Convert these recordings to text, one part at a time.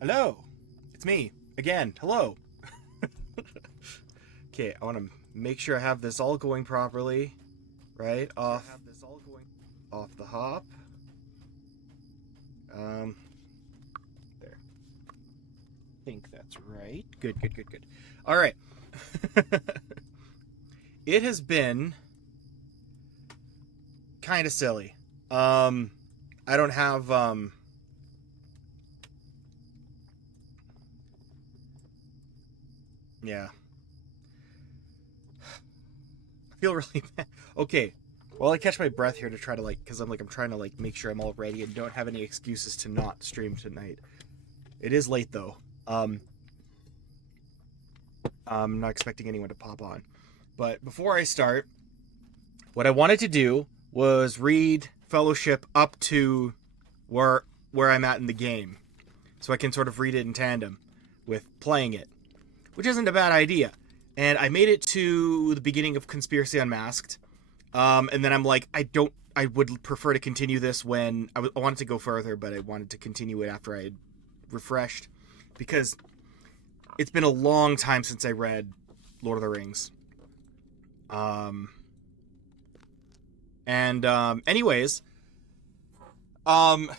Hello, it's me again. Hello. Okay, I want to make sure I have this all going properly. Right off the hop. Um, there. I think that's right. Good, good, good, good. All right. It has been kind of silly. I don't have yeah. I feel really bad. Okay. Well, I catch my breath here to try to because I'm trying to make sure I'm all ready and don't have any excuses to not stream tonight. It is late though. Um, I'm not expecting anyone to pop on. But before I start, what I wanted to do was read Fellowship up to where I'm at in the game, so I can sort of read it in tandem with playing it, which isn't a bad idea. And I made it to the beginning of Conspiracy Unmasked, and then I'm like, I would prefer to continue this when I wanted to go further, but I wanted to continue it after I had refreshed, because it's been a long time since I read Lord of the Rings. Um, anyways, um,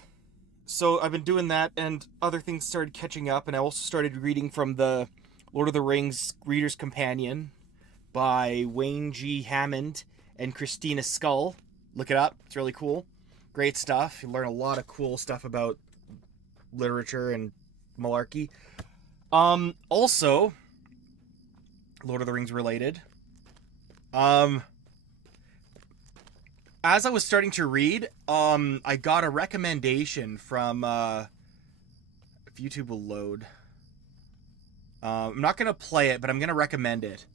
so I've been doing that, and other things started catching up, and I also started reading from the Lord of the Rings Reader's Companion by Wayne G. Hammond and Christina Scull. Look it up; it's really cool. Great stuff. You learn a lot of cool stuff about literature and malarkey. Also, Lord of the Rings related. Um, as I was starting to read, I got a recommendation from, if YouTube will load. I'm not gonna play it, but I'm gonna recommend it.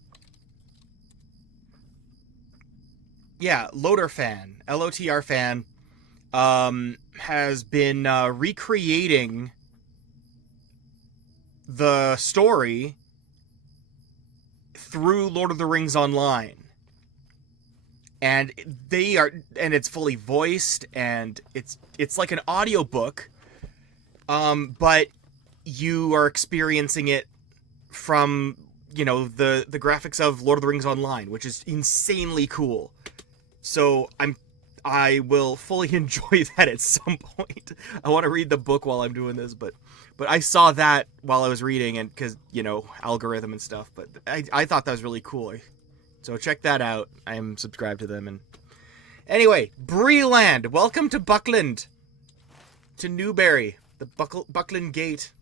Yeah, Loader fan, LOTR fan, has been recreating the story through Lord of the Rings Online. And it's fully voiced, and it's like an audiobook, but you are experiencing it from, the graphics of Lord of the Rings Online, which is insanely cool. So I will fully enjoy that at some point. I want to read the book while I'm doing this, but I saw that while I was reading, and because algorithm and stuff. But I thought that was really cool. So check that out. I'm subscribed to them. And anyway, Bree-land, welcome to Buckland, to Newbury, the Buckland Gate.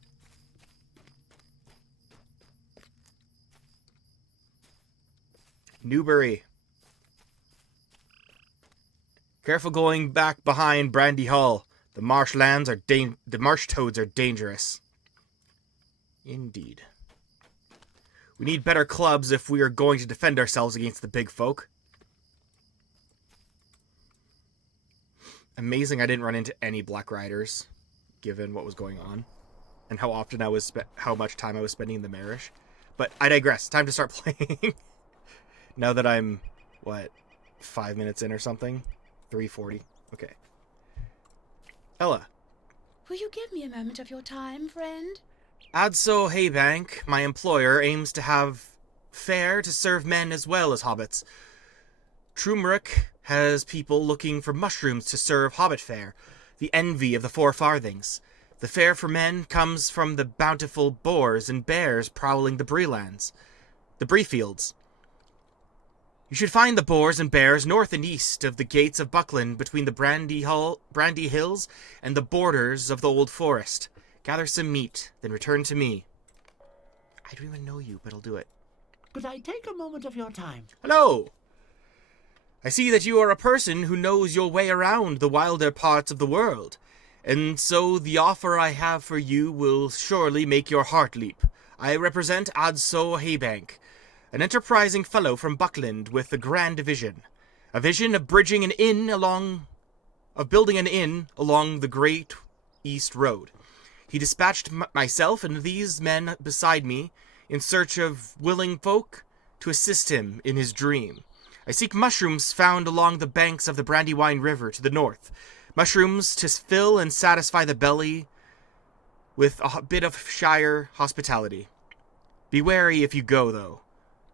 Newbury. Careful going back behind Brandy Hall. The marsh toads are dangerous. Indeed. We need better clubs if we are going to defend ourselves against the big folk. Amazing I didn't run into any Black Riders, given what was going on, and how much time I was spending in the Marish. But I digress. Time to start playing. Now that I'm, 5 minutes in or something? 3:40. Okay. Ella. Will you give me a moment of your time, friend? Adso Haybank, my employer, aims to have fare to serve men as well as hobbits. Trumerick has people looking for mushrooms to serve hobbit fare, the envy of the Four Farthings. The fare for men comes from the bountiful boars and bears prowling the Bree-lands, the Bree-fields. You should find the boars and bears north and east of the gates of Buckland, between the Brandy Hills and the borders of the Old Forest. Gather some meat, then return to me. I don't even know you, but I'll do it. Could I take a moment of your time? Hello! I see that you are a person who knows your way around the wilder parts of the world, and so the offer I have for you will surely make your heart leap. I represent Adso Haybank, an enterprising fellow from Buckland with a grand vision. A vision of building an inn along the Great East Road. He dispatched myself and these men beside me in search of willing folk to assist him in his dream. I seek mushrooms found along the banks of the Brandywine River to the north. Mushrooms to fill and satisfy the belly with a bit of Shire hospitality. Be wary if you go, though,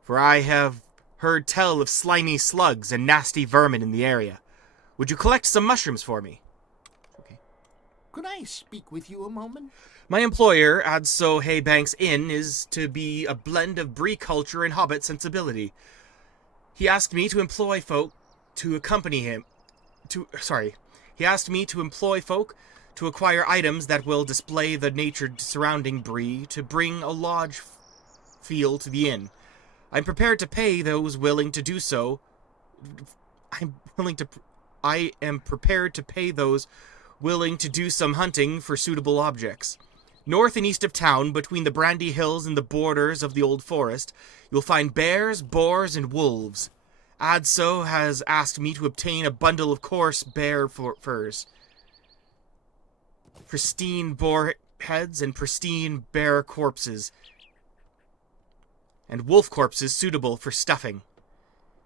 for I have heard tell of slimy slugs and nasty vermin in the area. Would you collect some mushrooms for me? Okay. Could I speak with you a moment? My employer, Adso Haybanks Inn, is to be a blend of Bree culture and Hobbit sensibility. He asked me to employ folk to accompany him. He asked me to employ folk to acquire items that will display the nature surrounding Bree to bring a lodge feel to the inn. I'm prepared to pay those willing to do so. I am prepared to pay those willing to do some hunting for suitable objects. North and east of town, between the Brandy Hills and the borders of the Old Forest, you'll find bears, boars, and wolves. Adso has asked me to obtain a bundle of coarse bear furs, pristine boar heads, and pristine bear corpses, and wolf corpses suitable for stuffing.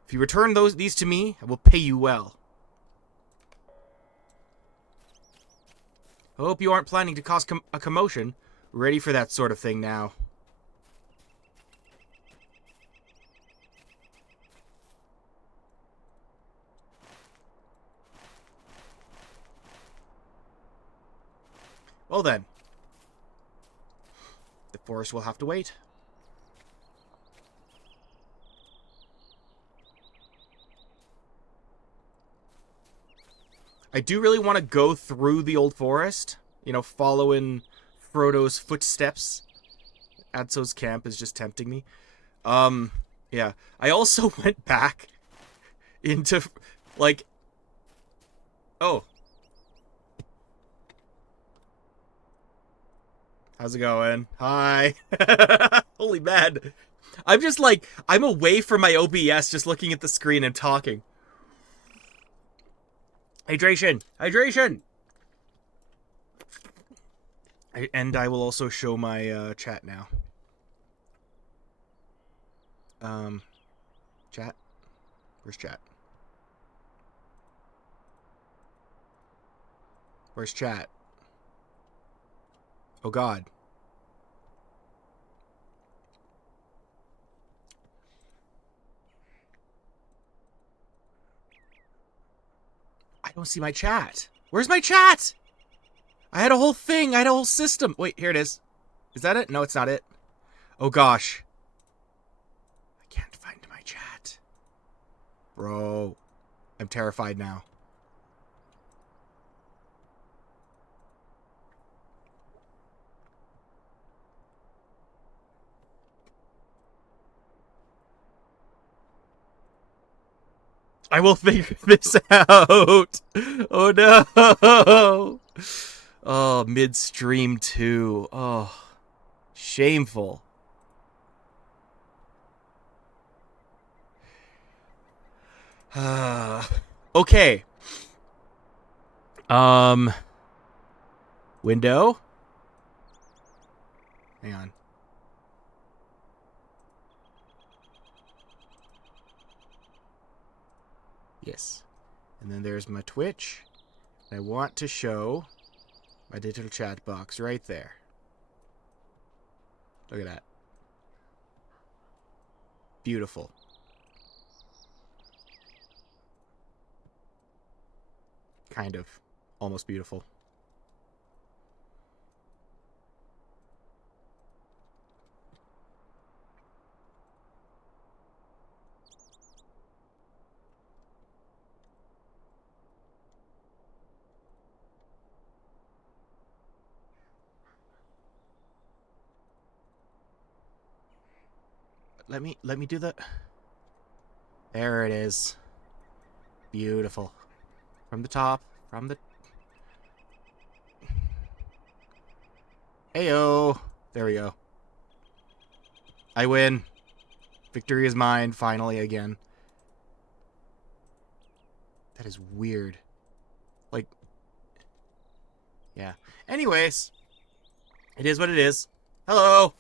If you return these to me, I will pay you well. I hope you aren't planning to cause a commotion. Ready for that sort of thing now. Well then. The forest will have to wait. I do really want to go through the Old Forest, you know, following Frodo's footsteps. Adso's camp is just tempting me. Yeah. I also went back into, like... Oh. How's it going? Hi. Holy man. I'm just like, I'm away from my OBS just looking at the screen and talking. Hydration! Hydration! And I will also show my chat now. Chat? Where's chat? Where's chat? Oh god. I don't see my chat. Where's my chat? I had a whole thing. I had a whole system. Wait, here it is. Is that it? No, it's not it. Oh, gosh. I can't find my chat. Bro. I'm terrified now. I will figure this out. Oh, no. Oh, midstream too. Oh, shameful. Okay. Window? Hang on. Yes. And then there's my Twitch. I want to show my digital chat box right there. Look at that. Beautiful. Kind of. Almost beautiful. Let me do the... There it is. Beautiful. From the top, from the... Heyo. There we go. I win. Victory is mine, finally, again. That is weird. Like... Yeah. Anyways. It is what it is. Hello!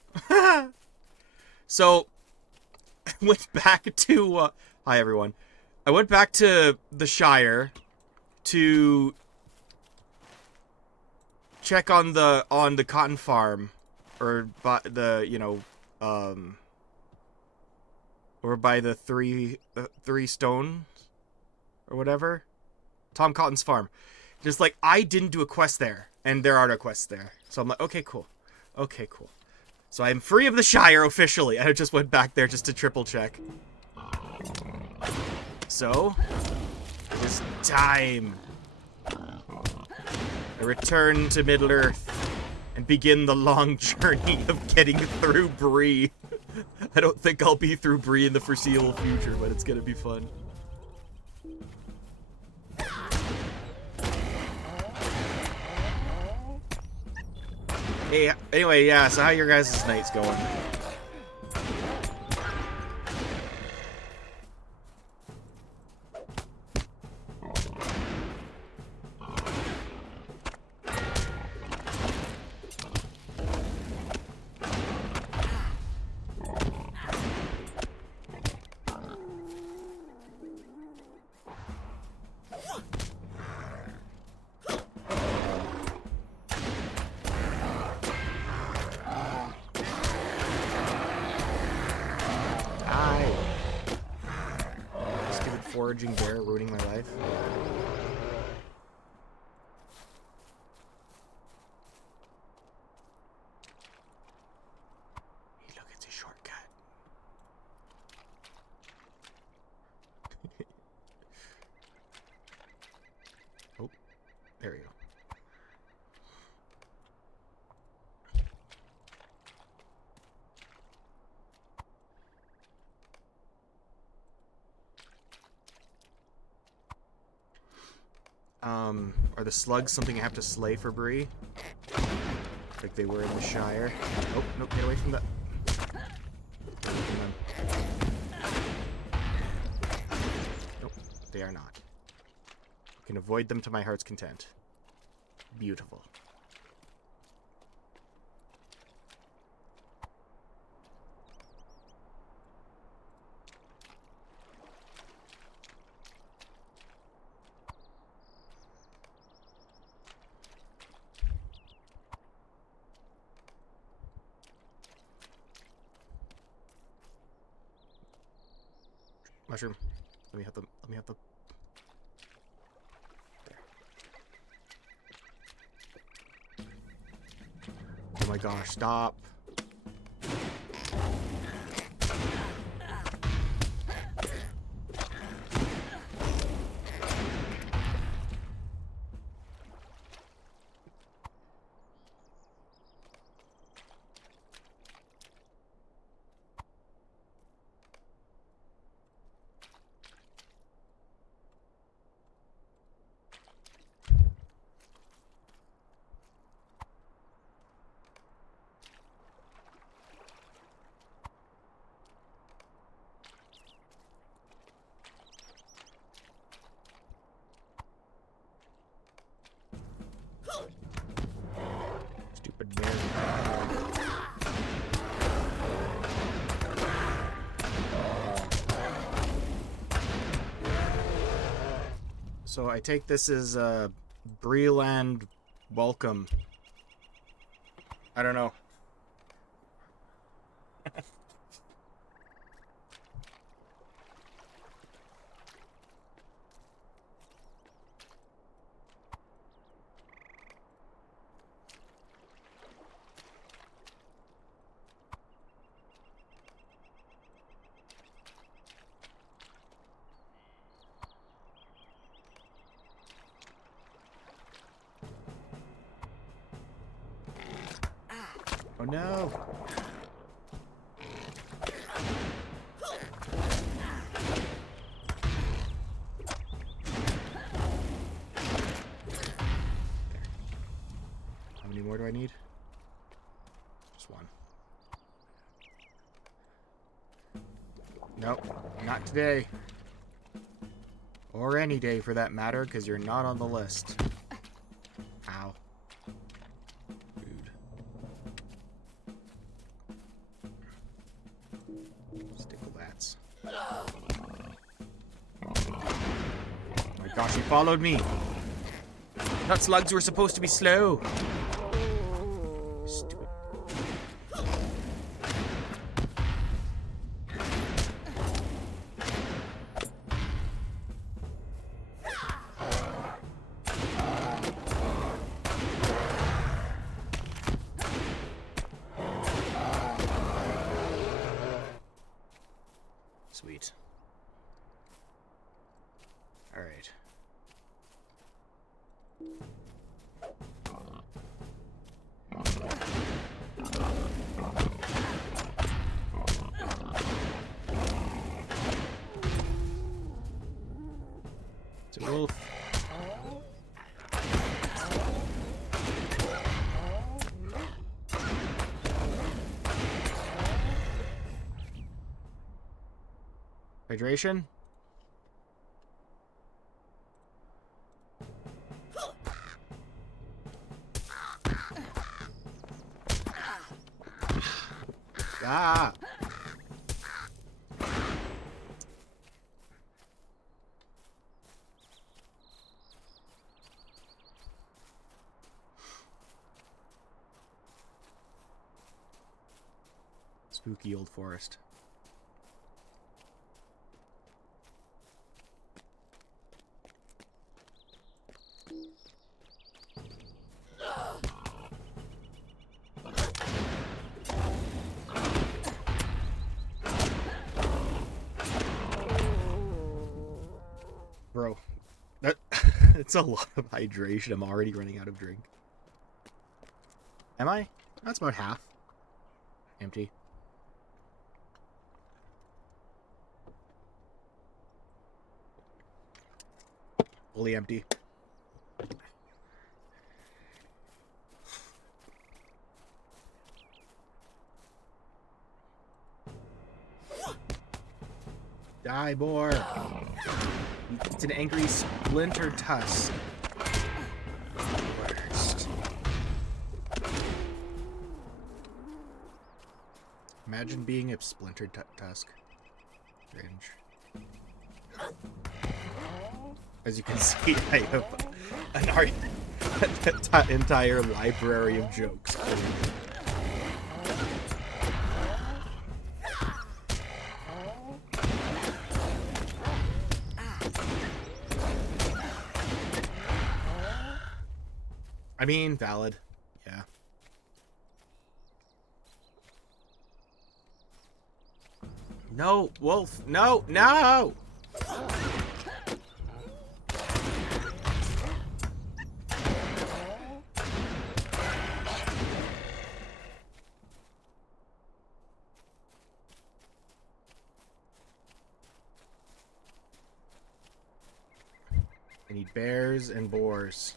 So... I went back to... hi, everyone. I went back to the Shire to check on the cotton farm, or by the or by the three stones, or whatever. Tom Cotton's farm. Just like, I didn't do a quest there, and there are no quests there. So I'm like, okay, cool. Okay, cool. So I'm free of the Shire officially. I just went back there just to triple check. So, this time, I return to Middle-earth and begin the long journey of getting through Bree. I don't think I'll be through Bree in the foreseeable future, but it's gonna be fun. Hey, anyway, yeah, so how your guys' nights going? Foraging bear ruining my life. Hey, look, it's a shortcut. Oh, there we go. Are the slugs something I have to slay for Bree? Like they were in the Shire. Oh, no, get away from that. Nope, they are not. I can avoid them to my heart's content. Beautiful. Mushroom. Let me have the there. Oh my gosh, stop. Stupid bear. So I take this as a Bree-land welcome. I don't know. Oh no! How many more do I need? Just one. Nope, not today. Or any day for that matter, because you're not on the list. Ow. Sticklebats. Oh my gosh, he followed me. I thought slugs were supposed to be slow. Wolf. Hydration? Ah! Spooky old forest. Bro, that it's a lot of hydration. I'm already running out of drink. Am I? That's about half. Empty. Fully empty. Die, boar. It's an angry splintered tusk. Worst. Imagine being a splintered tusk. Cringe. As you can see, I have an entire library of jokes. I mean, valid. Yeah. No, wolf. No, no! I need bears and boars.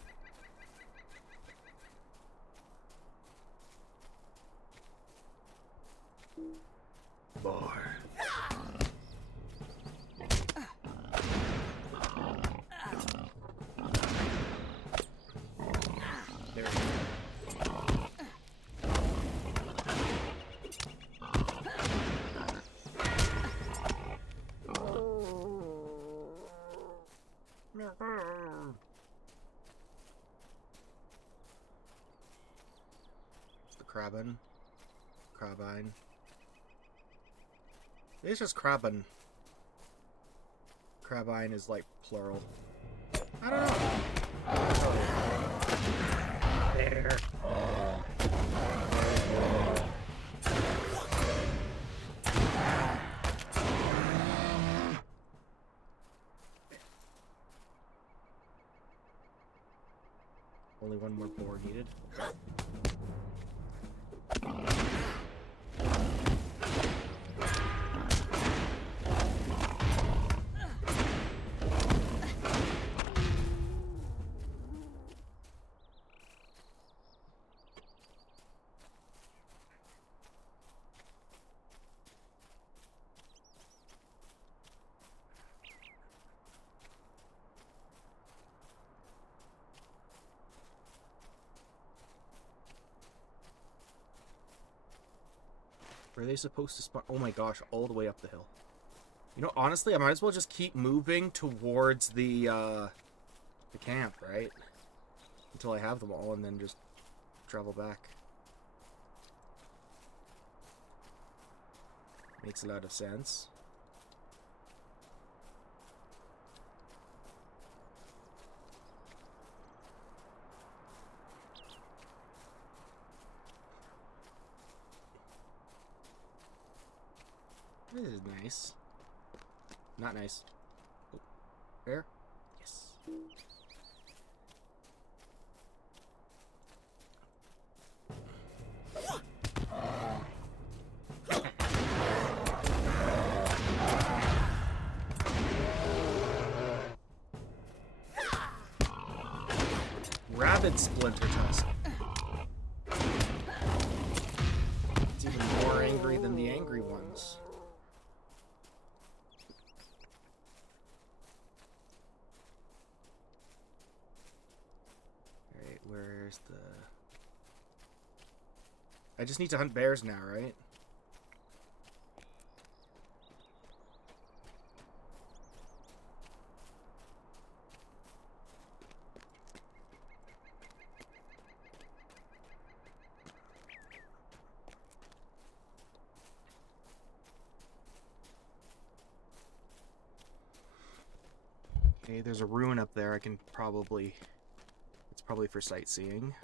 Boar. There we go. It's the crabin. Crabine. It's just crabin. Crabine is like plural. I don't know. There. Only one more boar needed. Where are they supposed to spawn? Oh my gosh, all the way up the hill. You know, honestly, I might as well just keep moving towards the camp, right? Until I have them all, and then just travel back. Makes a lot of sense. This is nice. Not nice. Oh, fair? Yes. rabid splinter tusk. It's even more angry than the angry ones. Alright, where's the... I just need to hunt bears now, right? Okay, there's a ruin up there. I can probably... It's probably for sightseeing.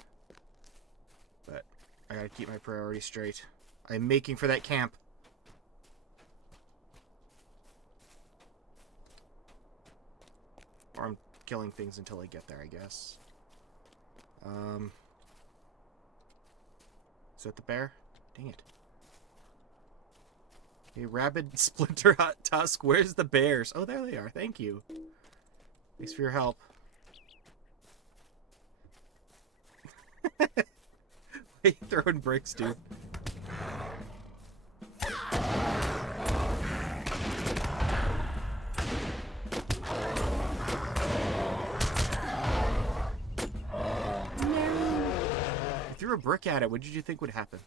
But I gotta keep my priorities straight. I'm making for that camp. Or I'm killing things until I get there, I guess. Is that the bear? Dang it. Hey, rabid splinter tusk, where's the bears? Oh, there they are. Thank you. Thanks for your help. Why are you throwing bricks, dude? I threw a brick at it. What did you think would happen?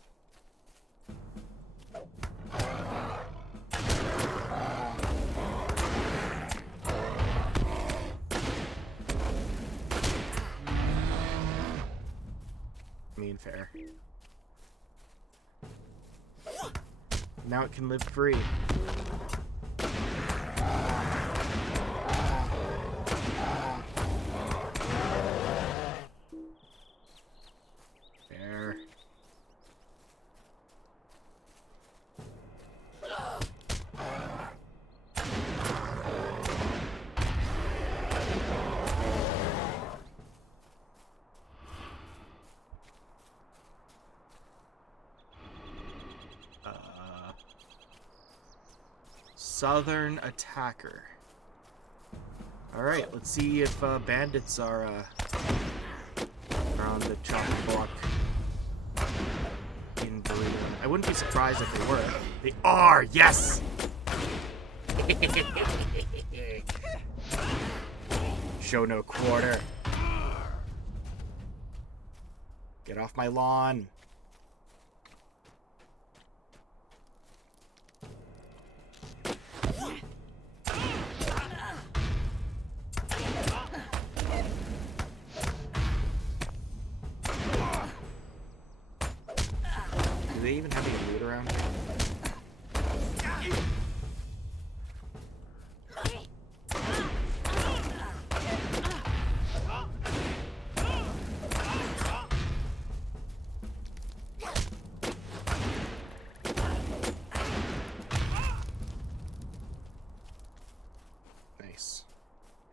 Fair. Now it can live free. Fair. Southern attacker. Alright, let's see if bandits are around the chopping block in Bree-land. I wouldn't be surprised if they were. They are! Yes! Show no quarter. Get off my lawn. Do they even have any loot around here? Nice.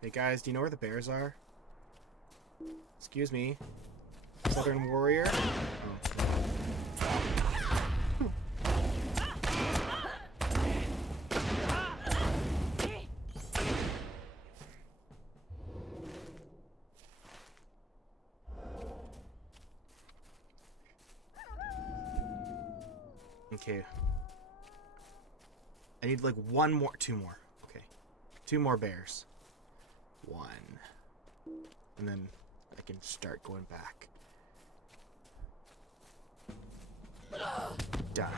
Hey guys, do you know where the bears are? Excuse me. Southern warrior? Oh. Okay. I need like two more. Okay. 2 more bears. 1. And then I can start going back. Done.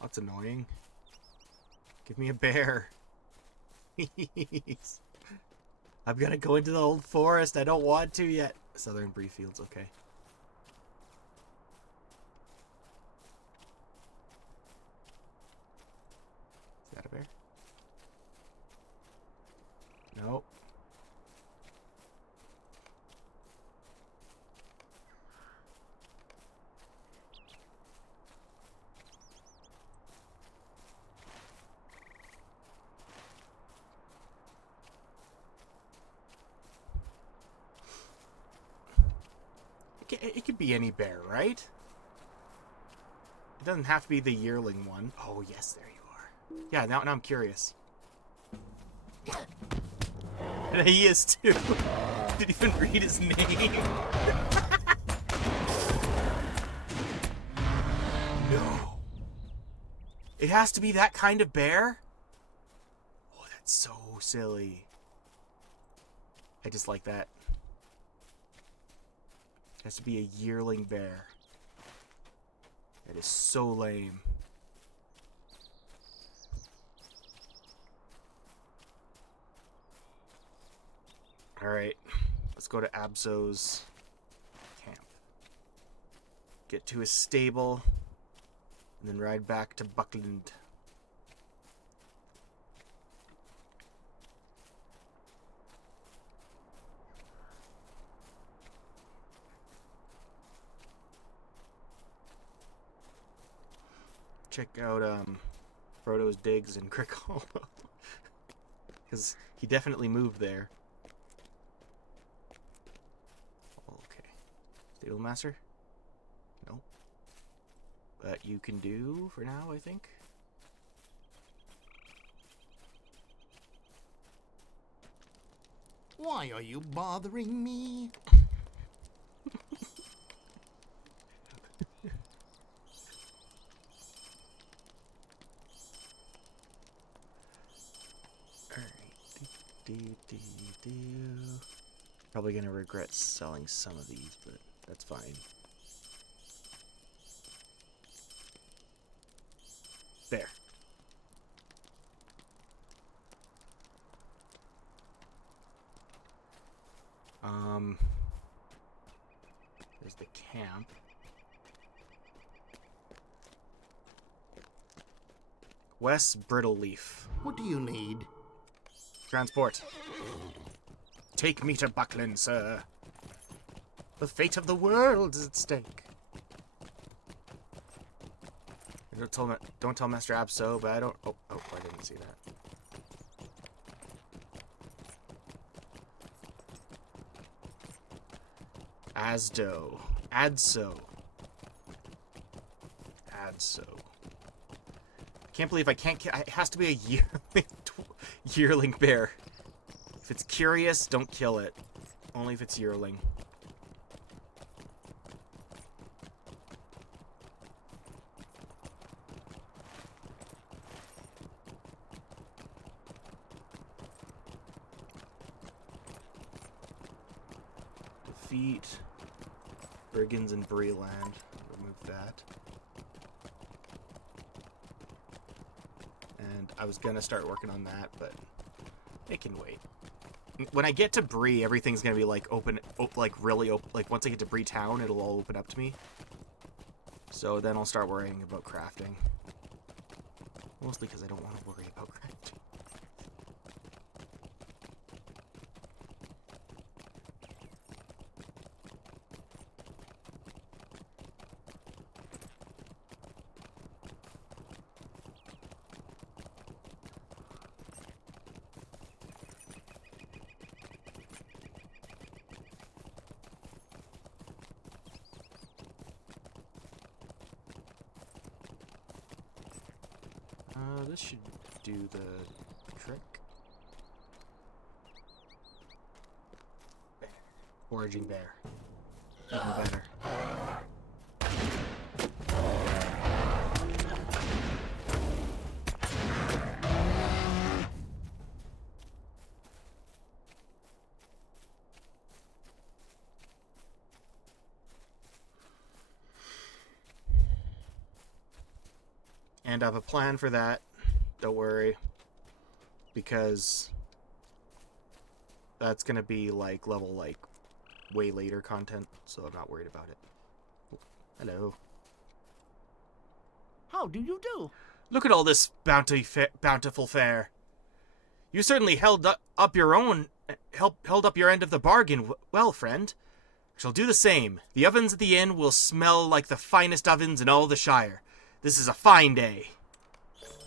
That's annoying. Give me a bear. Please. I'm gonna go into the old forest. I don't want to yet. Southern Bree Fields, okay. Is that a bear? No. Nope. It could be any bear, right? It doesn't have to be the yearling one. Oh, yes, there you are. Yeah, now I'm curious. And he is too. Didn't even read his name. No. It has to be that kind of bear? Oh, that's so silly. I just like that. It has to be a yearling bear. That is so lame. Alright, let's go to Abzo's camp. Get to his stable, and then ride back to Bree-land. Check out Frodo's digs in Crick Hollow. Because he definitely moved there. Okay. Stable Master? Nope. But you can do for now, I think. Why are you bothering me? Probably gonna regret selling some of these, but that's fine. There. There's the camp. West Brittleleaf. What do you need? Transport. Take me to Bree-land, sir. The fate of the world is at stake. Don't tell Master Abso, but I don't... Oh, I didn't see that. Adso. I can't believe I can't... It has to be a yearling bear. If it's curious, don't kill it. Only if it's yearling. Defeat brigands in Bree-land. Remove that. And I was gonna start working on that, but it can wait. When I get to Bree, everything's gonna be like open, like really open. Like once I get to Bree town, it'll all open up to me. So then I'll start worrying about crafting. Mostly because I don't want to worry about crafting. This should do the trick. Bear. Foraging bear. Even better. And I have a plan for that. Don't worry. Because that's gonna be like level like way later content, so I'm not worried about it. Oh, hello. How do you do? Look at all this bountiful fare. You certainly held up your end of the bargain well, friend. I shall do the same. The ovens at the inn will smell like the finest ovens in all the Shire. This is a fine day.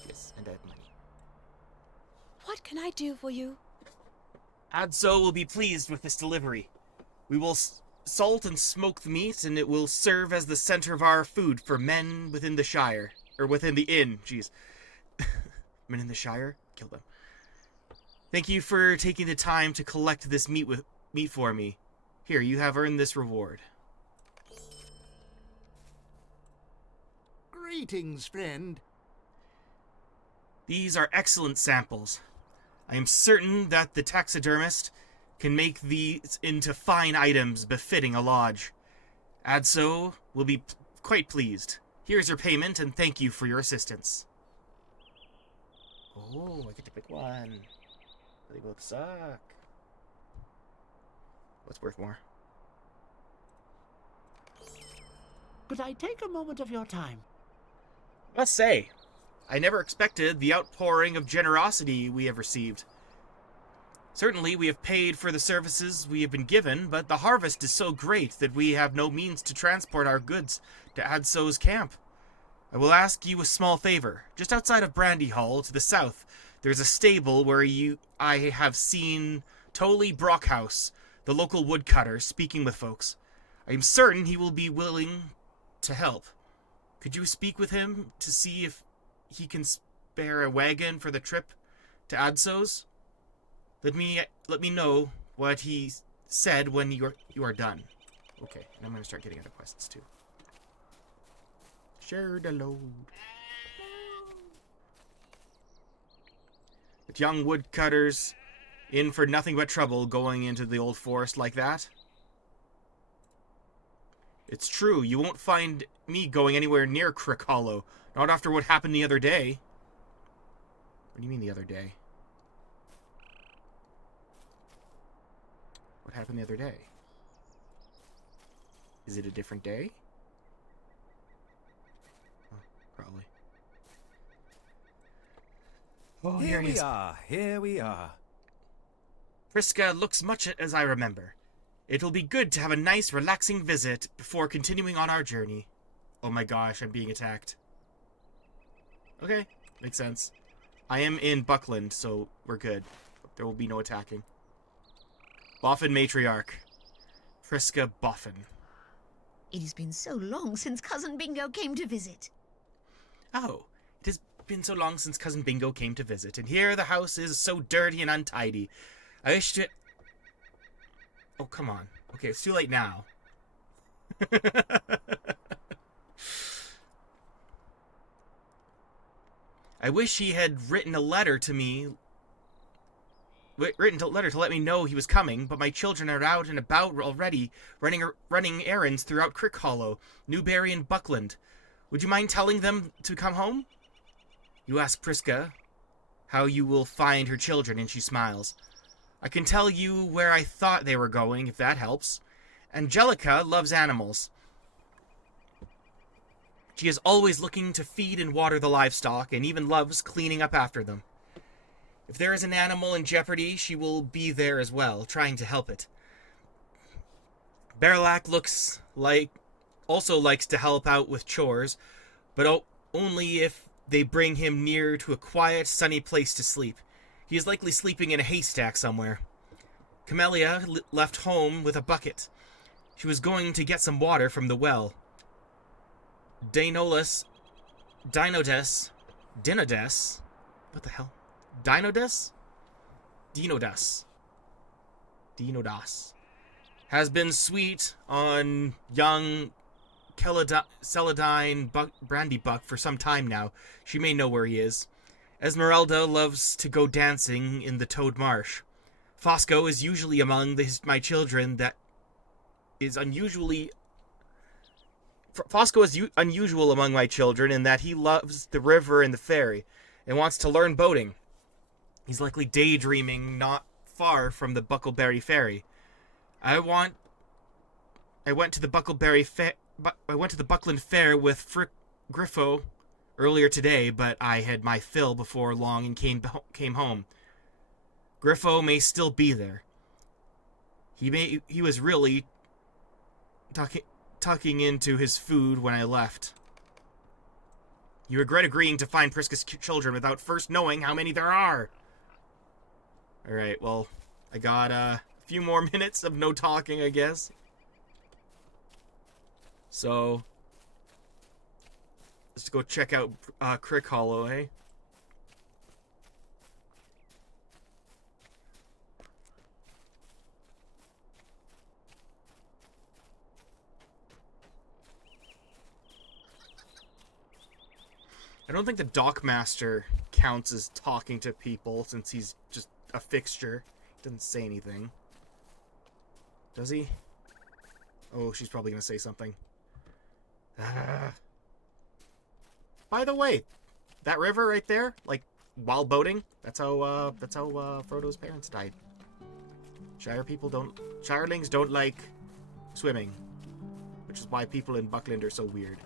Yes, and I have money. What can I do for you? Adso will be pleased with this delivery. We will salt and smoke the meat, and it will serve as the center of our food for men within the Shire. Or within the inn, jeez. Men in the Shire? Kill them. Thank you for taking the time to collect this meat for me. Here, you have earned this reward. Greetings, friend. These are excellent samples. I am certain that the taxidermist can make these into fine items befitting a lodge. Adso will be quite pleased. Here's your payment, and thank you for your assistance. Oh, I get to pick one. They both suck. What's worth more? Could I take a moment of your time? Must say, I never expected the outpouring of generosity we have received. Certainly, we have paid for the services we have been given, but the harvest is so great that we have no means to transport our goods to Adso's camp. I will ask you a small favor. Just outside of Brandy Hall, to the south, there's a stable where I have seen Tolly Brockhouse, the local woodcutter, speaking with folks. I am certain he will be willing to help. Could you speak with him to see if he can spare a wagon for the trip to Adso's? Let me know what he said when you are done. Okay, and I'm going to start getting other quests too. Share the load. But young woodcutters in for nothing but trouble going into the old forest like that. It's true, you won't find me going anywhere near Crick Hollow. Not after what happened the other day. What do you mean the other day? What happened the other day? Is it a different day? Oh, probably. Oh, Here we are. Priska looks much as I remember. It will be good to have a nice, relaxing visit before continuing on our journey. Oh my gosh, I'm being attacked. Okay, makes sense. I am in Buckland, so we're good. There will be no attacking. Boffin Matriarch. Priska Boffin. It has been so long since Cousin Bingo came to visit. Oh, it has been so long since Cousin Bingo came to visit, and here the house is so dirty and untidy. I wish to... Oh, come on. Okay, it's too late now. I wish he had written a letter to me. Written a letter to let me know he was coming, but my children are out and about already, running errands throughout Crick Hollow, Newberry, and Buckland. Would you mind telling them to come home? You ask Priska how you will find her children, and she smiles. I can tell you where I thought they were going, if that helps. Angelica loves animals. She is always looking to feed and water the livestock, and even loves cleaning up after them. If there is an animal in jeopardy, she will be there as well, trying to help it. Berlac also likes to help out with chores, but only if they bring him near to a quiet, sunny place to sleep. He is likely sleeping in a haystack somewhere. Camellia left home with a bucket. She was going to get some water from the well. Dinodes? What the hell? Dinodas has been sweet on young Celadine Brandybuck for some time now. She may know where he is. Esmeralda loves to go dancing in the Toad Marsh. Fosco is usually among my children that is unusually... Fosco is unusual among my children in that he loves the river and the ferry and wants to learn boating. He's likely daydreaming not far from the Buckleberry Ferry. I went to the Buckland Fair with Frick Griffo earlier today, but I had my fill before long and came home. Griffo may still be there. He was really tucking into his food when I left. You regret agreeing to find Priska's children without first knowing how many there are. Alright, well, I got a few more minutes of no talking, I guess. So, let's go check out Crick Hollow, eh? I don't think the Dockmaster counts as talking to people since he's just a fixture. He doesn't say anything. Does he? Oh, she's probably gonna say something. By the way, that river right there, like while boating, that's how Frodo's parents died. Shirelings don't like swimming, which is why people in Buckland are so weird.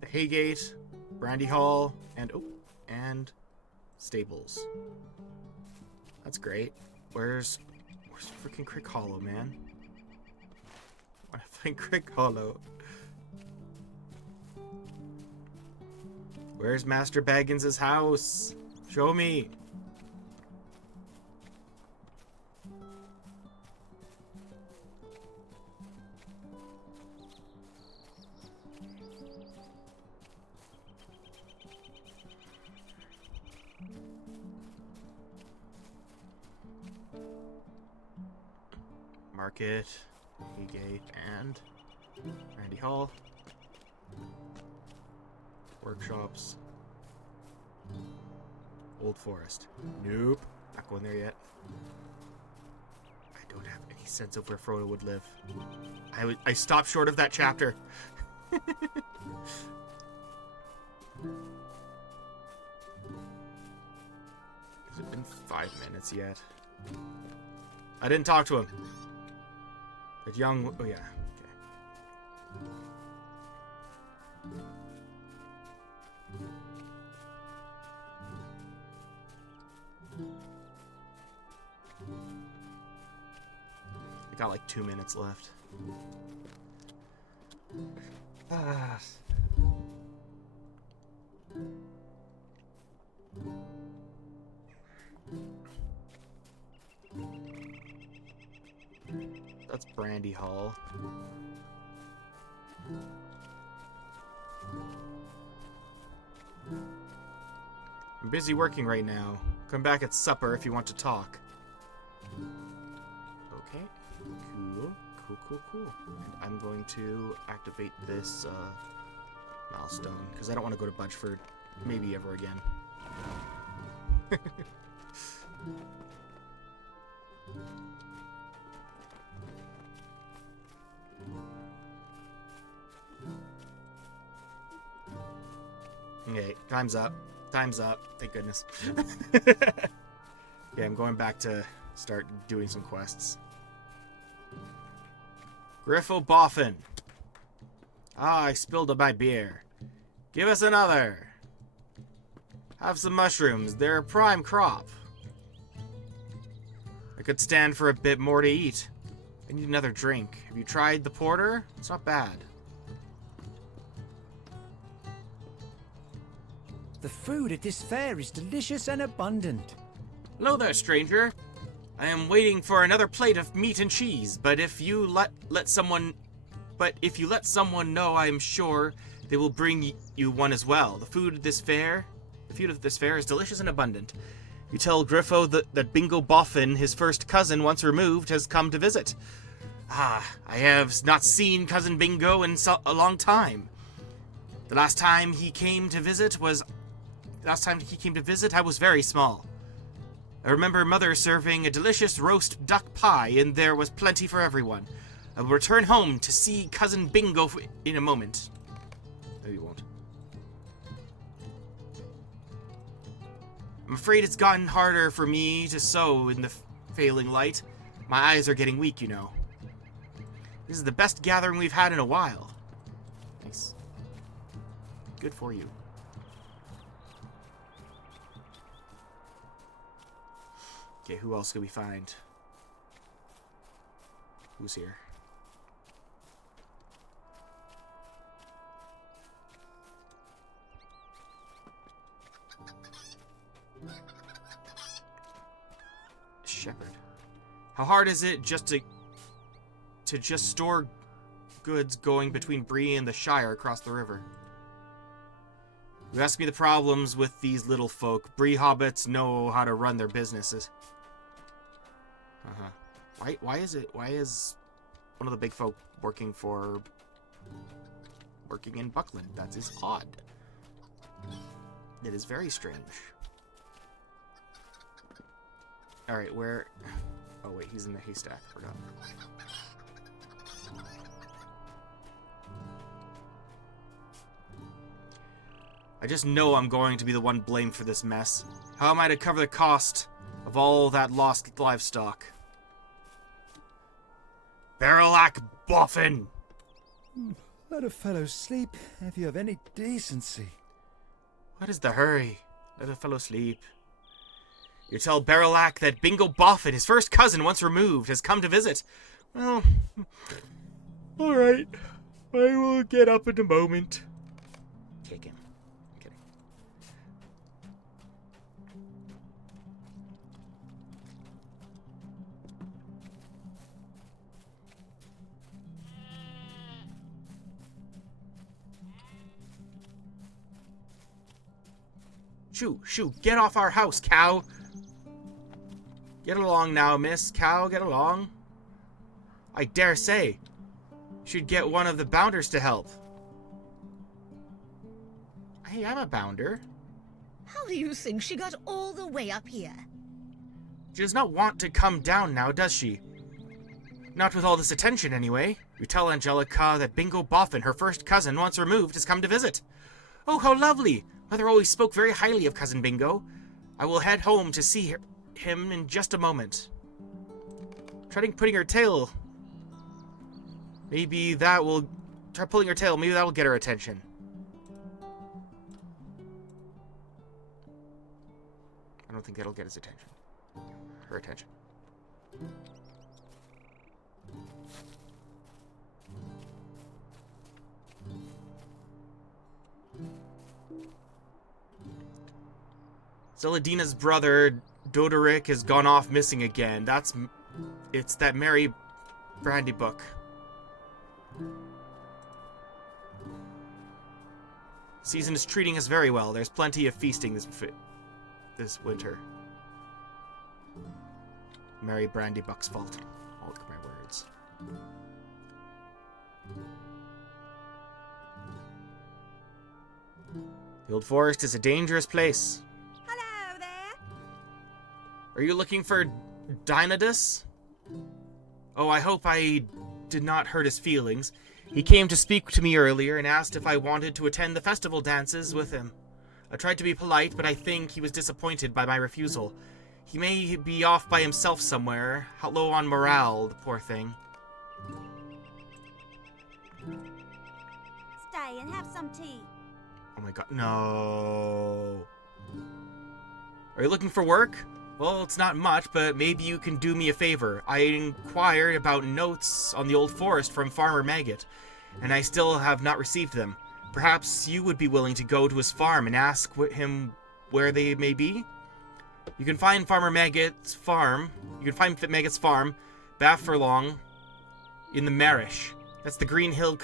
The Haygate, Brandy Hall, and stables. That's great. Where's freaking Crick Hollow, man? I want to find Crick Hollow. Where's Master Baggins' house? Show me. Market, Haygate, and Randy Hall. Workshops. Old Forest. Nope. Not going there yet. I don't have any sense of where Frodo would live. I stopped short of that chapter. Has it been 5 minutes yet? I didn't talk to him. That young... Oh, yeah. Okay. I got like 2 minutes left. That's Brandy Hall. I'm busy working right now. Come back at supper if you want to talk. Okay. Cool. And I'm going to activate this milestone because I don't want to go to Budgeford maybe ever again. Okay, time's up. Thank goodness. Yeah, I'm going back to start doing some quests. Griffo Boffin. Ah, I spilled my beer. Give us another. Have some mushrooms. They're a prime crop. I could stand for a bit more to eat. I need another drink. Have you tried the porter? It's not bad. The food at this fair is delicious and abundant. Hello there, stranger. I am waiting for another plate of meat and cheese, but if you let someone know, I am sure they will bring you one as well. The food of this fair is delicious and abundant. You tell Griffo that Bingo Boffin, his first cousin once removed, has come to visit. Ah, I have not seen Cousin Bingo in a long time. The last time he came to visit, I was very small. I remember Mother serving a delicious roast duck pie, and there was plenty for everyone. I will return home to see Cousin Bingo in a moment. No, you won't. I'm afraid it's gotten harder for me to sew in the failing light. My eyes are getting weak, you know. This is the best gathering we've had in a while. Nice. Good for you. Okay, who else can we find? Who's here? Shepherd. How hard is it just to just store goods going between Bree and the Shire across the river? You ask me the problems with these little folk. Bree hobbits know how to run their businesses. Why is one of the big folk working in Buckland? That is odd. It is very strange. Alright, where... Oh wait, he's in the haystack. Forgot. I just know I'm going to be the one blamed for this mess. How am I to cover the cost of all that lost livestock? Barrelack Boffin! Let a fellow sleep if you have any decency. What is the hurry? Let a fellow sleep. You tell Barrelack that Bingo Boffin, his first cousin once removed, has come to visit. Well, alright. I will get up in a moment. Kick him. I'm kidding. Shoo, get off our house, cow! Get along now, miss. Cow, get along. I dare say. Should get one of the bounders to help. Hey, I'm a bounder. How do you think she got all the way up here? She does not want to come down now, does she? Not with all this attention, anyway. You tell Angelica that Bingo Boffin, her first cousin, once removed, has come to visit. Oh, how lovely! Mother always spoke very highly of Cousin Bingo. I will head home to see him in just a moment. Try putting her tail. Maybe that will... Try pulling her tail. Maybe that will get her attention. I don't think that'll get his attention. Her attention. Zeladina's brother, Doderick, has gone off missing again. It's that Mary Brandy book. Season is treating us very well. There's plenty of feasting this winter. Mary Brandy Buck's fault. I'll look at my words. The Old Forest is a dangerous place. Hello there. Are you looking for Dynadus? Oh, I hope I did not hurt his feelings. He came to speak to me earlier and asked if I wanted to attend the festival dances with him. I tried to be polite, but I think he was disappointed by my refusal. He may be off by himself somewhere, low on morale, the poor thing. Stay and have some tea. Oh my god, no. Are you looking for work? Well, it's not much, but maybe you can do me a favor. I inquired about notes on the Old Forest from Farmer Maggot, and I still have not received them. Perhaps you would be willing to go to his farm and ask him where they may be? You can find Farmer Maggot's farm. You can find Maggot's farm, Bafurlong, in the Marish. That's the Green Hill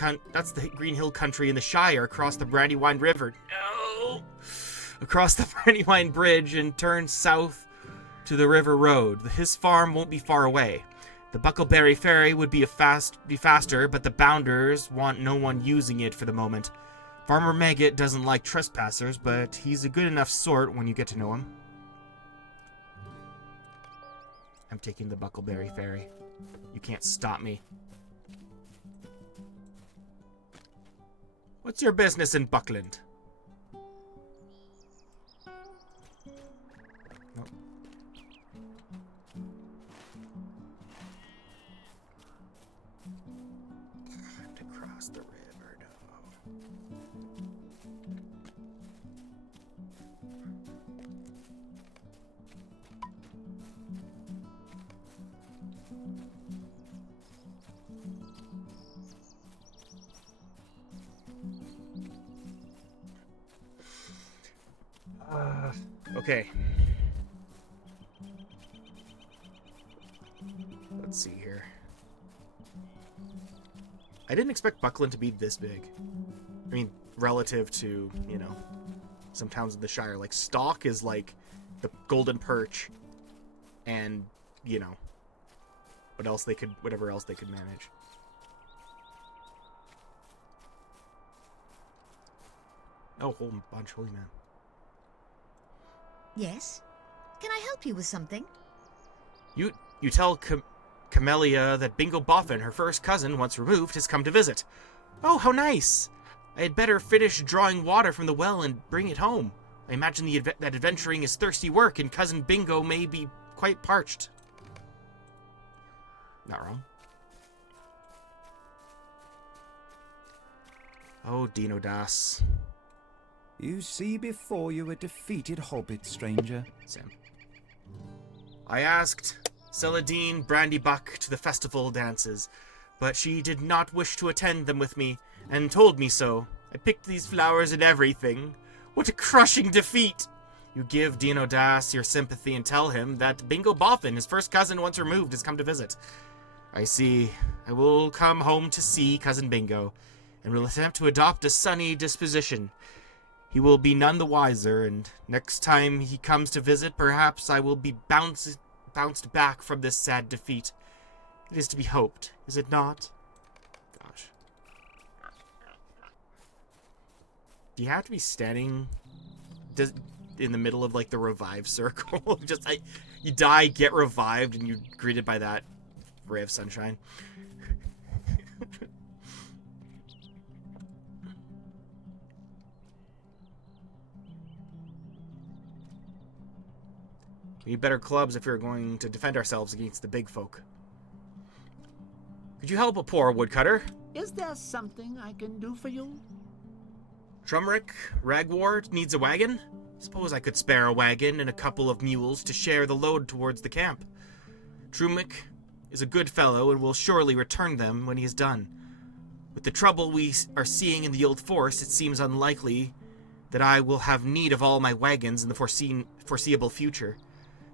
country in the Shire across the Brandywine River. No! Across the Brandywine Bridge and turn south to the River Road. His farm won't be far away. The Buckleberry Ferry would be faster, but the Bounders want no one using it for the moment. Farmer Maggot doesn't like trespassers, but he's a good enough sort when you get to know him. I'm taking the Buckleberry Ferry. You can't stop me. What's your business in Buckland? Nope. Across the river, no. Okay. Let's see here. I didn't expect Buckland to be this big. I mean, relative to, you know, some towns in the Shire. Like, Stock is like the Golden Perch and, you know, whatever else they could manage. Oh, whole bunch, holy man. Yes? Can I help you with something? You tell Camellia that Bingo Boffin, her first cousin, once removed, has come to visit. Oh, how nice! I had better finish drawing water from the well and bring it home. I imagine that adventuring is thirsty work, and Cousin Bingo may be quite parched. Not wrong. Oh, Dino Das. You see before you a defeated hobbit, stranger. Sam. I asked Celadine Brandybuck to the festival dances, but she did not wish to attend them with me, and told me so. I picked these flowers and everything. What a crushing defeat! You give Dino Das your sympathy and tell him that Bingo Boffin, his first cousin once removed, has come to visit. I see. I will come home to see Cousin Bingo, and will attempt to adopt a sunny disposition. He will be none the wiser, and next time he comes to visit, perhaps I will be bounced back from this sad defeat. It is to be hoped, is it not? Gosh. Do you have to be standing in the middle of, like, the revive circle? Just, you die, get revived, and you're greeted by that ray of sunshine. We need better clubs if we're going to defend ourselves against the big folk. Could you help a poor woodcutter? Is there something I can do for you? Trumrick Ragward needs a wagon? Suppose I could spare a wagon and a couple of mules to share the load towards the camp. Trumrick is a good fellow and will surely return them when he is done. With the trouble we are seeing in the old forest, it seems unlikely that I will have need of all my wagons in the foreseeable future.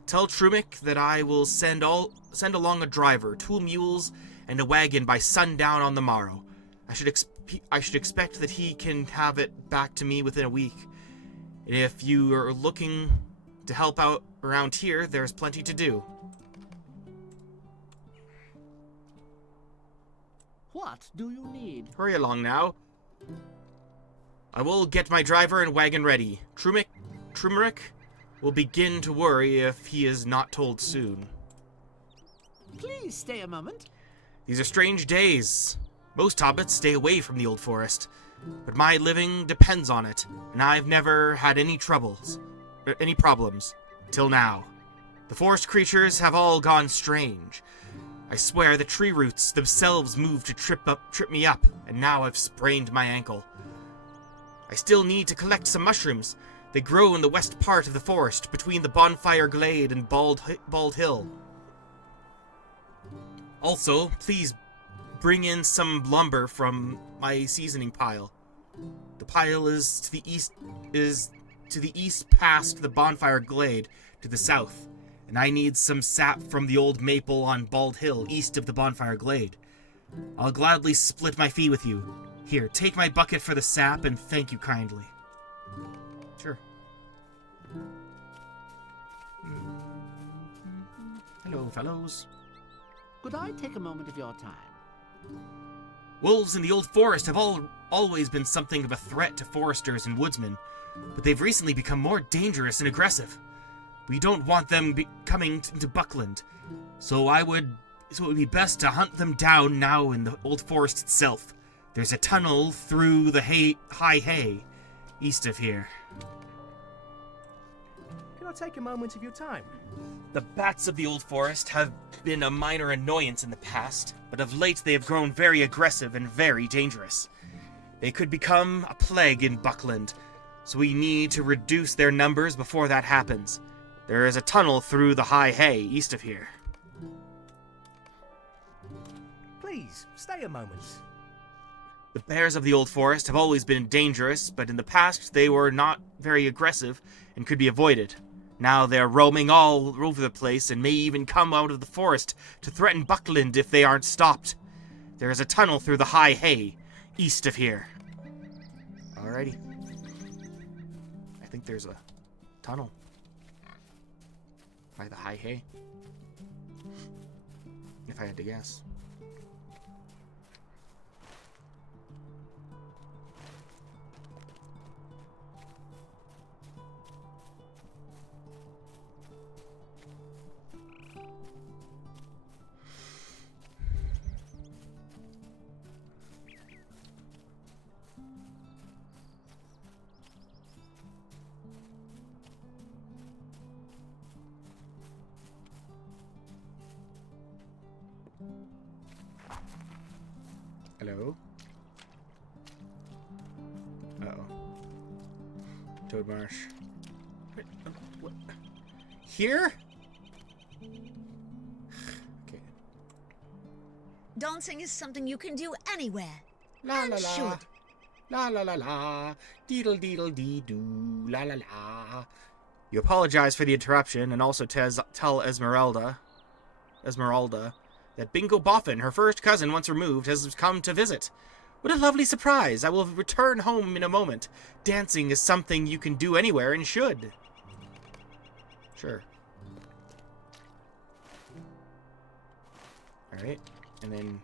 Tell Trumrick that I will send along a driver, 2 mules, and a wagon by sundown on the morrow. I should expect that he can have it back to me within a week. And if you are looking to help out around here, there's plenty to do. What do you need? Hurry along now. I will get my driver and wagon ready. Trumrick will begin to worry if he is not told soon. Please stay a moment. These are strange days. Most hobbits stay away from the old forest, but my living depends on it, and I've never had any problems, till now. The forest creatures have all gone strange. I swear the tree roots themselves moved to trip me up, and now I've sprained my ankle. I still need to collect some mushrooms. They grow in the west part of the forest, between the Bonfire Glade and Bald Hill. Also, please bring in some lumber from my seasoning pile. The pile is to the east past the Bonfire Glade, to the south, and I need some sap from the old maple on Bald Hill, east of the Bonfire Glade. I'll gladly split my fee with you. Here, take my bucket for the sap, and thank you kindly. Sure. Hello, fellows. Could I take a moment of your time? Wolves in the old forest have always been something of a threat to foresters and woodsmen, but they've recently become more dangerous and aggressive. We don't want them coming into Buckland, so it would be best to hunt them down now in the old forest itself. There's a tunnel through the high hay, east of here. Can I take a moment of your time? The bats of the Old Forest have been a minor annoyance in the past, but of late they have grown very aggressive and very dangerous. They could become a plague in Buckland, so we need to reduce their numbers before that happens. There is a tunnel through the high hay east of here. Please, stay a moment. The bears of the Old Forest have always been dangerous, but in the past they were not very aggressive and could be avoided. Now they are roaming all over the place and may even come out of the forest to threaten Buckland if they aren't stopped. There is a tunnel through the high hay east of here. Alrighty. I think there's a tunnel by the high hay, if I had to guess. Hello? Uh-oh. Toad Marsh. Wait, what? Here? Okay. Dancing is something you can do anywhere. La And la la. should. La la la la. Deedle deedle dee doo. La la la. You apologize for the interruption and also tell Esmeralda that Bingo Boffin, her first cousin once removed, has come to visit. What a lovely surprise. I will return home in a moment. Dancing is something you can do anywhere and should. Sure. Alright. And then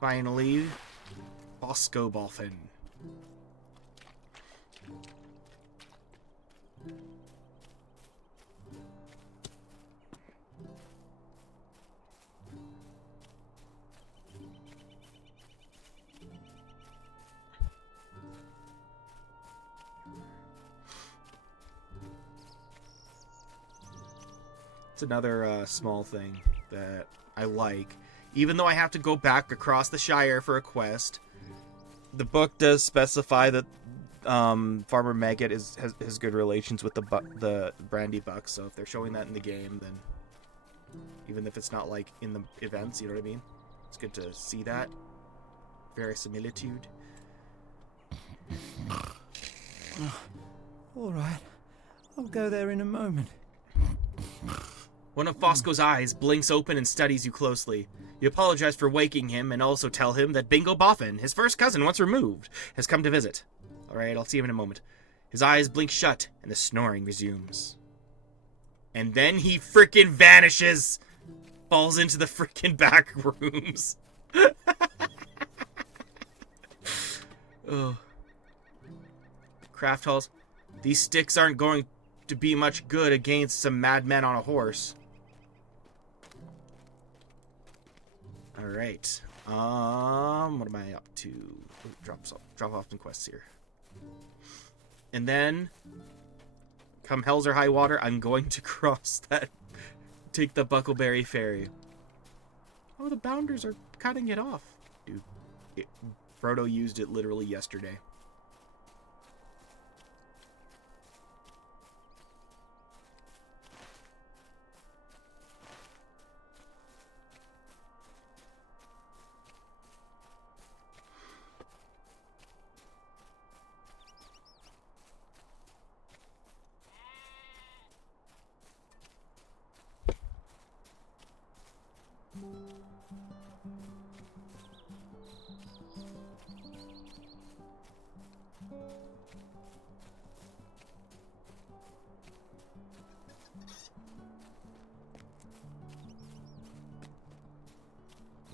finally, Bosco Boffin. It's another small thing that I like. Even though I have to go back across the Shire for a quest, the book does specify that Farmer Maggot has good relations with the Brandy Buck. So if they're showing that in the game, then even if it's not like in the events, you know what I mean? It's good to see that verisimilitude. All right. I'll go there in a moment. One of Fosco's eyes blinks open and studies you closely. You apologize for waking him and also tell him that Bingo Boffin, his first cousin once removed, has come to visit. Alright, I'll see him in a moment. His eyes blink shut and the snoring resumes. And then he frickin' vanishes! Falls into the frickin' back rooms. Ugh. Craft halls. These sticks aren't going to be much good against some madmen on a horse. Alright. What am I up to? Ooh, drop off some quests here. And then, come hell's or high water, I'm going to cross that. Take the Buckleberry Ferry. Oh, the bounders are cutting it off. Dude, Frodo used it literally yesterday.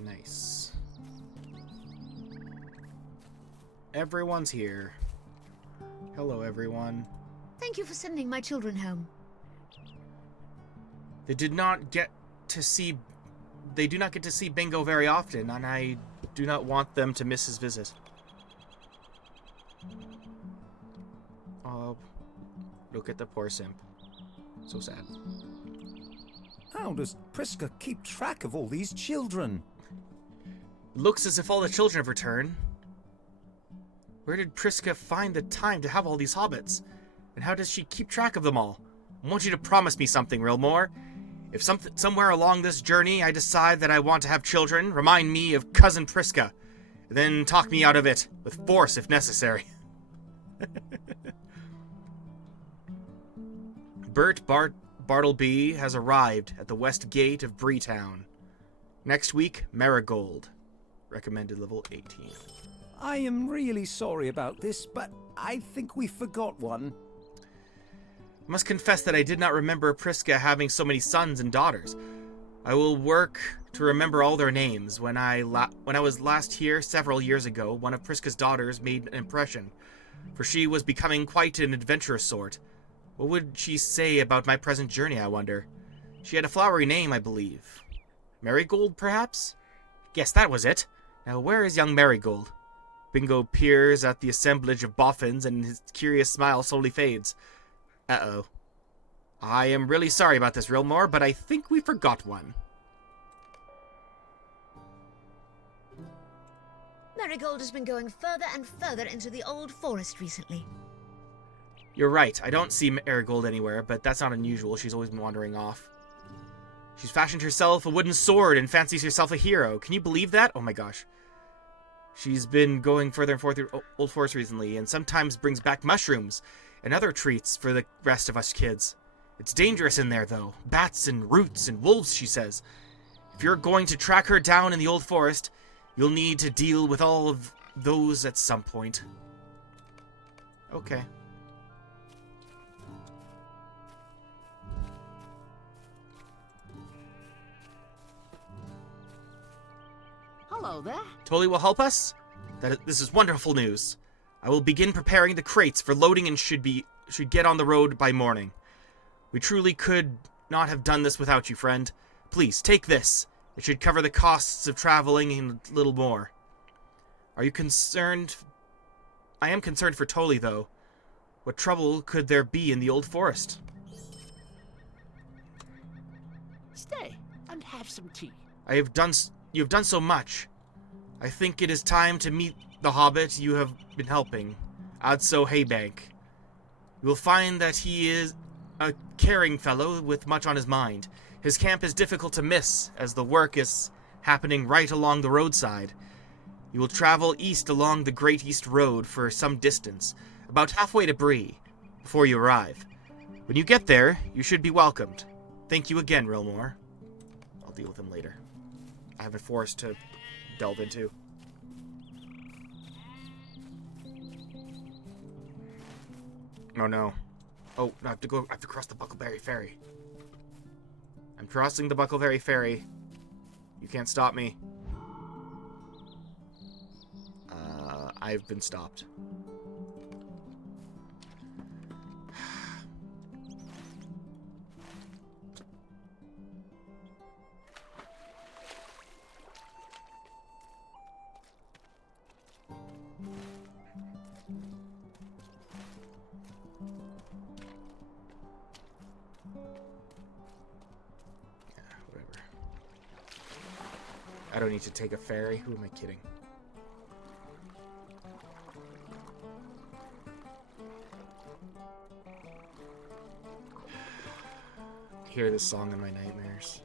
Nice. Everyone's here. Hello, everyone. Thank you for sending my children home. They do not get to see Bingo very often, and I do not want them to miss his visit. Look at the poor simp. So sad. How does Priska keep track of all these children? Looks as if all the children have returned. Where did Priska find the time to have all these hobbits? And how does she keep track of them all? I want you to promise me something, Rilmore. If somewhere along this journey I decide that I want to have children, remind me of Cousin Priska. Then talk me out of it, with force if necessary. Bartleby has arrived at the west gate of Breetown. Next week, Marigold. Recommended level 18. I am really sorry about this, but I think we forgot one. I must confess that I did not remember Priska having so many sons and daughters. I will work to remember all their names. When I was last here several years ago, one of Priska's daughters made an impression, for she was becoming quite an adventurous sort. What would she say about my present journey, I wonder? She had a flowery name, I believe. Marigold, perhaps? Yes, that was it. Now, where is young Marigold? Bingo peers at the assemblage of boffins, and his curious smile slowly fades. Uh-oh. I am really sorry about this, Rilmore, but I think we forgot one. Marigold has been going further and further into the old forest recently. You're right, I don't see Marigold anywhere, but that's not unusual. She's always been wandering off. She's fashioned herself a wooden sword and fancies herself a hero. Can you believe that? Oh my gosh. She's been going further and further through Old Forest recently, and sometimes brings back mushrooms and other treats for the rest of us kids. It's dangerous in there, though. Bats and roots and wolves, she says. If you're going to track her down in the Old Forest, you'll need to deal with all of those at some point. Okay. Hello there. Tolly will help us? This is wonderful news. I will begin preparing the crates for loading and should get on the road by morning. We truly could not have done this without you, friend. Please, take this. It should cover the costs of traveling and a little more. Are you concerned? I am concerned for Tolly, though. What trouble could there be in the Old Forest? Stay and have some tea. You have done so much. I think it is time to meet the hobbit you have been helping, Adso Haybank. You will find that he is a caring fellow with much on his mind. His camp is difficult to miss, as the work is happening right along the roadside. You will travel east along the Great East Road for some distance, about halfway to Bree, before you arrive. When you get there, you should be welcomed. Thank you again, Rilmore. I'll deal with him later. I have a forest to delve into. Oh no. Oh, no, I have to cross the Buckleberry Ferry. I'm crossing the Buckleberry Ferry. You can't stop me. I've been stopped. I don't need to take a ferry. Who am I kidding? I hear this song in my nightmares.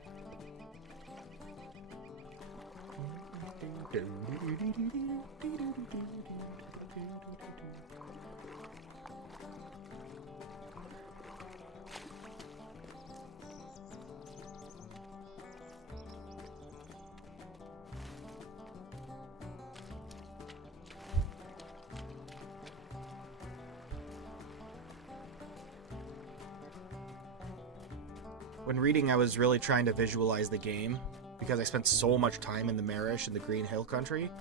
When reading, I was really trying to visualize the game, because I spent so much time in the Marish and the Green Hill Country.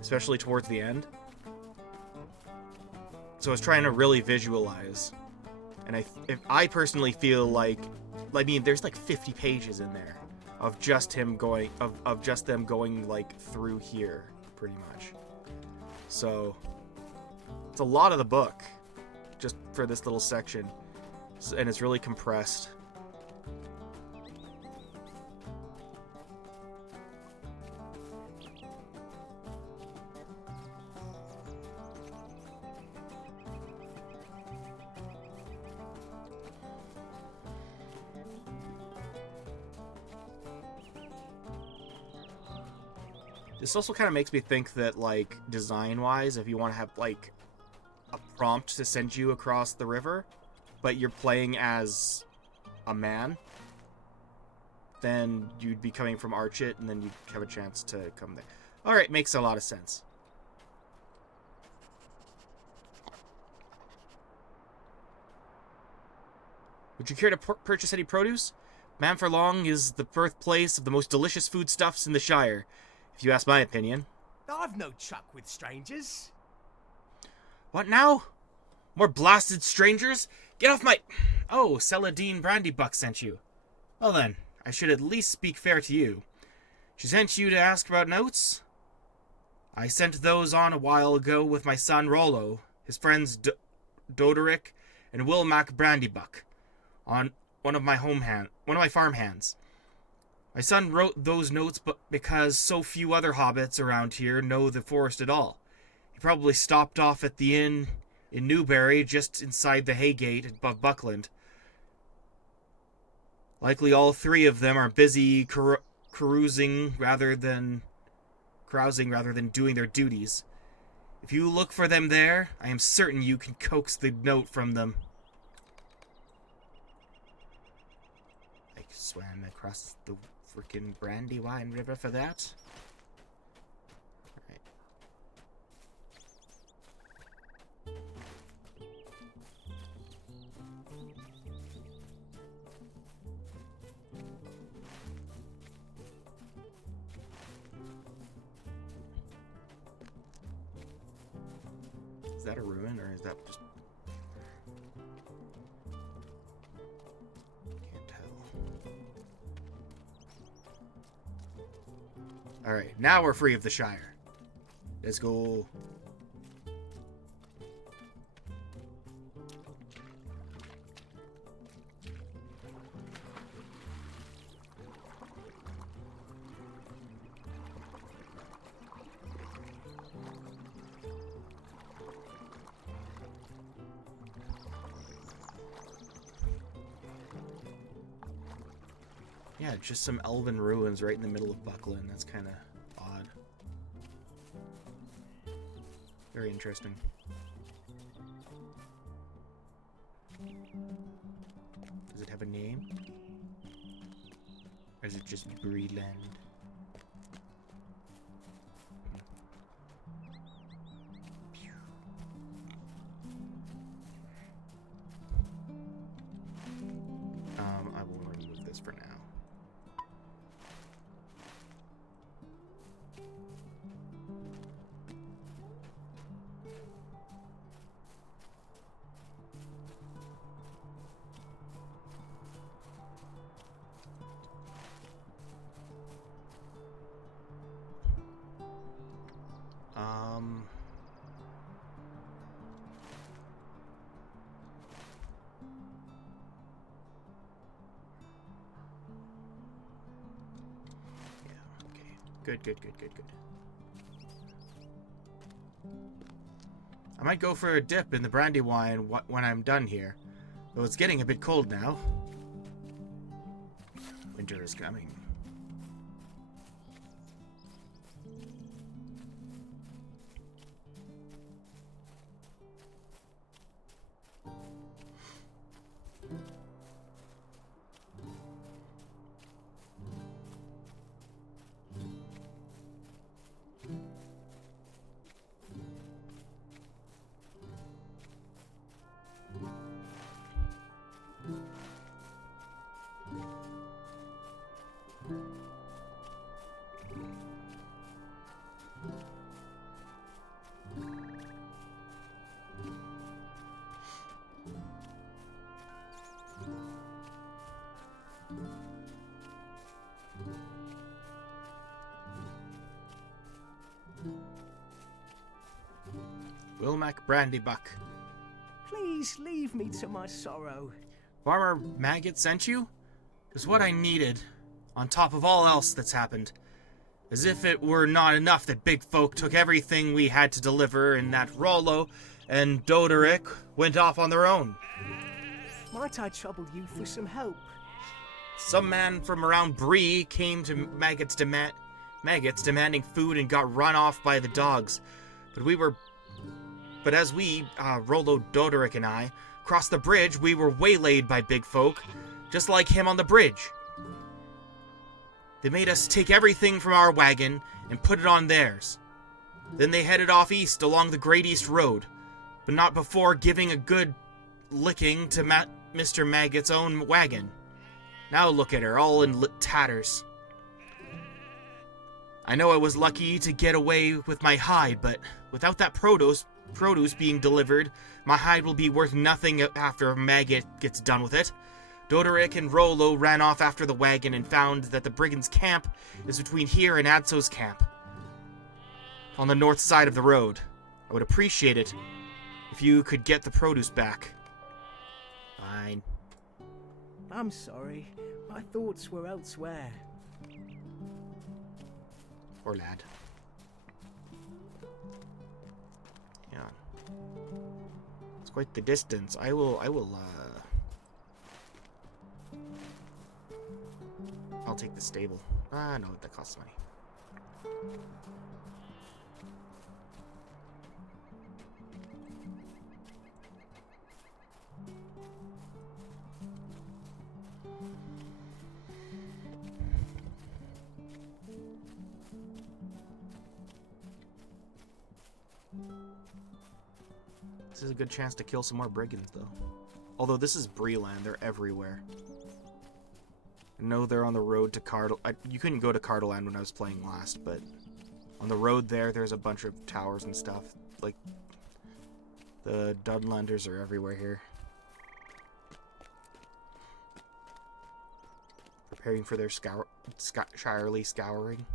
Especially towards the end. So I was trying to really visualize. And I personally feel like, I mean, there's like 50 pages in there of just him going, of just them going like through here, pretty much. So, it's a lot of the book. just for this little section. And it's really compressed. This also kind of makes me think that, like, design-wise, if you want to have, like, a prompt to send you across the river, but you're playing as a man, then you'd be coming from Archit, and then you'd have a chance to come there. Alright, makes a lot of sense. Would you care to purchase any produce? Manfurlong is the birthplace of the most delicious foodstuffs in the Shire, if you ask my opinion. I've no chuck with strangers. What now? More blasted strangers? Get off my... Oh, Celadine Brandybuck sent you. Well then, I should at least speak fair to you. She sent you to ask about notes? I sent those on a while ago with my son Rollo, his friends Doderick and Wilmac Brandybuck, on one of my farm hands. My son wrote those notes because so few other hobbits around here know the forest at all. He probably stopped off at the inn in Newbury, just inside the Haygate above Buckland. Likely all three of them are busy carousing rather than doing their duties. If you look for them there, I am certain you can coax the note from them. I swam across the freaking Brandywine River for that. Alright. Is that a ruin, or is that just... Can't tell. Alright, now we're free of the Shire. Let's go. Yeah, just some elven ruins right in the middle of Buckland. That's kind of odd. Very interesting. Does it have a name? Or is it just Bree-land? I will remove this for now. Yeah, okay. Good. I might go for a dip in the Brandywine when I'm done here, though it's getting a bit cold now. Winter is coming. Wilmac Brandybuck. Please Please leave me to my sorrow. Farmer Maggot sent you? It was what I needed, on top of all else that's happened. As if it were not enough that big folk took everything we had to deliver and that Rollo and Doderick went off on their own. Might I trouble you for some help? Some man from around Bree came to Maggots demanding food and got run off by the dogs. But as we, Rollo, Doderick and I, crossed the bridge, we were waylaid by big folk, just like him on the bridge. They made us take everything from our wagon and put it on theirs. Then they headed off east along the Great East Road, but not before giving a good licking to Mr. Maggot's own wagon. Now look at her, all in tatters. I know I was lucky to get away with my hide, but without that produce being delivered, my hide will be worth nothing after Maggot gets done with it. Doderick and Rollo ran off after the wagon and found that the brigands' camp is between here and Adso's camp, on the north side of the road. I would appreciate it if you could get the produce back. Fine. I'm sorry. My thoughts were elsewhere. Poor lad. Yeah. It's quite the distance. I'll take the stable. No, that costs money. This is a good chance to kill some more brigands, though. Although this is Bree-land, they're everywhere. I know they're on the road to you couldn't go to Cardoland when I was playing last, but on the road there's a bunch of towers and stuff. Like, the Dunlanders are everywhere here. Preparing for their Shirley scouring.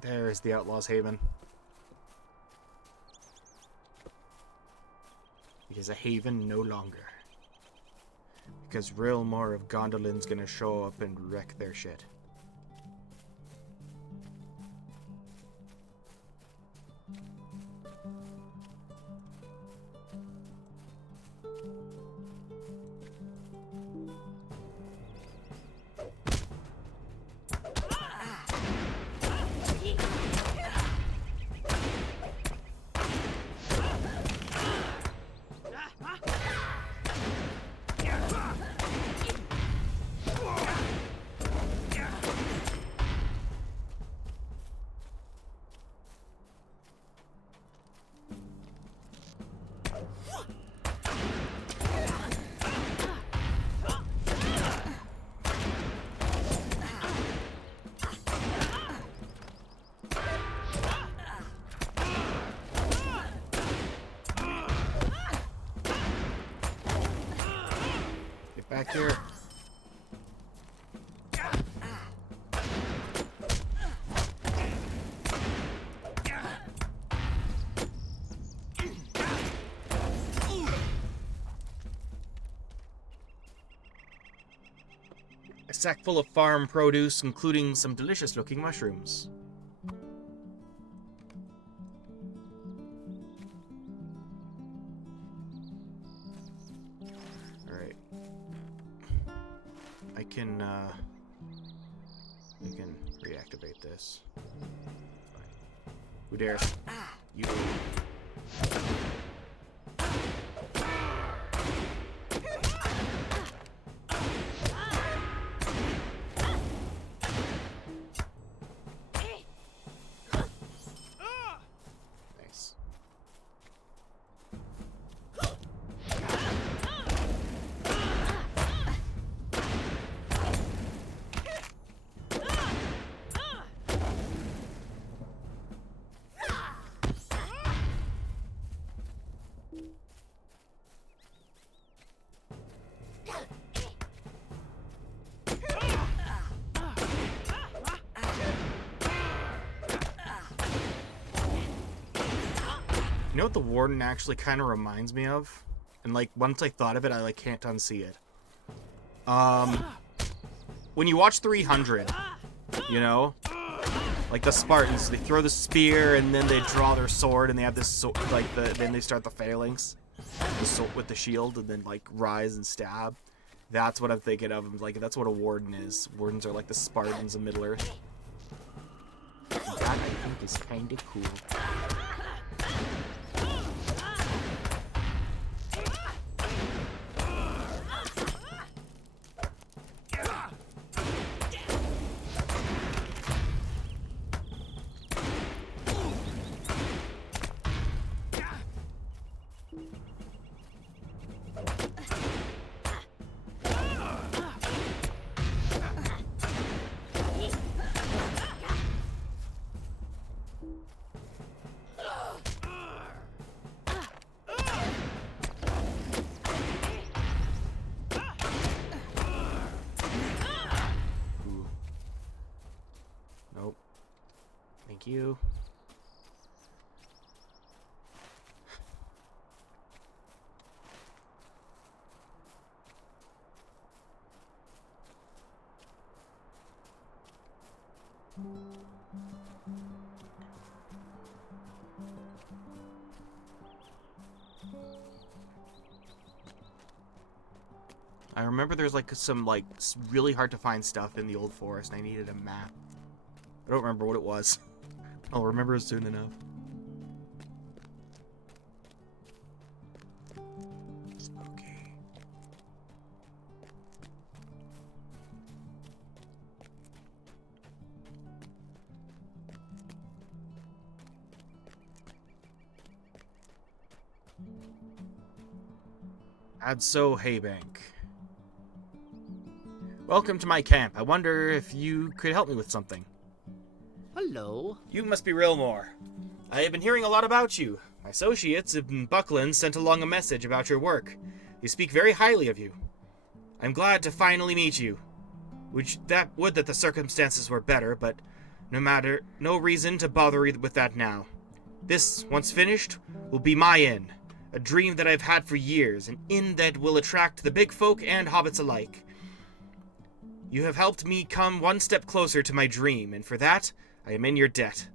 There's the Outlaw's Haven. It is a haven no longer. Because real more of Gondolin's gonna show up and wreck their shit. Back here. A sack full of farm produce, including some delicious looking mushrooms. I can reactivate this. Who dares? You. Nice. You know what the warden actually kind of reminds me of? And like once I thought of it, I like can't unsee it. When you watch 300, you know, like the Spartans, they throw the spear and then they draw their sword and they have this sword, like then they start the phalanx, with the shield and then like rise and stab. That's what I'm thinking of. Like that's what a warden is. Wardens are like the Spartans of Middle Earth. That I think is kind of cool. Nope. Thank you. I remember there's like some like really hard to find stuff in the old forest and I needed a map. I don't remember what it was. I'll remember it soon enough. Spooky. Adso Haybank. Welcome to my camp. I wonder if you could help me with something. Hello. You must be Rilmore. I have been hearing a lot about you. My associates in Buckland sent along a message about your work. They speak very highly of you. I'm glad to finally meet you. Would that the circumstances were better, but no reason to bother with that now. This, once finished, will be my inn. A dream that I've had for years, an inn that will attract the big folk and hobbits alike. You have helped me come one step closer to my dream, and for that, I am in your debt.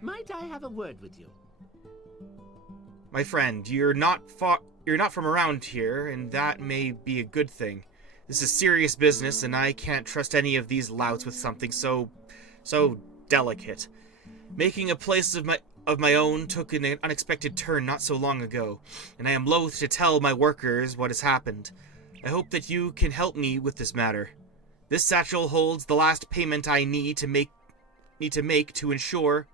Might I have a word with you? My friend, you're not from around here, and that may be a good thing. This is serious business, and I can't trust any of these louts with something so delicate. Making a place of my own took an unexpected turn not so long ago, and I am loath to tell my workers what has happened. I hope that you can help me with this matter. This satchel holds the last payment I need to make to ensure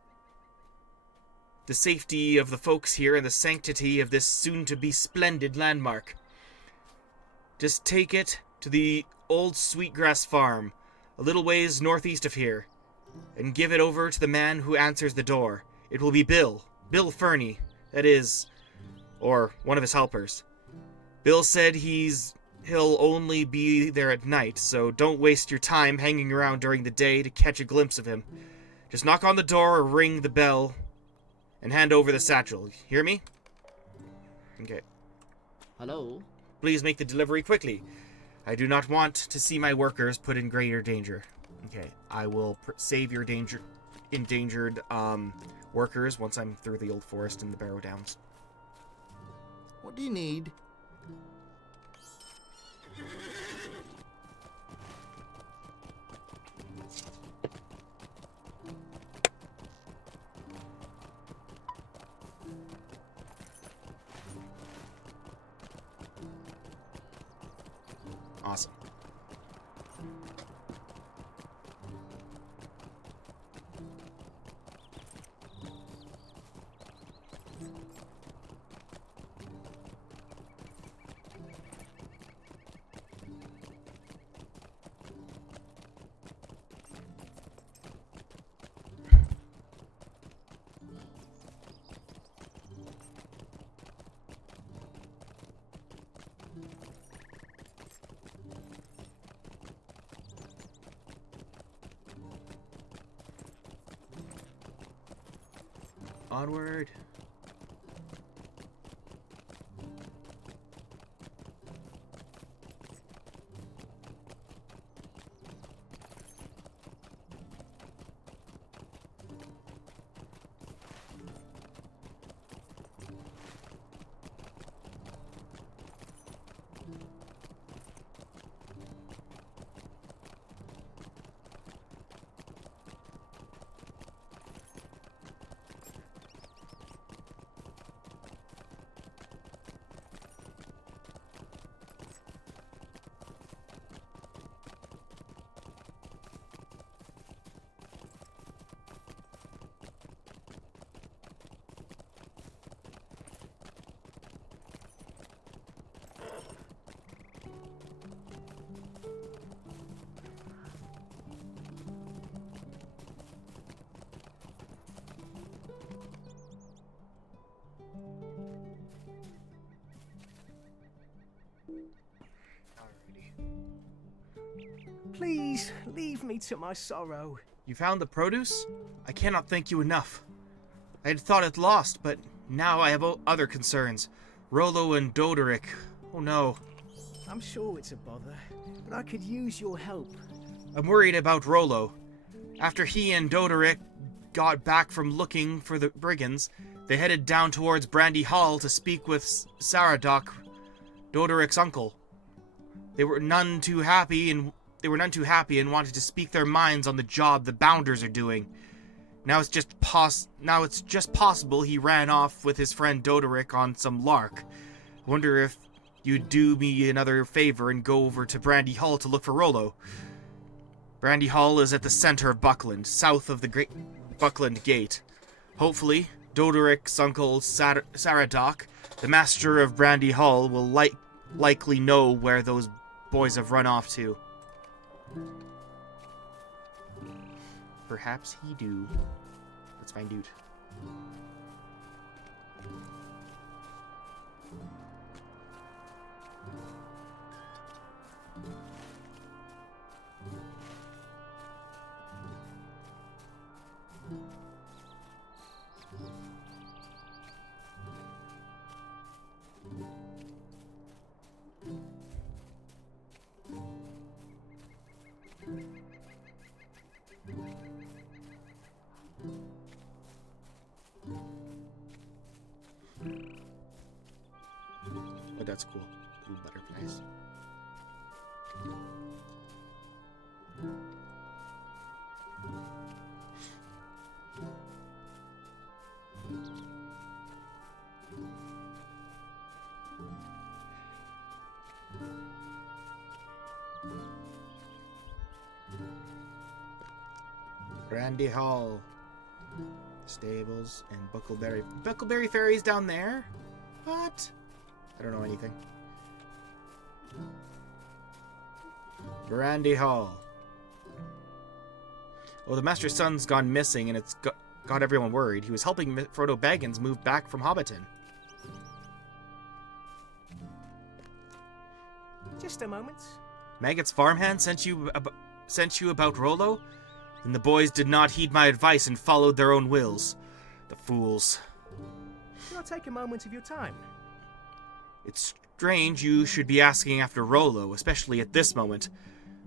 the safety of the folks here and the sanctity of this soon-to-be splendid landmark. Just take it to the old Sweetgrass farm, a little ways northeast of here, and give it over to the man who answers the door. It will be Bill Fernie, that is, or one of his helpers. Bill said he'll only be there at night, so don't waste your time hanging around during the day to catch a glimpse of him. Just knock on the door or ring the bell and hand over the satchel. Hear me? Okay. Hello? Please make the delivery quickly. I do not want to see my workers put in greater danger. Okay, I will save your endangered workers once I'm through the old forest and the Barrow Downs. What do you need? Awesome. Onward. Please, leave me to my sorrow. You found the produce? I cannot thank you enough. I had thought it lost, but now I have other concerns. Rollo and Doderick. Oh no. I'm sure it's a bother, but I could use your help. I'm worried about Rollo. After he and Doderick got back from looking for the brigands, they headed down towards Brandy Hall to speak with Saradoc, Doderick's uncle. They were none too happy and wanted to speak their minds on the job the Bounders are doing. Now it's just possible he ran off with his friend Doderick on some lark. I wonder if you'd do me another favor and go over to Brandy Hall to look for Rollo. Brandy Hall is at the center of Buckland, south of the Great Buckland Gate. Hopefully, Doderick's uncle Saradoc, the master of Brandy Hall, will likely know where those boys have run off to. Perhaps he do. Let's find out. Oh, that's cool. Little butterflies. Brandy Hall. Stables and Buckleberry. Buckleberry Ferry's down there? What? I don't know anything. Brandy Hall. Oh, the Master's son's gone missing, and it's got everyone worried. He was helping Frodo Baggins move back from Hobbiton. Just a moment. Maggot's farmhand sent you about Rollo? Then the boys did not heed my advice and followed their own wills. The fools. Can I take a moment of your time? It's strange you should be asking after Rollo, especially at this moment.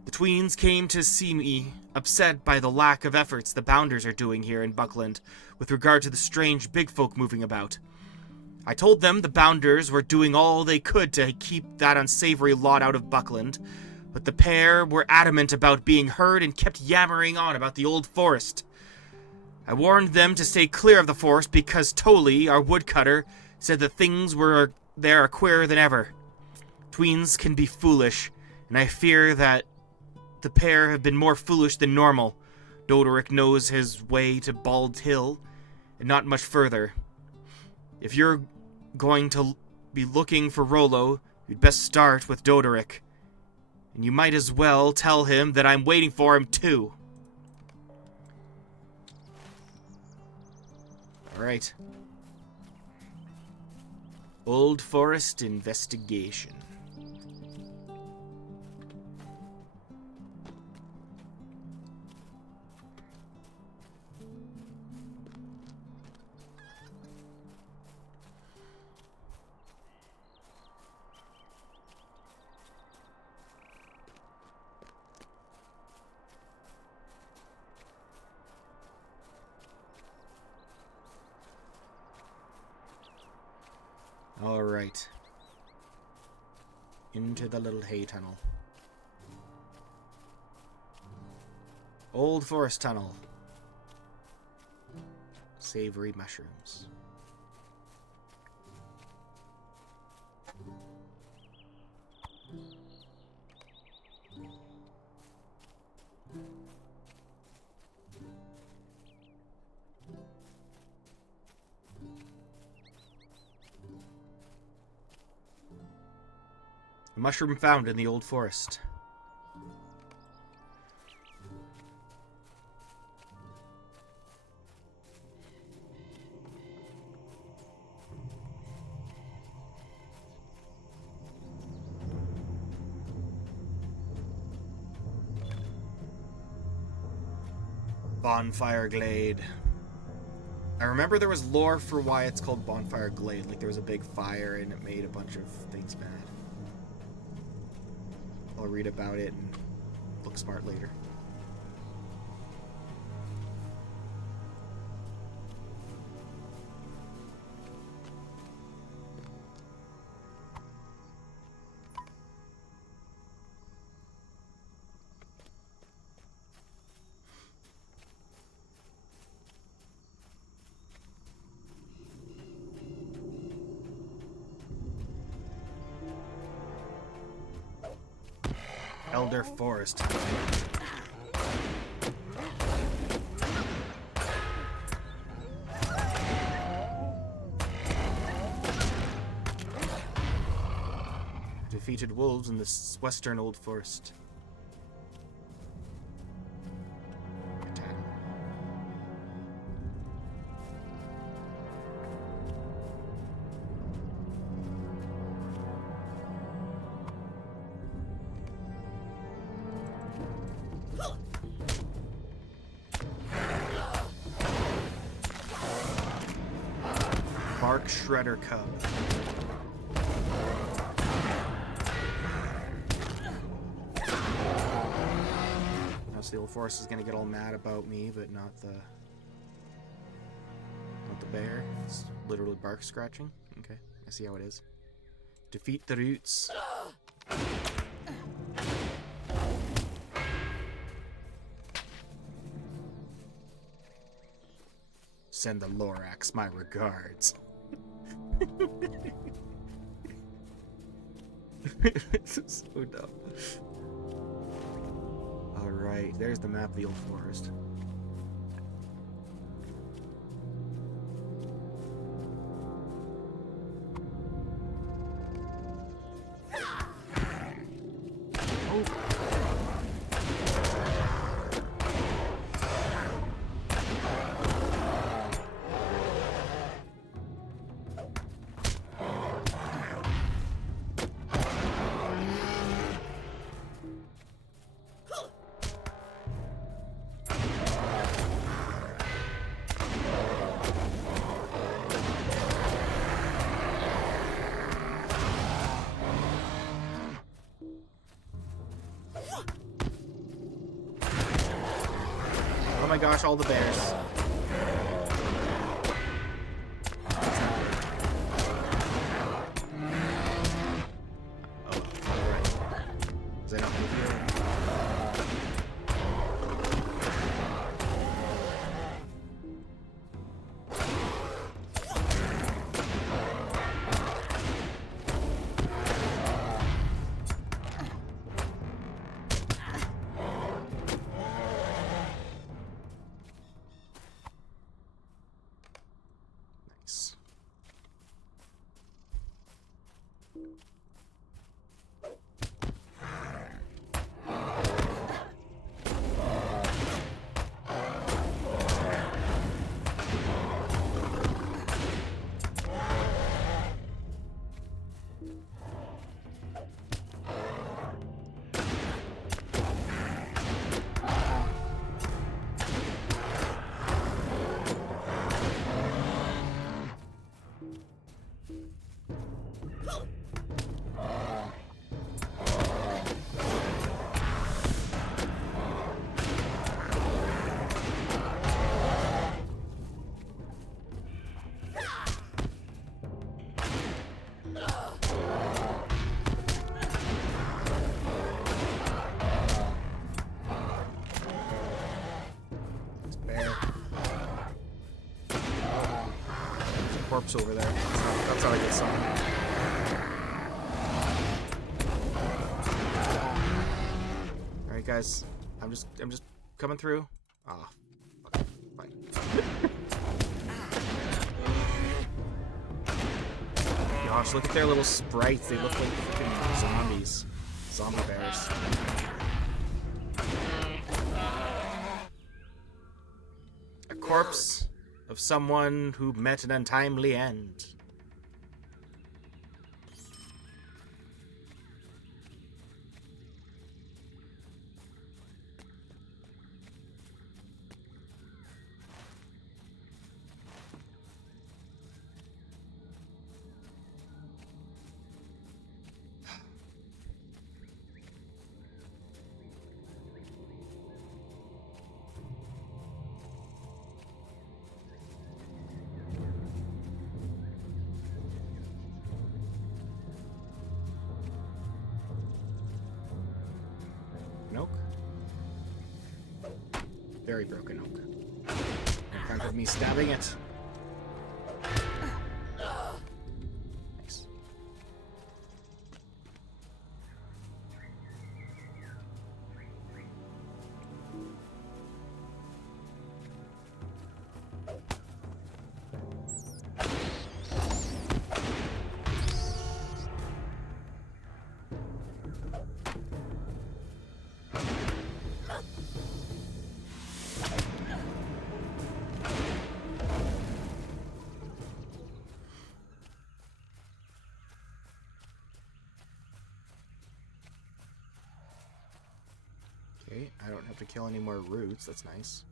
The tweens came to see me, upset by the lack of efforts the Bounders are doing here in Buckland with regard to the strange big folk moving about. I told them the Bounders were doing all they could to keep that unsavory lot out of Buckland, but the pair were adamant about being heard and kept yammering on about the old forest. I warned them to stay clear of the forest because Tolly, our woodcutter, said that things were there queerer than ever. Tweens can be foolish, and I fear that the pair have been more foolish than normal. Dodoric knows his way to Bald Hill, and not much further. If you're going to be looking for Rollo, you'd best start with Dodoric. And you might as well tell him that I'm waiting for him too. Alright. Old Forest Investigation. Alright. Into the little hay tunnel. Old Forest Tunnel. Savory mushrooms. A mushroom found in the old forest. Bonfire Glade. I remember there was lore for why it's called Bonfire Glade. Like there was a big fire and it made a bunch of things bad. I'll read about it and look smart later. Elder Forest. Defeated wolves in the western Old Forest. Bark Shredder Cub. Now, so the old forest is gonna get all mad about me, but not the bear. It's literally bark scratching. Okay, I see how it is. Defeat the roots. Send the Lorax my regards. This is so dumb. Alright, there's the map of the old forest. Oh my gosh, all the bears. Oh, alright. Is that not with you? corpse over there. That's not a good sign. All right, guys. I'm just coming through. Ah, okay, fine. Gosh, look at their little sprites. They look like freaking zombies. Zombie bears. A corpse of someone who met an untimely end. An oak. Very broken oak. In front of me stabbing it. Nice. Okay, I don't have to kill any more roots. That's nice.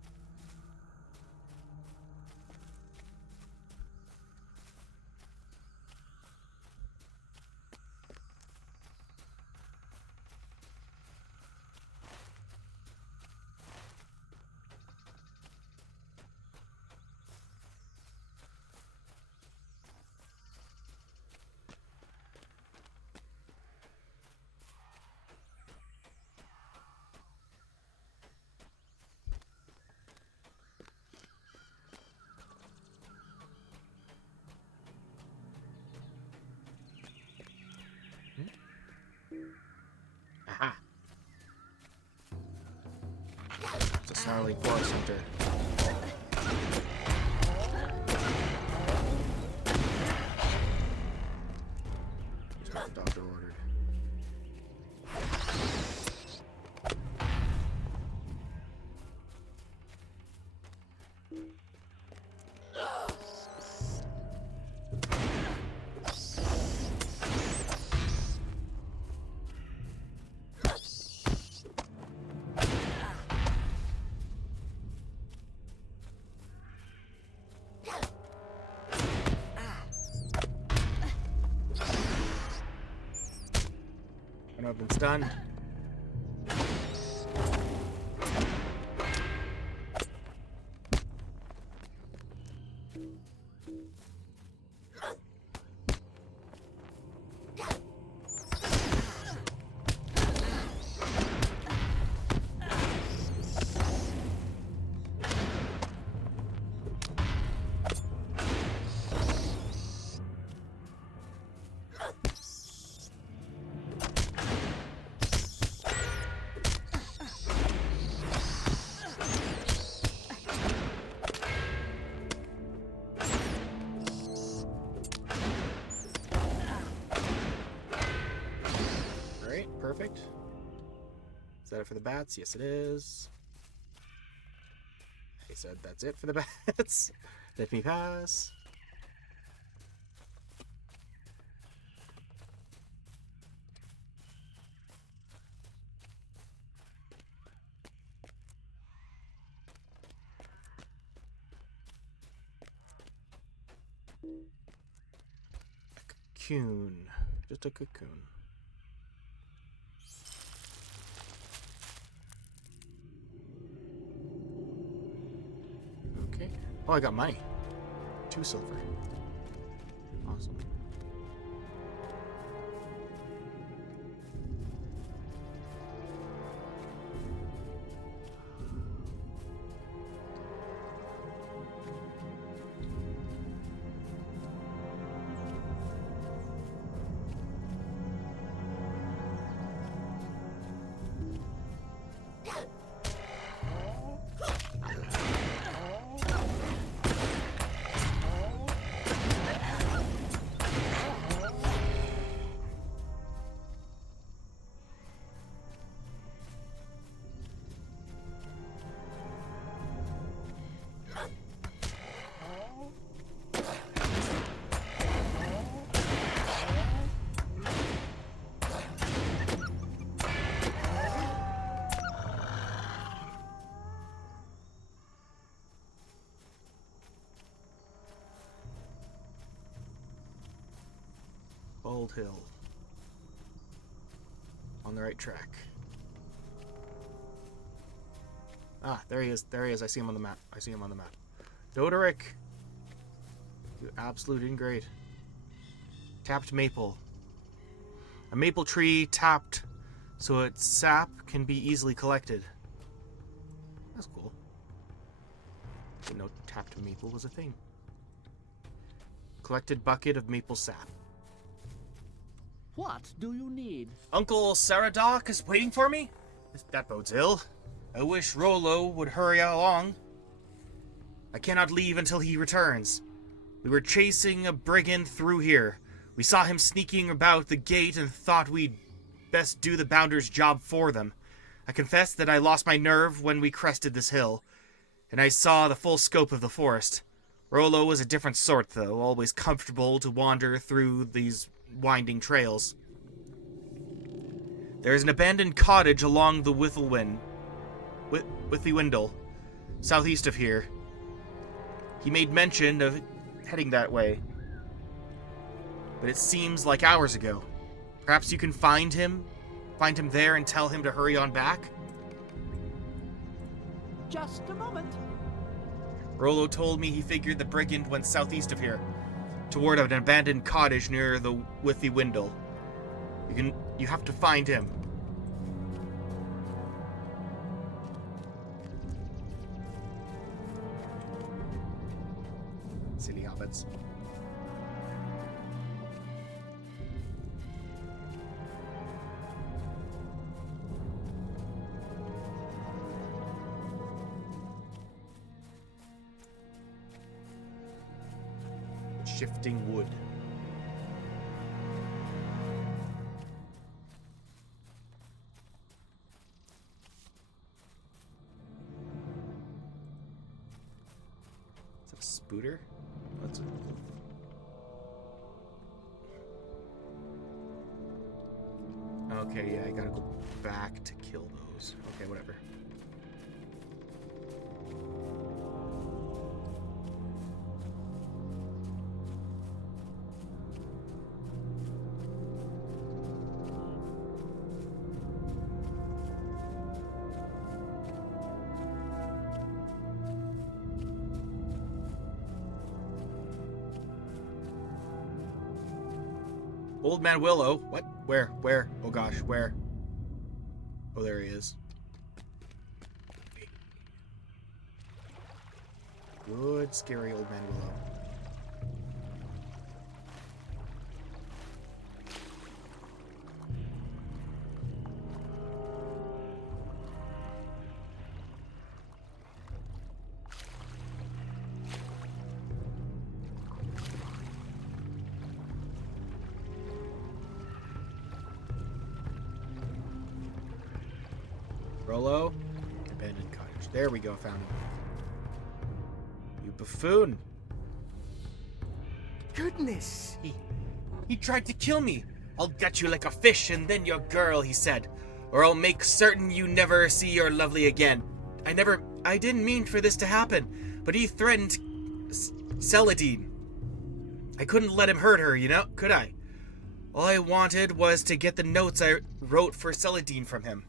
Aha! It's a snarly forest hunter. Here's what the doctor ordered. One of them's done. Perfect. Is that it for the bats? Yes, it is. He said that's it for the bats. Let me pass. A cocoon. Just a cocoon. Okay. Oh, I got money. 2 silver. Awesome. Bald Hill. On the right track. Ah, there he is. There he is. I see him on the map. I see him on the map. Doderick! You absolute ingrate. Tapped maple. A maple tree tapped so its sap can be easily collected. That's cool. Didn't know tapped maple was a thing. Collected bucket of maple sap. What do you need? Uncle Saradoc is waiting for me? That bodes ill. I wish Rollo would hurry along. I cannot leave until he returns. We were chasing a brigand through here. We saw him sneaking about the gate and thought we'd best do the bounder's job for them. I confess that I lost my nerve when we crested this hill, and I saw the full scope of the forest. Rollo was a different sort, though, always comfortable to wander through these winding trails. There is an abandoned cottage along the Withywindle, southeast of here. He made mention of heading that way, but it seems like hours ago. Perhaps you can find him there and tell him to hurry on back? Just a moment. Rollo told me he figured the brigand went southeast of here, toward an abandoned cottage near the Withywindle. You have to find him. Silly hobbits. Shifting wood. Is that a spooter? What's it? Okay, yeah, I gotta go back to kill those. Okay, whatever. Old Man Willow. What? Where? Where? Oh gosh, where? Oh, there he is. Good, scary Old Man Willow. Rollo, abandoned cottage. There we go, found him. You buffoon. Goodness! He tried to kill me. I'll gut you like a fish and then your girl, he said. Or I'll make certain you never see your lovely again. I didn't mean for this to happen, but he threatened Celadine. I couldn't let him hurt her, could I? All I wanted was to get the notes I wrote for Celadine from him.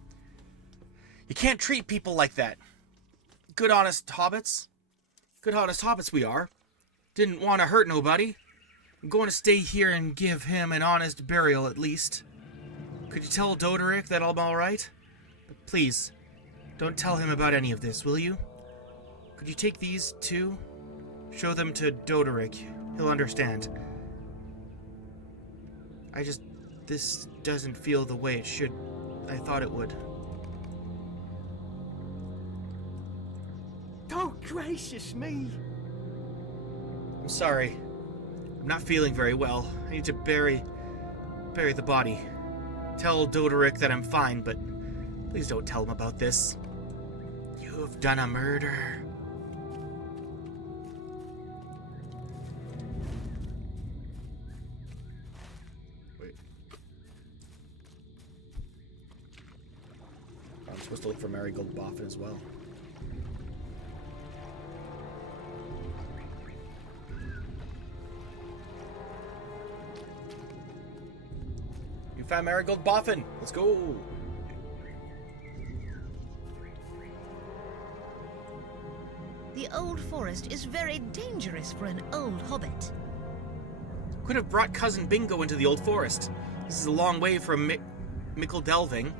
You can't treat people like that. Good honest hobbits. Good honest hobbits we are. Didn't want to hurt nobody. I'm going to stay here and give him an honest burial at least. Could you tell Doderick that I'm alright? But please, don't tell him about any of this, will you? Could you take these too? Show them to Doderick. He'll understand. This doesn't feel the way it should. I thought it would. Oh, gracious me! I'm sorry. I'm not feeling very well. I need to bury the body. Tell Doderick that I'm fine, but please don't tell him about this. You've done a murder. Wait. I'm supposed to look for Marigold Boffin as well. found Marigold Boffin. Let's go. The old forest is very dangerous for an old hobbit. Could have brought Cousin Bingo into the old forest. This is a long way from Mickle Delving,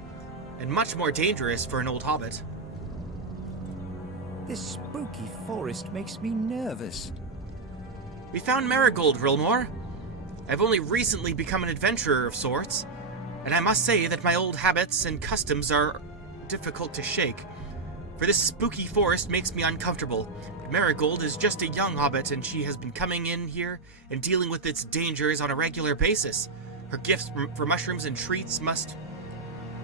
and much more dangerous for an old hobbit. This spooky forest makes me nervous. We found Marigold, Rilmore. I've only recently become an adventurer of sorts, and I must say that my old habits and customs are difficult to shake. For this spooky forest makes me uncomfortable. Marigold is just a young hobbit, and she has been coming in here and dealing with its dangers on a regular basis. Her gifts for mushrooms and treats must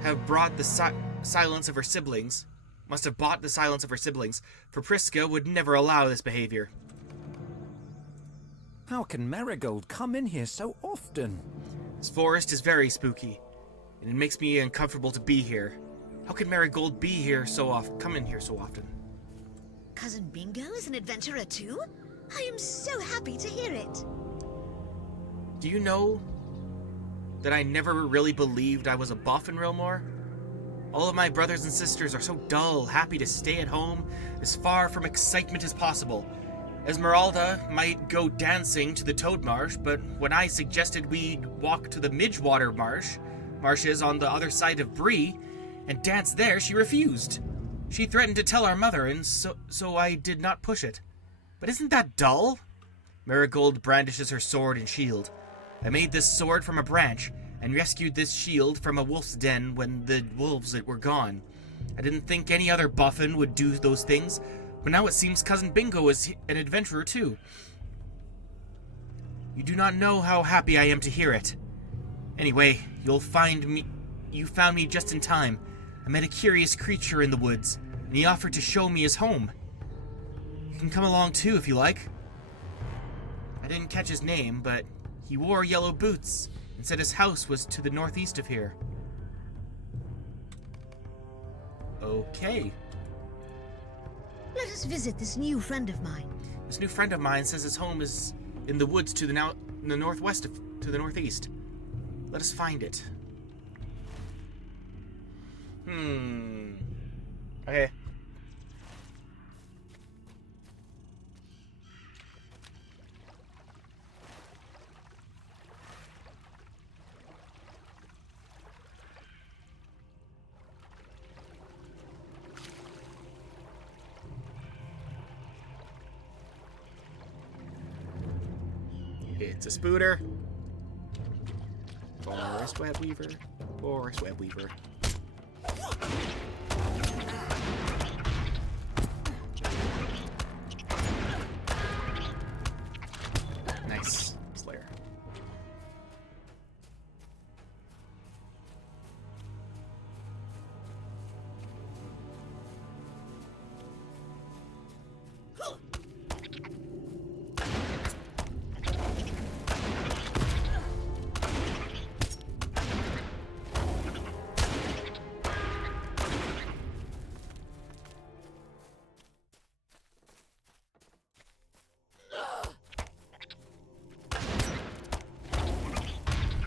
have brought the silence of her siblings. Must have bought the silence of her siblings, for Priska would never allow this behavior. How can Marigold come in here so often? This forest is very spooky, and it makes me uncomfortable to be here. How can Marigold be here so often? Come in here so often? Cousin Bingo is an adventurer too? I am so happy to hear it. Do you know that I never really believed I was a buff in Rilmore? All of my brothers and sisters are so dull, happy to stay at home, as far from excitement as possible. Esmeralda might go dancing to the Toad Marsh, but when I suggested we walk to the Midgewater marshes on the other side of Bree, and dance there, she refused. She threatened to tell our mother, and so I did not push it. But isn't that dull? Marigold brandishes her sword and shield. I made this sword from a branch, and rescued this shield from a wolf's den when the wolves were gone. I didn't think any other buffin would do those things, but now it seems Cousin Bingo is an adventurer too. You do not know how happy I am to hear it. Anyway, you found me just in time. I met a curious creature in the woods, and he offered to show me his home. You can come along too if you like. I didn't catch his name, but he wore yellow boots and said his house was to the northeast of here. Okay. Let us visit this new friend of mine. This new friend of mine says his home is in the woods to the northeast. Let us find it. Okay. It's a spooter. Forest web weaver. Forest web weaver. Nice. Slayer.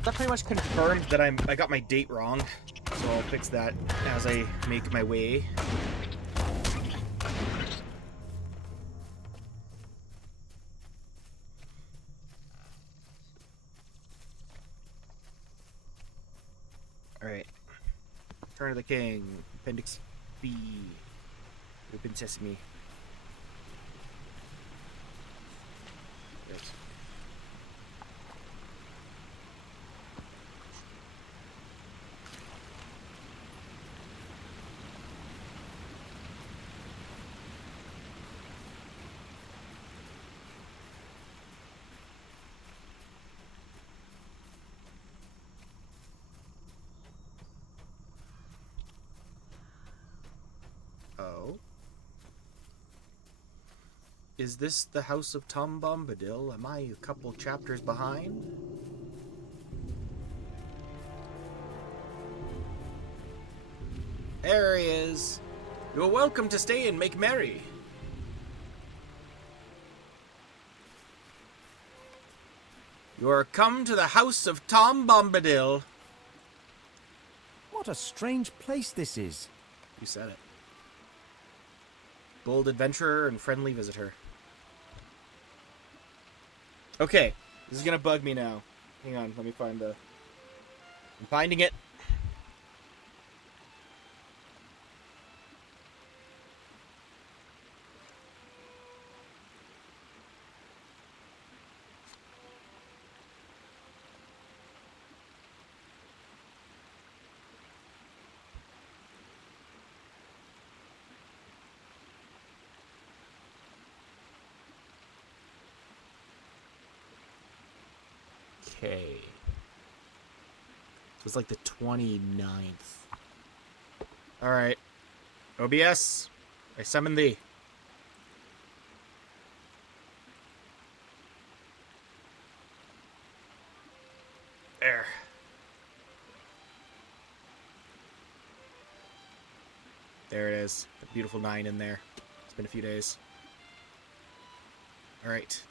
That pretty much confirmed that I got my date wrong, so I'll fix that as I make my way. Alright. Turn of the King. Appendix B. Open Sesame. Right. Oh. Is this the house of Tom Bombadil? Am I a couple chapters behind? There he is. You're welcome to stay and make merry. You are come to the house of Tom Bombadil. What a strange place this is. You said it. Bold adventurer and friendly visitor. Okay, this is gonna bug me now. Hang on, let me find the... I'm finding it. Okay. So it's like the 29th. Alright. OBS, I summon thee. There. There it is. The beautiful 9 in there. It's been a few days. Alright.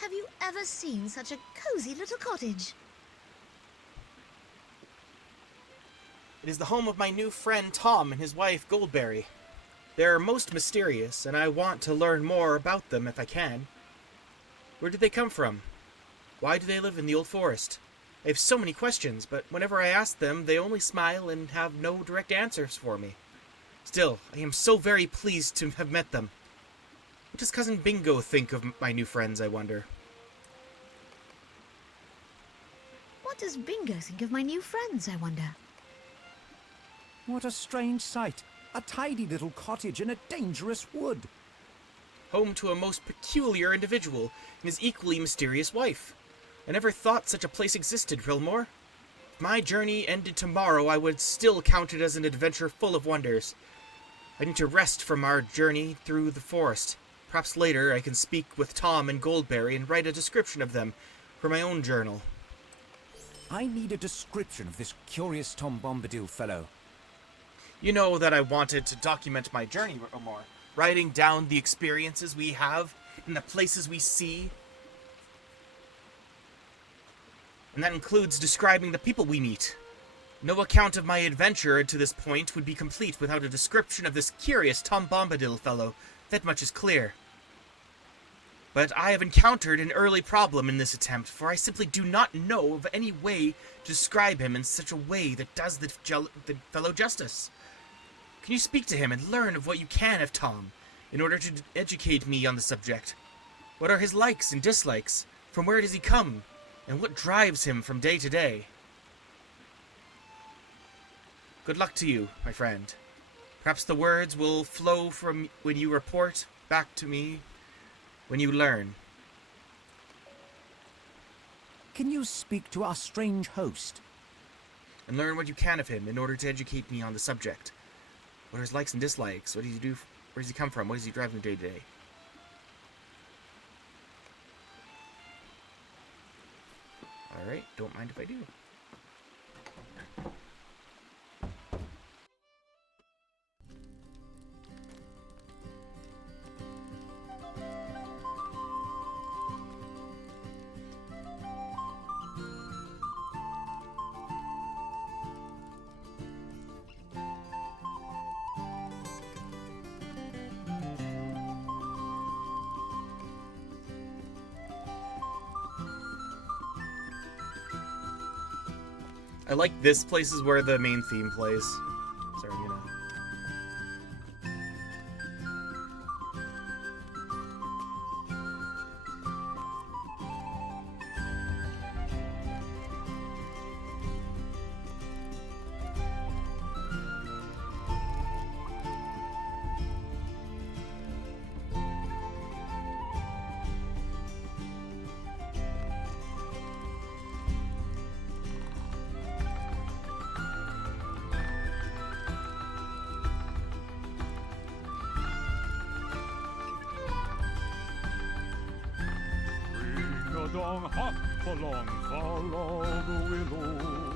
Have you ever seen such a cozy little cottage? It is the home of my new friend Tom and his wife Goldberry. They are most mysterious, and I want to learn more about them if I can. Where did they come from? Why do they live in the old forest? I have so many questions, but whenever I ask them, they only smile and have no direct answers for me. Still, I am so very pleased to have met them. What does Cousin Bingo think of my new friends, I wonder? What does Bingo think of my new friends, I wonder? What a strange sight. A tidy little cottage in a dangerous wood. Home to a most peculiar individual and his equally mysterious wife. I never thought such a place existed, Rilmore. If my journey ended tomorrow, I would still count it as an adventure full of wonders. I need to rest from our journey through the forest. Perhaps later I can speak with Tom and Goldberry and write a description of them for my own journal. I need a description of this curious Tom Bombadil fellow. You know that I wanted to document my journey more, writing down the experiences we have and the places we see. And that includes describing the people we meet. No account of my adventure to this point would be complete without a description of this curious Tom Bombadil fellow. That much is clear. But I have encountered an early problem in this attempt, for I simply do not know of any way to describe him in such a way that does the fellow justice. Can you speak to him and learn of what you can of Tom, in order to educate me on the subject? What are his likes and dislikes? From where does he come? And what drives him from day to day? Good luck to you, my friend. Perhaps the words will flow from when you report back to me when you learn. Can you speak to our strange host? And learn what you can of him in order to educate me on the subject. What are his likes and dislikes? What does he do? Where does he come from? What does he drive him day to day? Alright, don't mind if I do. I like this place is where the main theme plays. Sorry, you know. Dong hop along, follow the willow.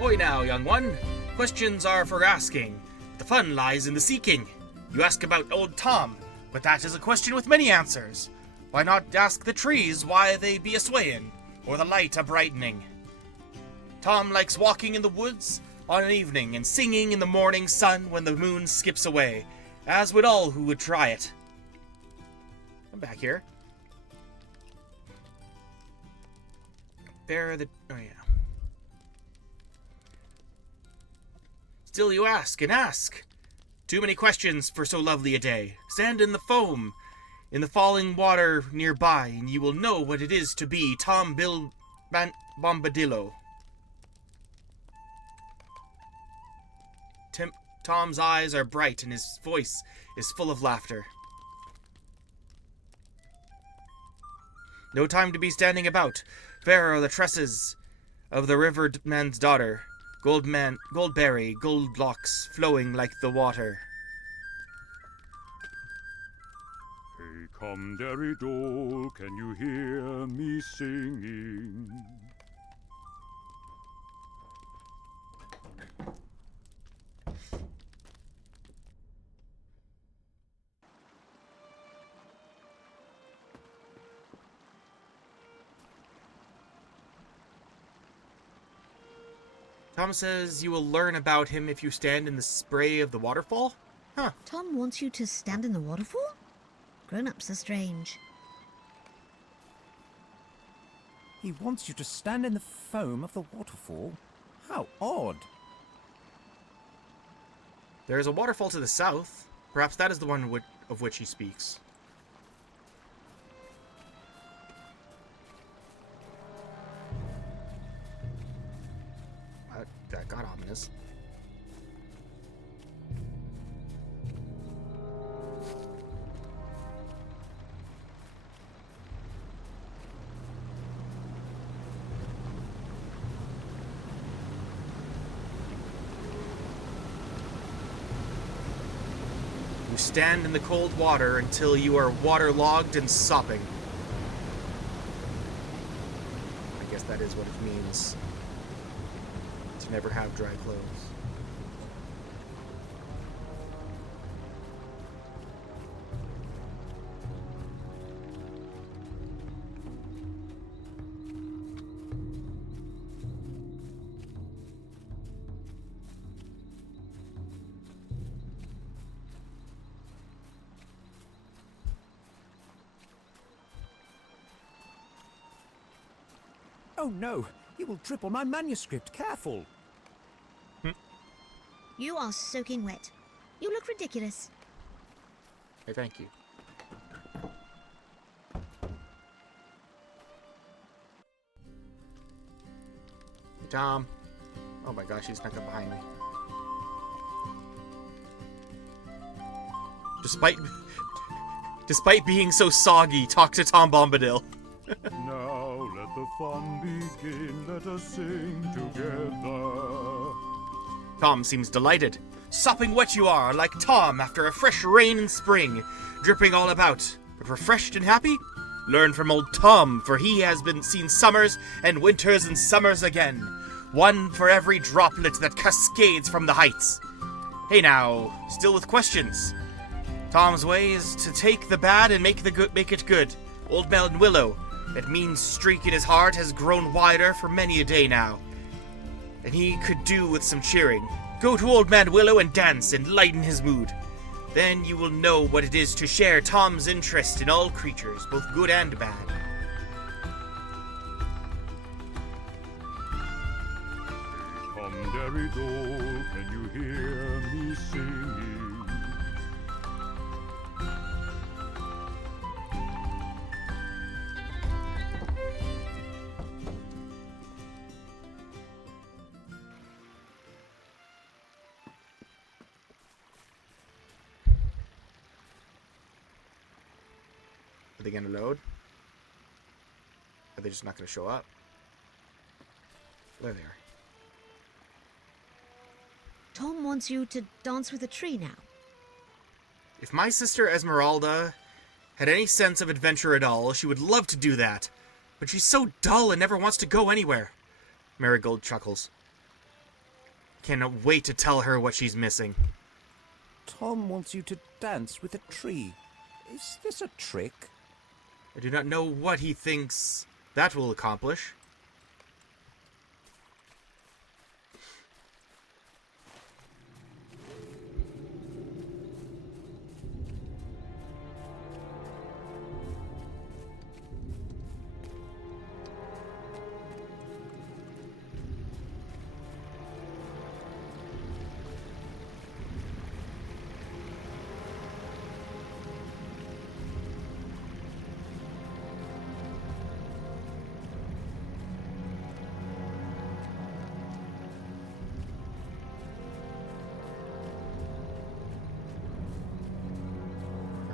Oi now, young one. Questions are for asking. The fun lies in the seeking. You ask about old Tom. But that is a question with many answers. Why not ask the trees why they be a-swayin', or the light a-brightening? Tom likes walking in the woods on an evening and singing in the morning sun when the moon skips away, as would all who would try it. I'm back here. Oh yeah. Still you ask and ask. Too many questions for so lovely a day. Stand in the foam, in the falling water nearby, and you will know what it is to be Tom Bombadillo. Tom's eyes are bright and his voice is full of laughter. No time to be standing about. Fair are the tresses of the river man's daughter. Goldberry, gold locks flowing like the water. Hey, come, Derry Dole, can you hear me singing? Tom says you will learn about him if you stand in the spray of the waterfall? Huh. Tom wants you to stand in the waterfall? Grown-ups are strange. He wants you to stand in the foam of the waterfall? How odd. There is a waterfall to the south. Perhaps that is the one of which he speaks. That got ominous. You stand in the cold water until you are waterlogged and sopping. I guess that is what it means to never have dry clothes. Oh no, you will trip on my manuscript. Careful. You are soaking wet. You look ridiculous. Hey, thank you. Hey, Tom. Oh my gosh, he snuck up behind me. Despite being so soggy, talk to Tom Bombadil. Now let the fun begin, let us sing together. Tom seems delighted. Sopping wet you are, like Tom after a fresh rain in spring, dripping all about, but refreshed and happy? Learn from old Tom, for he has been seen summers and winters and summers again, one for every droplet that cascades from the heights. Hey now, still with questions? Tom's way is to take the bad and make it good. Old Man Willow, that mean streak in his heart, has grown wider for many a day now, and he could do with some cheering. Go to Old Man Willow and dance and lighten his mood. Then you will know what it is to share Tom's interest in all creatures, both good and bad. Come, Derry Dole, can you hear me singing? Are they gonna load? Are they just not gonna show up? There they are. Tom wants you to dance with a tree now. If my sister Esmeralda had any sense of adventure at all, she would love to do that. But she's so dull and never wants to go anywhere. Marigold chuckles. Cannot wait to tell her what she's missing. Tom wants you to dance with a tree. Is this a trick? I do not know what he thinks that will accomplish.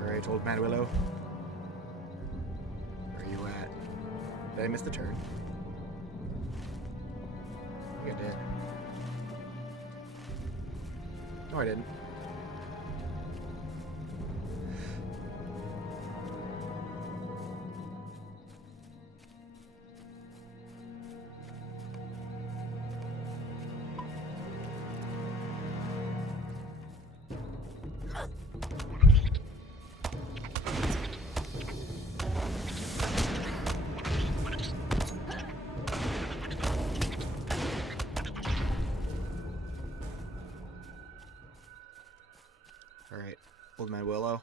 Alright, Old Man Willow. Where are you at? Did I miss the turn? I think I did. No, I didn't. Alright, Old Man Willow.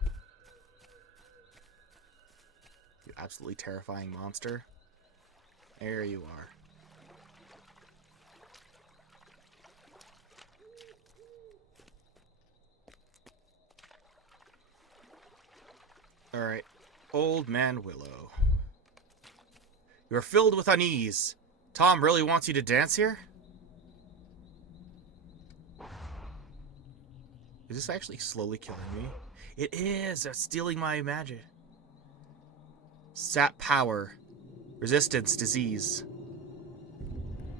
You absolutely terrifying monster. There you are. Alright, Old Man Willow. You are filled with unease. Tom really wants you to dance here? Is this actually slowly killing me? It is! It's stealing my magic. Sap power. Resistance, disease.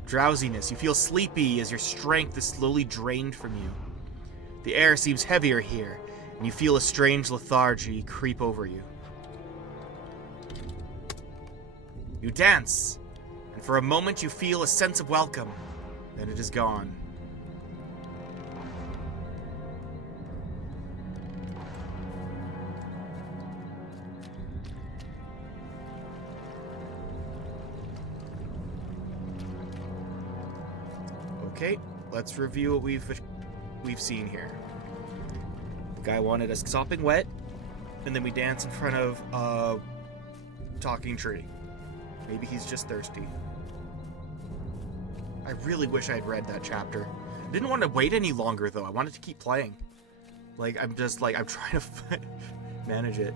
Drowsiness. You feel sleepy as your strength is slowly drained from you. The air seems heavier here, and you feel a strange lethargy creep over you. You dance, and for a moment you feel a sense of welcome. Then it is gone. Okay, let's review what we've seen here. The guy wanted us sopping wet, and then we dance in front of a talking tree. Maybe he's just thirsty. I really wish I'd read that chapter. I didn't want to wait any longer, though. I wanted to keep playing. Like, I'm trying to manage it.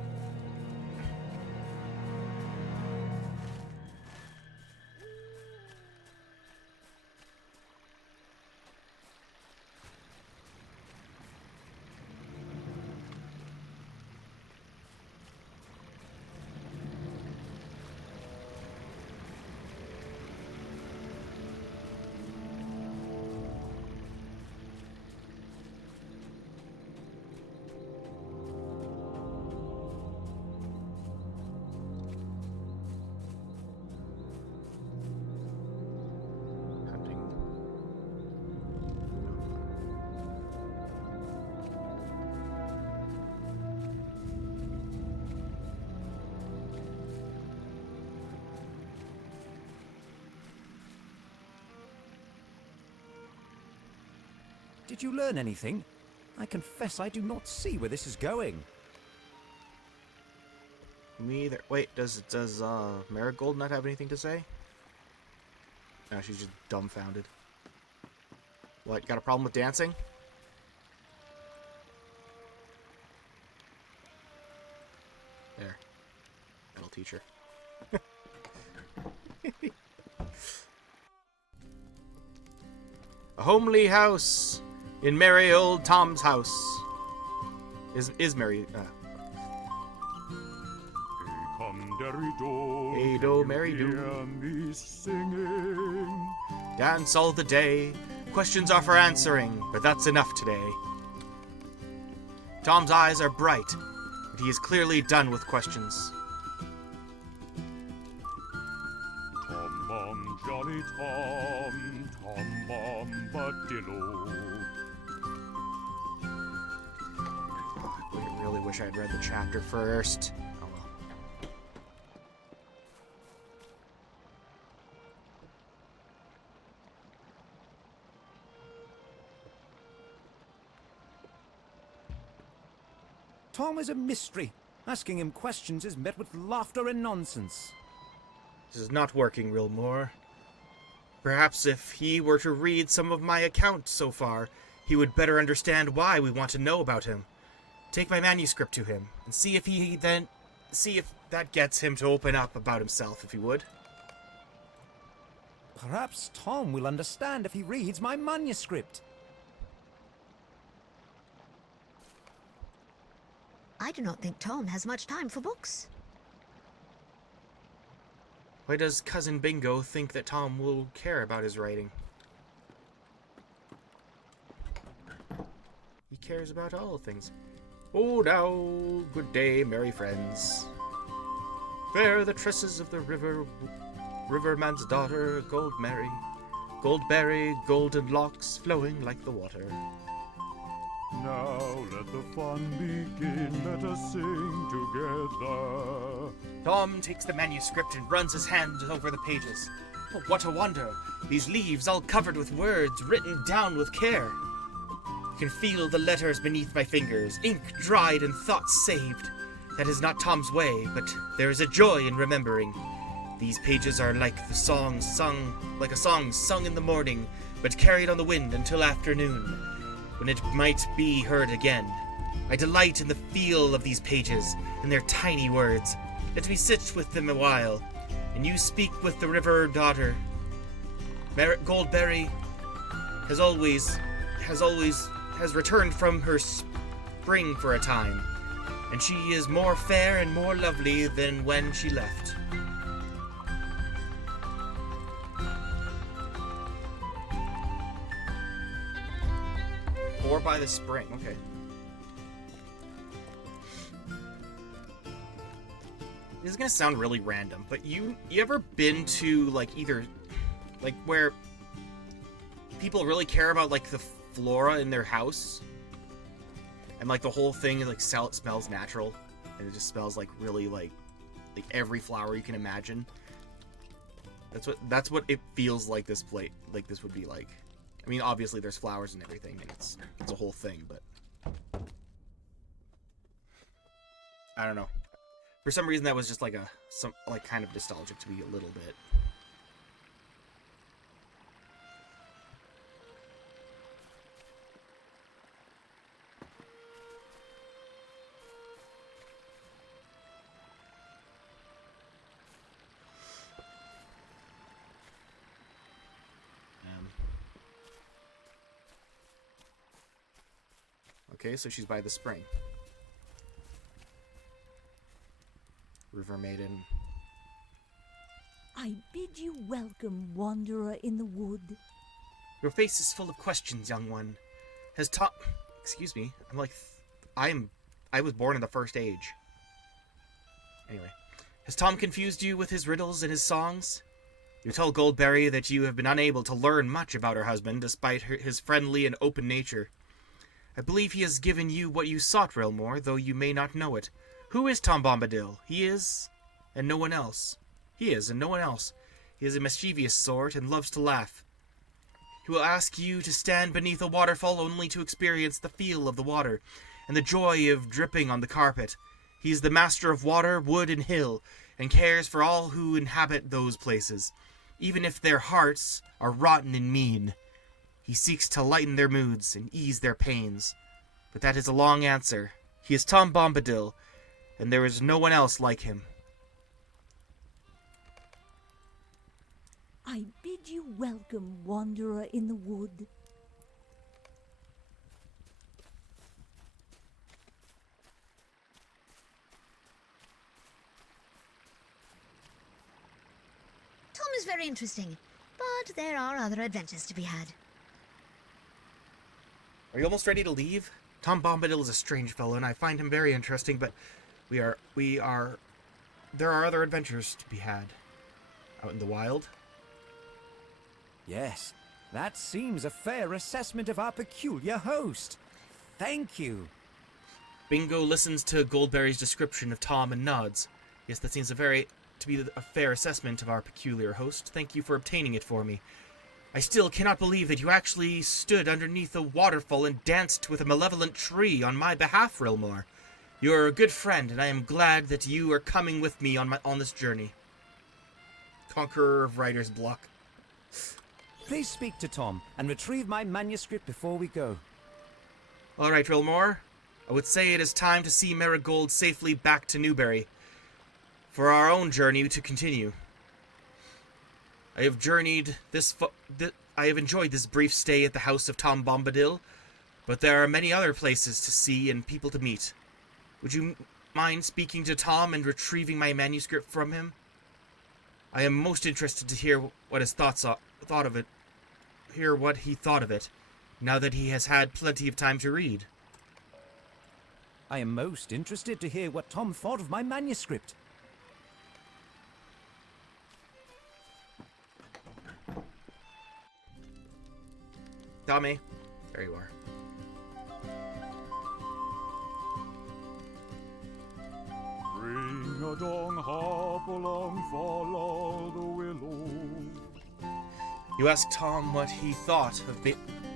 Did you learn anything? I confess I do not see where this is going. Me either. Wait, does Marigold not have anything to say? No, she's just dumbfounded. What, got a problem with dancing? There. That'll teach her. A homely house in merry old Tom's house. Is merry. Hey do, merry do. Hear me singing. Dance all the day. Questions are for answering, but that's enough today. Tom's eyes are bright, but he is clearly done with questions. Tom Bom, Jolly Tom, Tom Bombadillo. I really wish I'd read the chapter first. Oh well. Tom is a mystery. Asking him questions is met with laughter and nonsense. This is not working, Rilmore. Perhaps if he were to read some of my accounts so far, he would better understand why we want to know about him. Take my manuscript to him, and see if that gets him to open up about himself, if he would. Perhaps Tom will understand if he reads my manuscript. I do not think Tom has much time for books. Why does Cousin Bingo think that Tom will care about his writing? He cares about all things. Oh, now, good day, merry friends. Fair the tresses of the riverman's daughter, Goldberry, golden locks flowing like the water. Now let the fun begin, let us sing together. Tom takes the manuscript and runs his hand over the pages. Oh, what a wonder! These leaves all covered with words written down with care. You can feel the letters beneath my fingers, ink dried and thoughts saved. That is not Tom's way, but there is a joy in remembering. These pages are like a song sung in the morning, but carried on the wind until afternoon, when it might be heard again. I delight in the feel of these pages, in their tiny words. Let me sit with them a while, and you speak with the river daughter. Goldberry has returned from her spring for a time, and she is more fair and more lovely than when she left. Or by the spring, okay. This is gonna sound really random, but you ever been to like either like where people really care about like the flora in their house, and like the whole thing is like it smells natural, and it just smells like really like every flower you can imagine. That's what it feels like this plate like this would be like. I mean, obviously there's flowers and everything, and it's a whole thing, but I don't know. For some reason, that was just like kind of nostalgic to me a little bit. Okay, so she's by the spring. River Maiden. I bid you welcome, wanderer in the wood. Your face is full of questions, young one. Has Tom... Excuse me. I was born in the first age. Anyway. Has Tom confused you with his riddles and his songs? You tell Goldberry that you have been unable to learn much about her husband, despite his friendly and open nature. I believe he has given you what you sought, Rilmore, though you may not know it. Who is Tom Bombadil? He is, and no one else. He is, and no one else. He is a mischievous sort, and loves to laugh. He will ask you to stand beneath a waterfall only to experience the feel of the water, and the joy of dripping on the carpet. He is the master of water, wood, and hill, and cares for all who inhabit those places, even if their hearts are rotten and mean. He seeks to lighten their moods and ease their pains. But that is a long answer. He is Tom Bombadil, and there is no one else like him. I bid you welcome, wanderer in the wood. Tom is very interesting, but there are other adventures to be had. Are you almost ready to leave? Tom Bombadil is a strange fellow, and I find him very interesting, but there are other adventures to be had. Out in the wild? Yes, that seems a fair assessment of our peculiar host. Thank you. Bingo listens to Goldberry's description of Tom and nods. Yes, that seems to be a fair assessment of our peculiar host. Thank you for obtaining it for me. I still cannot believe that you actually stood underneath a waterfall and danced with a malevolent tree on my behalf, Rilmore. You're a good friend, and I am glad that you are coming with me on this journey. Conqueror of Writer's Block. Please speak to Tom and retrieve my manuscript before we go. All right, Rilmore. I would say it is time to see Marigold safely back to Newbury, for our own journey to continue. I have enjoyed this brief stay at the house of Tom Bombadil, but there are many other places to see and people to meet. Would you mind speaking to Tom and retrieving my manuscript from him? I am most interested to hear what his thought of it, now that he has had plenty of time to read. I am most interested to hear what Tom thought of my manuscript. Tommy, there you are. Ring a dong, hop along, follow the willow. You asked Tom what he thought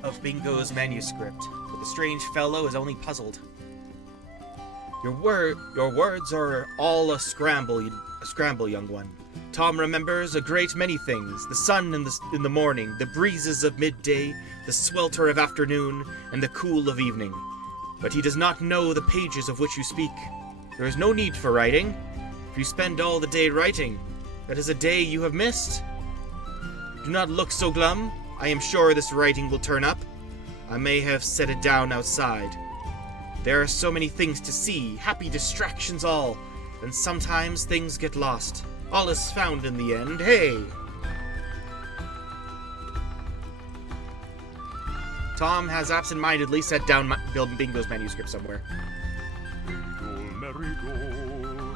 of Bingo's manuscript, but the strange fellow is only puzzled. Your words are all a scramble, young one. Tom remembers a great many things: the sun in the morning, the breezes of midday, the swelter of afternoon, and the cool of evening. But he does not know the pages of which you speak. There is no need for writing. If you spend all the day writing, that is a day you have missed. Do not look so glum. I am sure this writing will turn up. I may have set it down outside. There are so many things to see, happy distractions all, and sometimes things get lost. All is found in the end, hey! Tom has absent-mindedly set down Bingo's manuscript somewhere. Merry-go,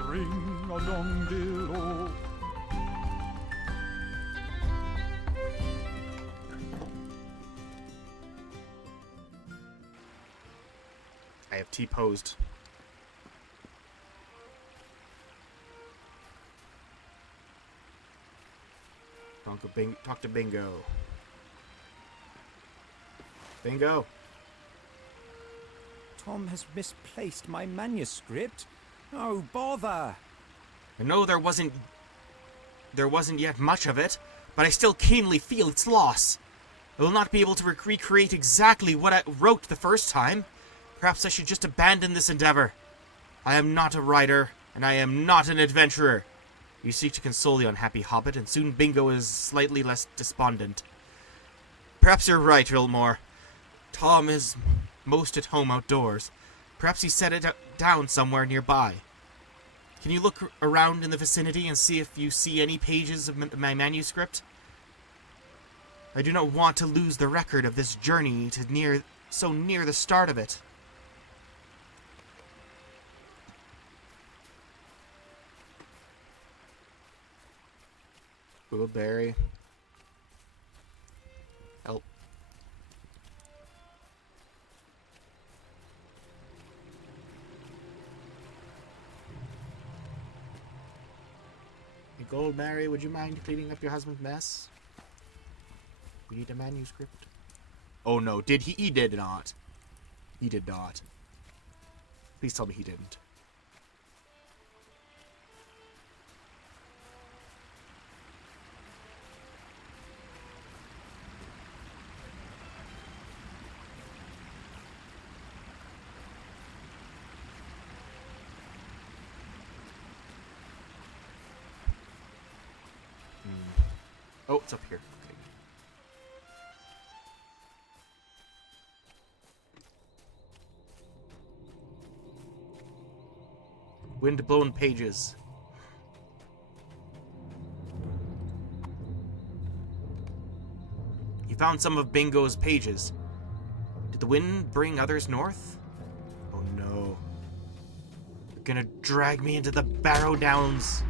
ring a dong dillo. I have T-posed. Talk to Bingo. Bingo. Tom has misplaced my manuscript? Oh, bother! I know there wasn't yet much of it, but I still keenly feel its loss. I will not be able to recreate exactly what I wrote the first time. Perhaps I should just abandon this endeavor. I am not a writer, and I am not an adventurer. You seek to console the unhappy hobbit, and soon Bingo is slightly less despondent. Perhaps you're right, Rilmore. Tom is most at home outdoors. Perhaps he set it down somewhere nearby. Can you look around in the vicinity and see if you see any pages of my manuscript? I do not want to lose the record of this journey to so near the start of it. Goldberry. Help. Hey, Goldberry, would you mind cleaning up your husband's mess? We need a manuscript. Oh no, did he? He did not. He did not. Please tell me he didn't. Oh, it's up here. Okay. Wind-blown pages. You found some of Bingo's pages. Did the wind bring others north? Oh no. You're gonna drag me into the Barrow Downs.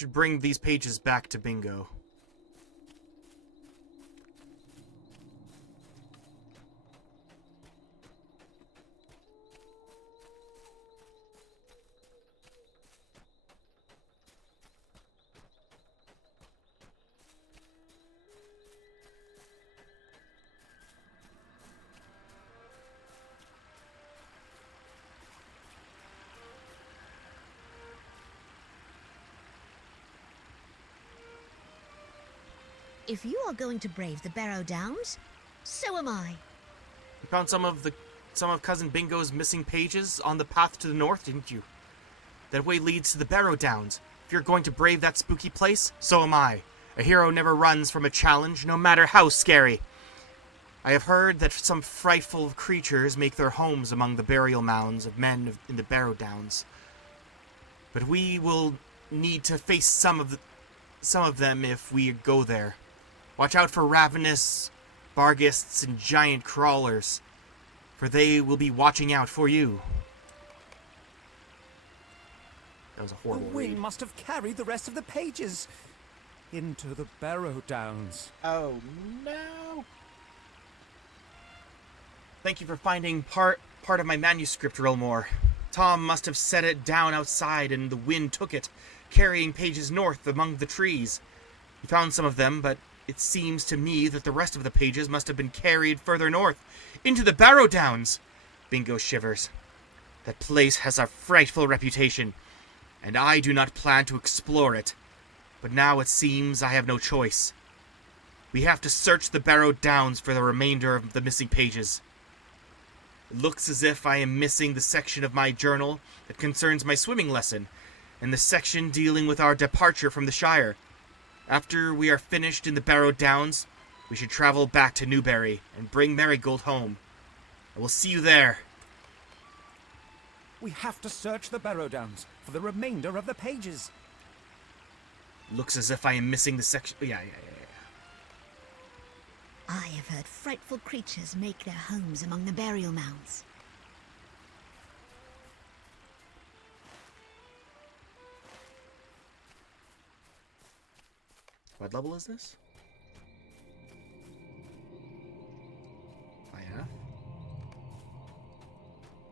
should bring these pages back to Bingo. If you are going to brave the Barrow Downs, so am I. You found some of Cousin Bingo's missing pages on the path to the north, didn't you? That way leads to the Barrow Downs. If you're going to brave that spooky place, so am I. A hero never runs from a challenge, no matter how scary. I have heard that some frightful creatures make their homes among the burial mounds of men in the Barrow Downs. But we will need to face some of them if we go there. Watch out for ravenous barghists and giant crawlers, for they will be watching out for you. That was a The horrible wind read. must have carried the rest of the pages into the Barrow Downs. Oh no! Thank you for finding part of my manuscript, Rilmore. Tom must have set it down outside and the wind took it, carrying pages north among the trees. He found some of them, but it seems to me that the rest of the pages must have been carried further north, into the Barrow Downs. Bingo shivers. That place has a frightful reputation, and I do not plan to explore it. But now it seems I have no choice. We have to search the Barrow Downs for the remainder of the missing pages. It looks as if I am missing the section of my journal that concerns my swimming lesson, and the section dealing with our departure from the Shire. After we are finished in the Barrow Downs, we should travel back to Newbury and bring Marigold home. I will see you there. We have to search the Barrow Downs for the remainder of the pages. Looks as if I am missing the section. Yeah. I have heard frightful creatures make their homes among the burial mounds. What level is this? High enough.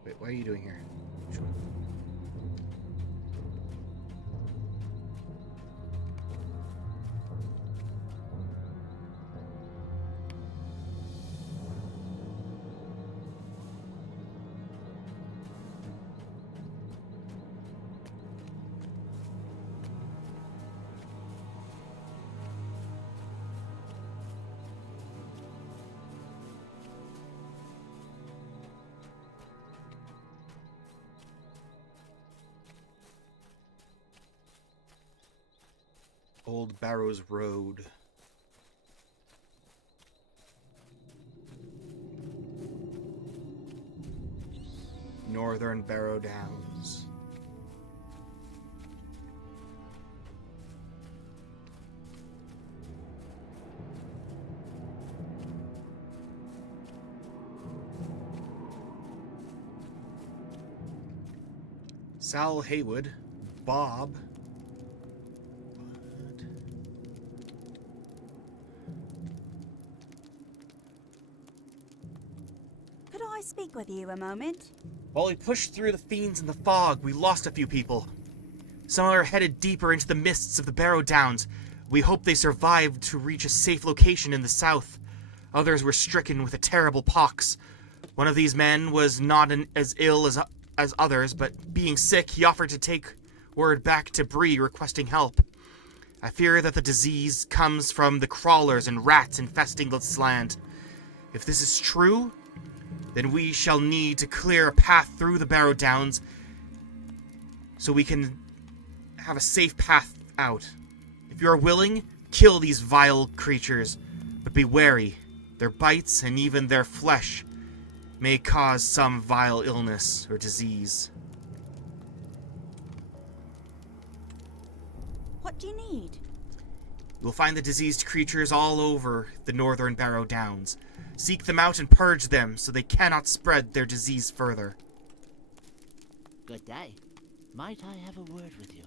Wait, what are you doing here? Which one? Old Barrows Road. Northern Barrow Downs. Sal Haywood, Bob. Could I speak with you a moment? While we pushed through the fiends in the fog, we lost a few people. Some are headed deeper into the mists of the Barrow Downs. We hope they survived to reach a safe location in the south. Others were stricken with a terrible pox. One of these men was not as ill as others, but being sick, he offered to take word back to Bree requesting help. I fear that the disease comes from the crawlers and rats infesting this land. If this is true, then we shall need to clear a path through the Barrow Downs so we can have a safe path out. If you are willing, kill these vile creatures, but be wary. Their bites and even their flesh may cause some vile illness or disease. What do you need? You will find the diseased creatures all over the northern Barrow Downs. Seek them out and purge them so they cannot spread their disease further. Good day. Might I have a word with you?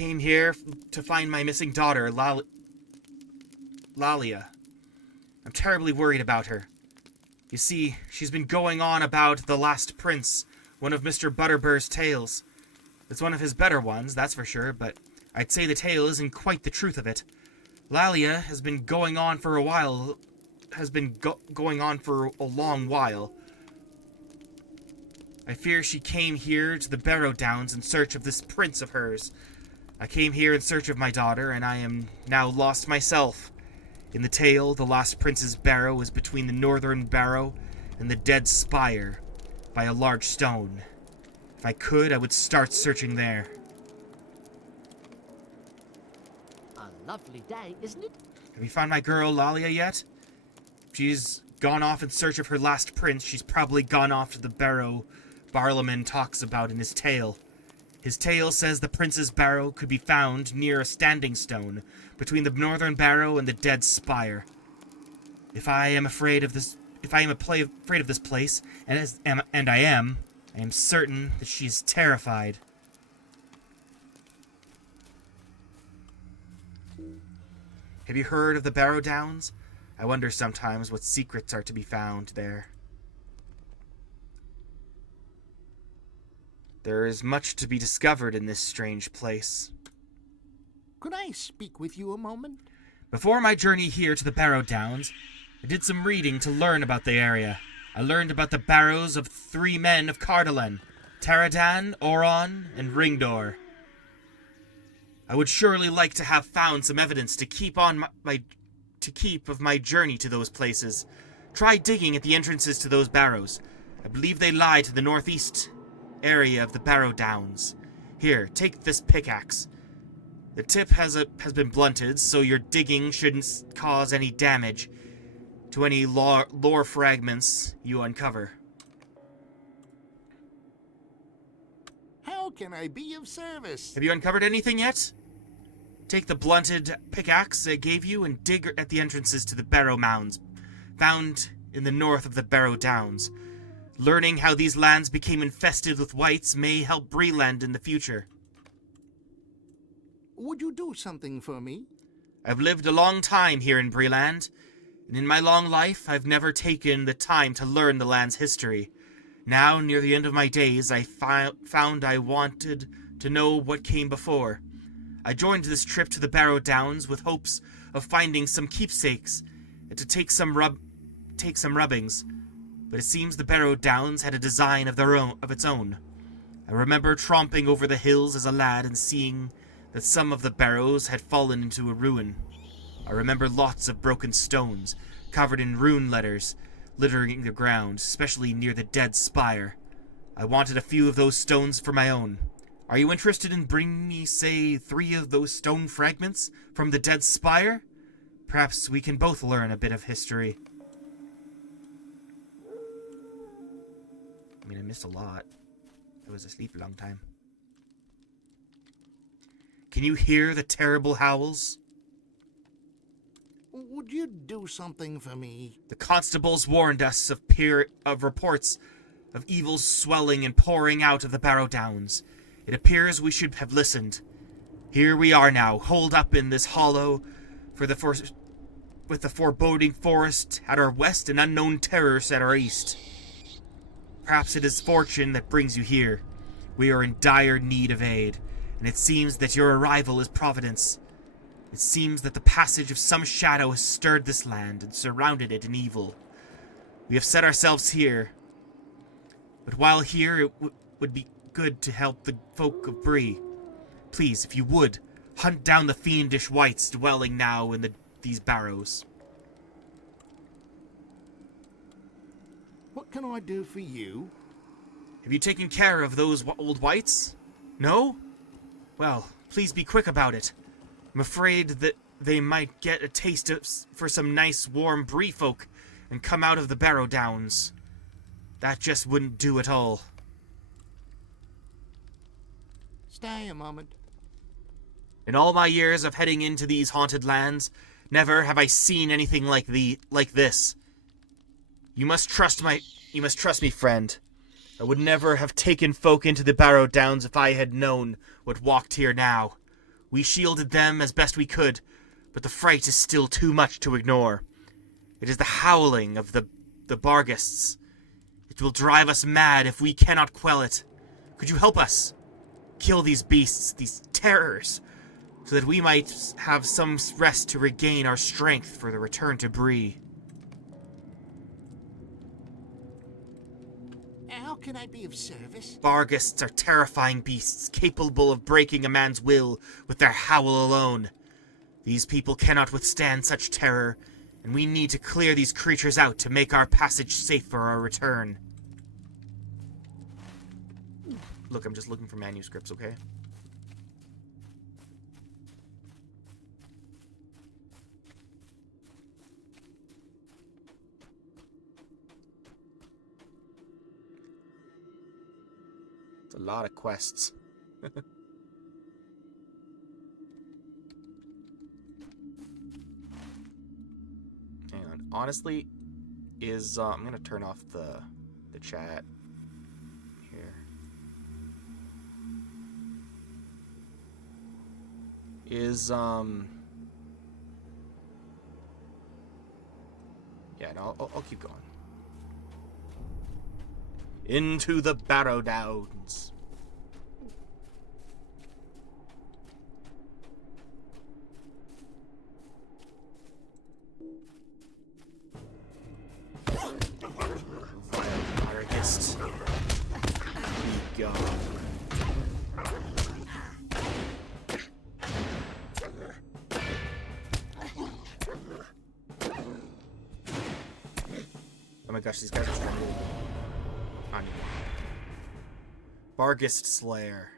came here to find my missing daughter, Lalia. I'm terribly worried about her. You see, she's been going on about the last prince, one of Mr. Butterbur's tales. It's one of his better ones, that's for sure, but I'd say the tale isn't quite the truth of it. Lalia has been going on for a while, going on for a long while. I fear she came here to the Barrow Downs in search of this prince of hers. I came here in search of my daughter, and I am now lost myself. In the tale, the last prince's barrow is between the northern barrow and the dead spire by a large stone. If I could, I would start searching there. A lovely day, isn't it? Have you found my girl, Lalia, yet? She's gone off in search of her last prince. She's probably gone off to the barrow Barlaman talks about in his tale. His tale says the prince's barrow could be found near a standing stone between the northern barrow and the dead spire. If I am afraid of this place, and I am certain that she is terrified. Have you heard of the Barrow Downs? I wonder sometimes what secrets are to be found there. There is much to be discovered in this strange place. Could I speak with you a moment? Before my journey here to the Barrow Downs, I did some reading to learn about the area. I learned about the barrows of 3 men of Cardolan, Taradan, Oron, and Ringdor. I would surely like to have found some evidence to keep of my journey to those places. Try digging at the entrances to those barrows. I believe they lie to the northeast area of the Barrow Downs. Here, take this pickaxe. The tip has been blunted, so your digging shouldn't cause any damage to any lore fragments you uncover. How can I be of service? Have you uncovered anything yet? Take the blunted pickaxe I gave you and dig at the entrances to the Barrow Mounds, found in the north of the Barrow Downs. Learning how these lands became infested with wights may help Bree-land in the future. Would you do something for me? I've lived a long time here in Bree-land, and in my long life I've never taken the time to learn the land's history. Now, near the end of my days, I found I wanted to know what came before. I joined this trip to the Barrow Downs with hopes of finding some keepsakes and to take some rubbings. But it seems the Barrow Downs had a design of its own. I remember tromping over the hills as a lad and seeing that some of the barrows had fallen into a ruin. I remember lots of broken stones, covered in rune letters, littering the ground, especially near the dead spire. I wanted a few of those stones for my own. Are you interested in bringing me, say, 3 of those stone fragments from the dead spire? Perhaps we can both learn a bit of history. I missed a lot. I was asleep a long time. Can you hear the terrible howls? Would you do something for me? The constables warned us of reports of evils swelling and pouring out of the Barrow Downs. It appears we should have listened. Here we are now, holed up in this hollow with the foreboding forest at our west and unknown terrors at our east. Perhaps it is fortune that brings you here. We are in dire need of aid, and it seems that your arrival is providence. It seems that the passage of some shadow has stirred this land and surrounded it in evil. We have set ourselves here, but while here it would be good to help the folk of Bree. Please, if you would, hunt down the fiendish wights dwelling now in these barrows. What can I do for you? Have you taken care of those old wights? No? Well, please be quick about it. I'm afraid that they might get a taste for some nice warm Bree folk and come out of the Barrow Downs. That just wouldn't do at all. Stay a moment. In all my years of heading into these haunted lands, never have I seen anything like this. You must trust me, friend. I would never have taken folk into the Barrow Downs if I had known what walked here now. We shielded them as best we could, but the fright is still too much to ignore. It is the howling of the Barghists. It will drive us mad if we cannot quell it. Could you help us? Kill these beasts, these terrors, so that we might have some rest to regain our strength for the return to Bree. How can I be of service? Barghists are terrifying beasts, capable of breaking a man's will with their howl alone. These people cannot withstand such terror, and we need to clear these creatures out to make our passage safe for our return. Look, I'm just looking for manuscripts, okay? It's a lot of quests. Hang on. Honestly, I'm gonna turn off the chat here. Yeah, no, I'll keep going. Into the Barrow Downs. Anarchist. Be gone. Oh my gosh, these guys are strong. On you. Barghist Slayer.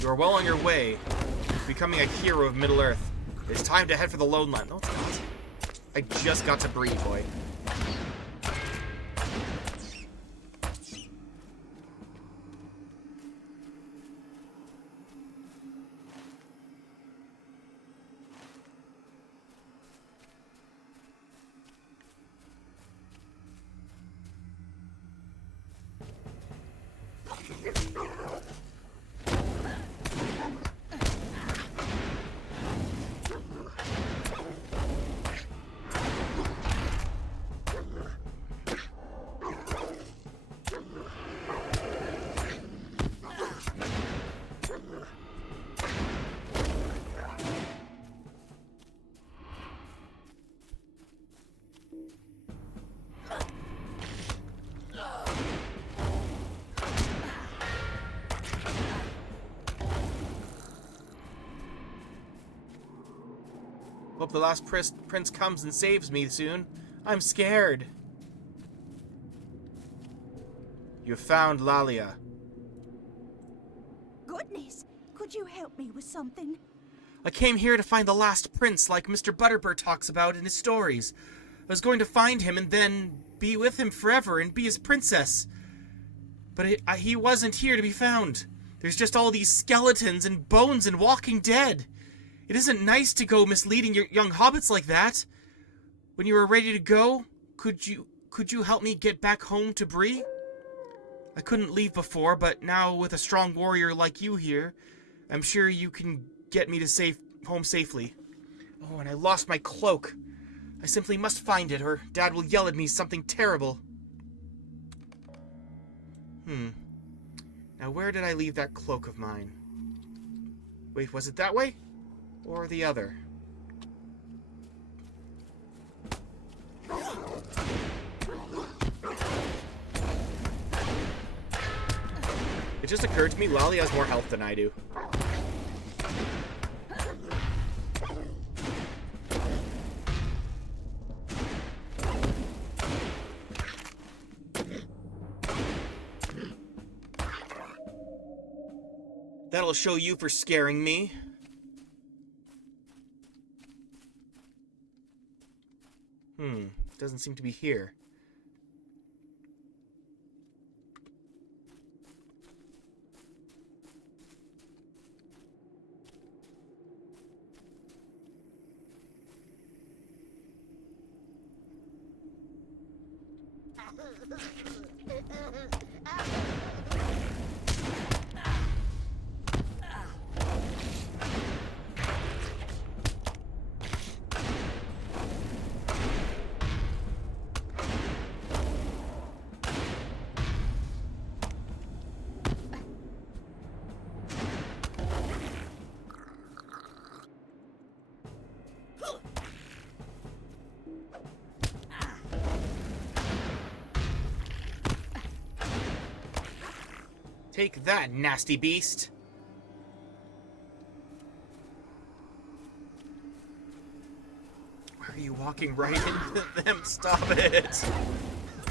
You are well on your way to becoming a hero of Middle-earth. It's time to head for the Lone Land. No, it's not. I just got to Bree, boy. Hope the last prince comes and saves me soon. I'm scared. You found Lalia. Goodness, could you help me with something? I came here to find the last prince like Mr. Butterbur talks about in his stories. I was going to find him and then be with him forever and be his princess. But he wasn't here to be found. There's just all these skeletons and bones and walking dead. It isn't nice to go misleading your young hobbits like that. When you were ready to go, could you help me get back home to Bree? I couldn't leave before, but now with a strong warrior like you here, I'm sure you can get me to home safely. Oh, and I lost my cloak. I simply must find it, or Dad will yell at me something terrible. Now where did I leave that cloak of mine? Wait, was it that way? Or the other? It just occurred to me, Lally has more health than I do. That'll show you for scaring me. Doesn't seem to be here. Take that, nasty beast! Why are you walking right into them? Stop it!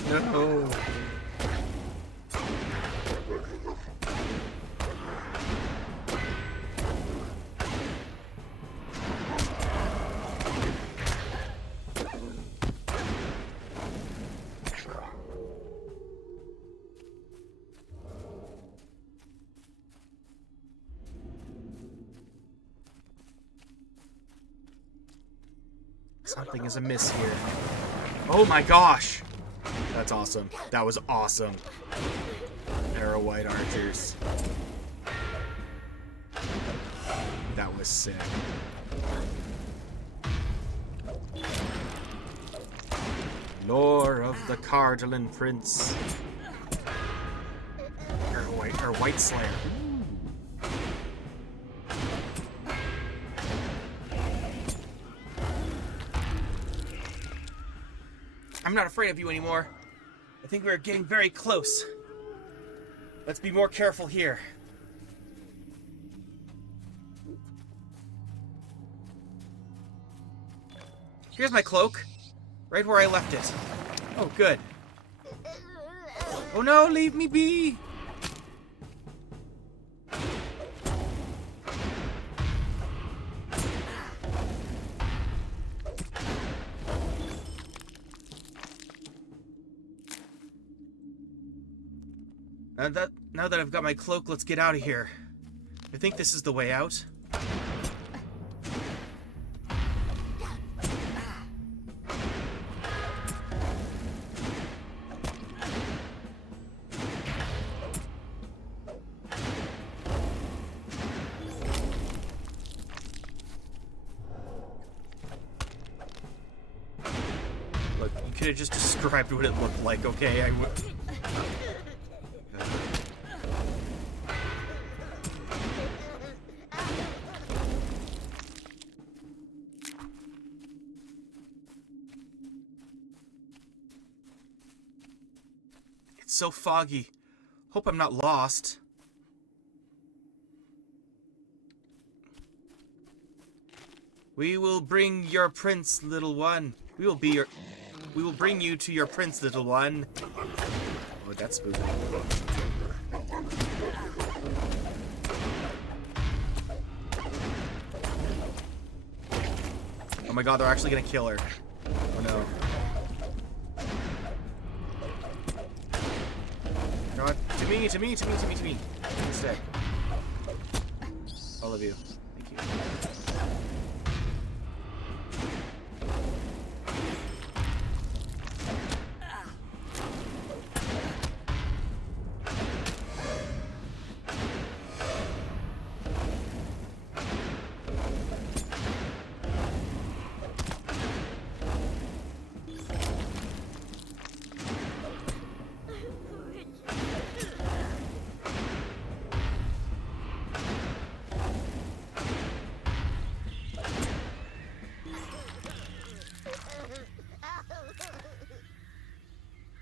No. Something is amiss here. Oh my gosh! That's awesome. That was awesome. Arrow White Archers. That was sick. Lore of the Cardinal Prince. Or White Slayer. I'm not afraid of you anymore. I think we're getting very close. Let's be more careful here. Here's my cloak. Right where I left it. Oh, good. Oh no, leave me be! Now that I've got my cloak, let's get out of here. I think this is the way out. Look, you could have just described what it looked like, okay? I would. So foggy. Hope I'm not lost. We will bring your prince, little one. We will bring you to your prince, little one. Oh, that's spooky. Oh my god, they're actually gonna kill her. Oh no. God, to me. Instead. All of you. Thank you.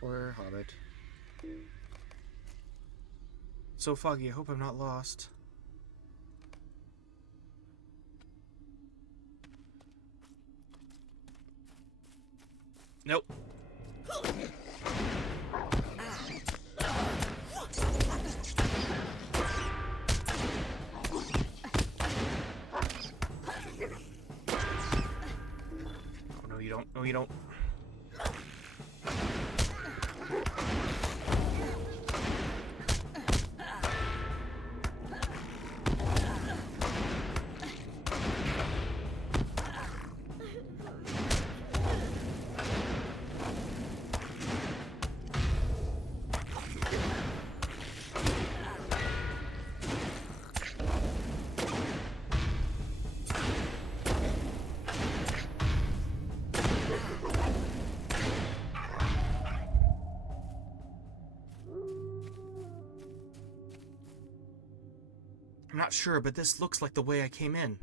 Poor Hobbit. So foggy, I hope I'm not lost. Nope. you don't. No, you don't. I'm not sure, but this looks like the way I came in.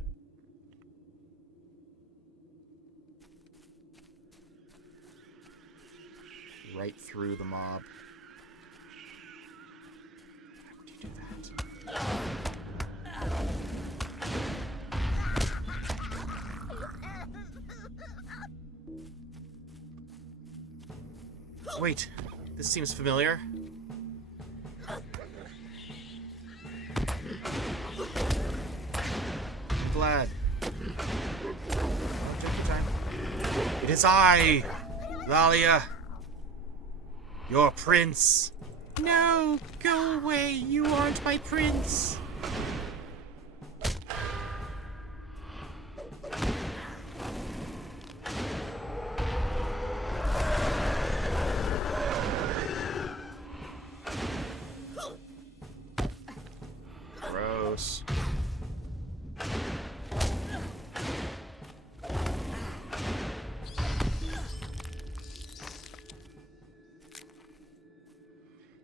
Right through the mob. Why would you do that? Wait, this seems familiar. Glad. Take your time. It is I, Lalia, your prince. No, go away. You aren't my prince. Gross.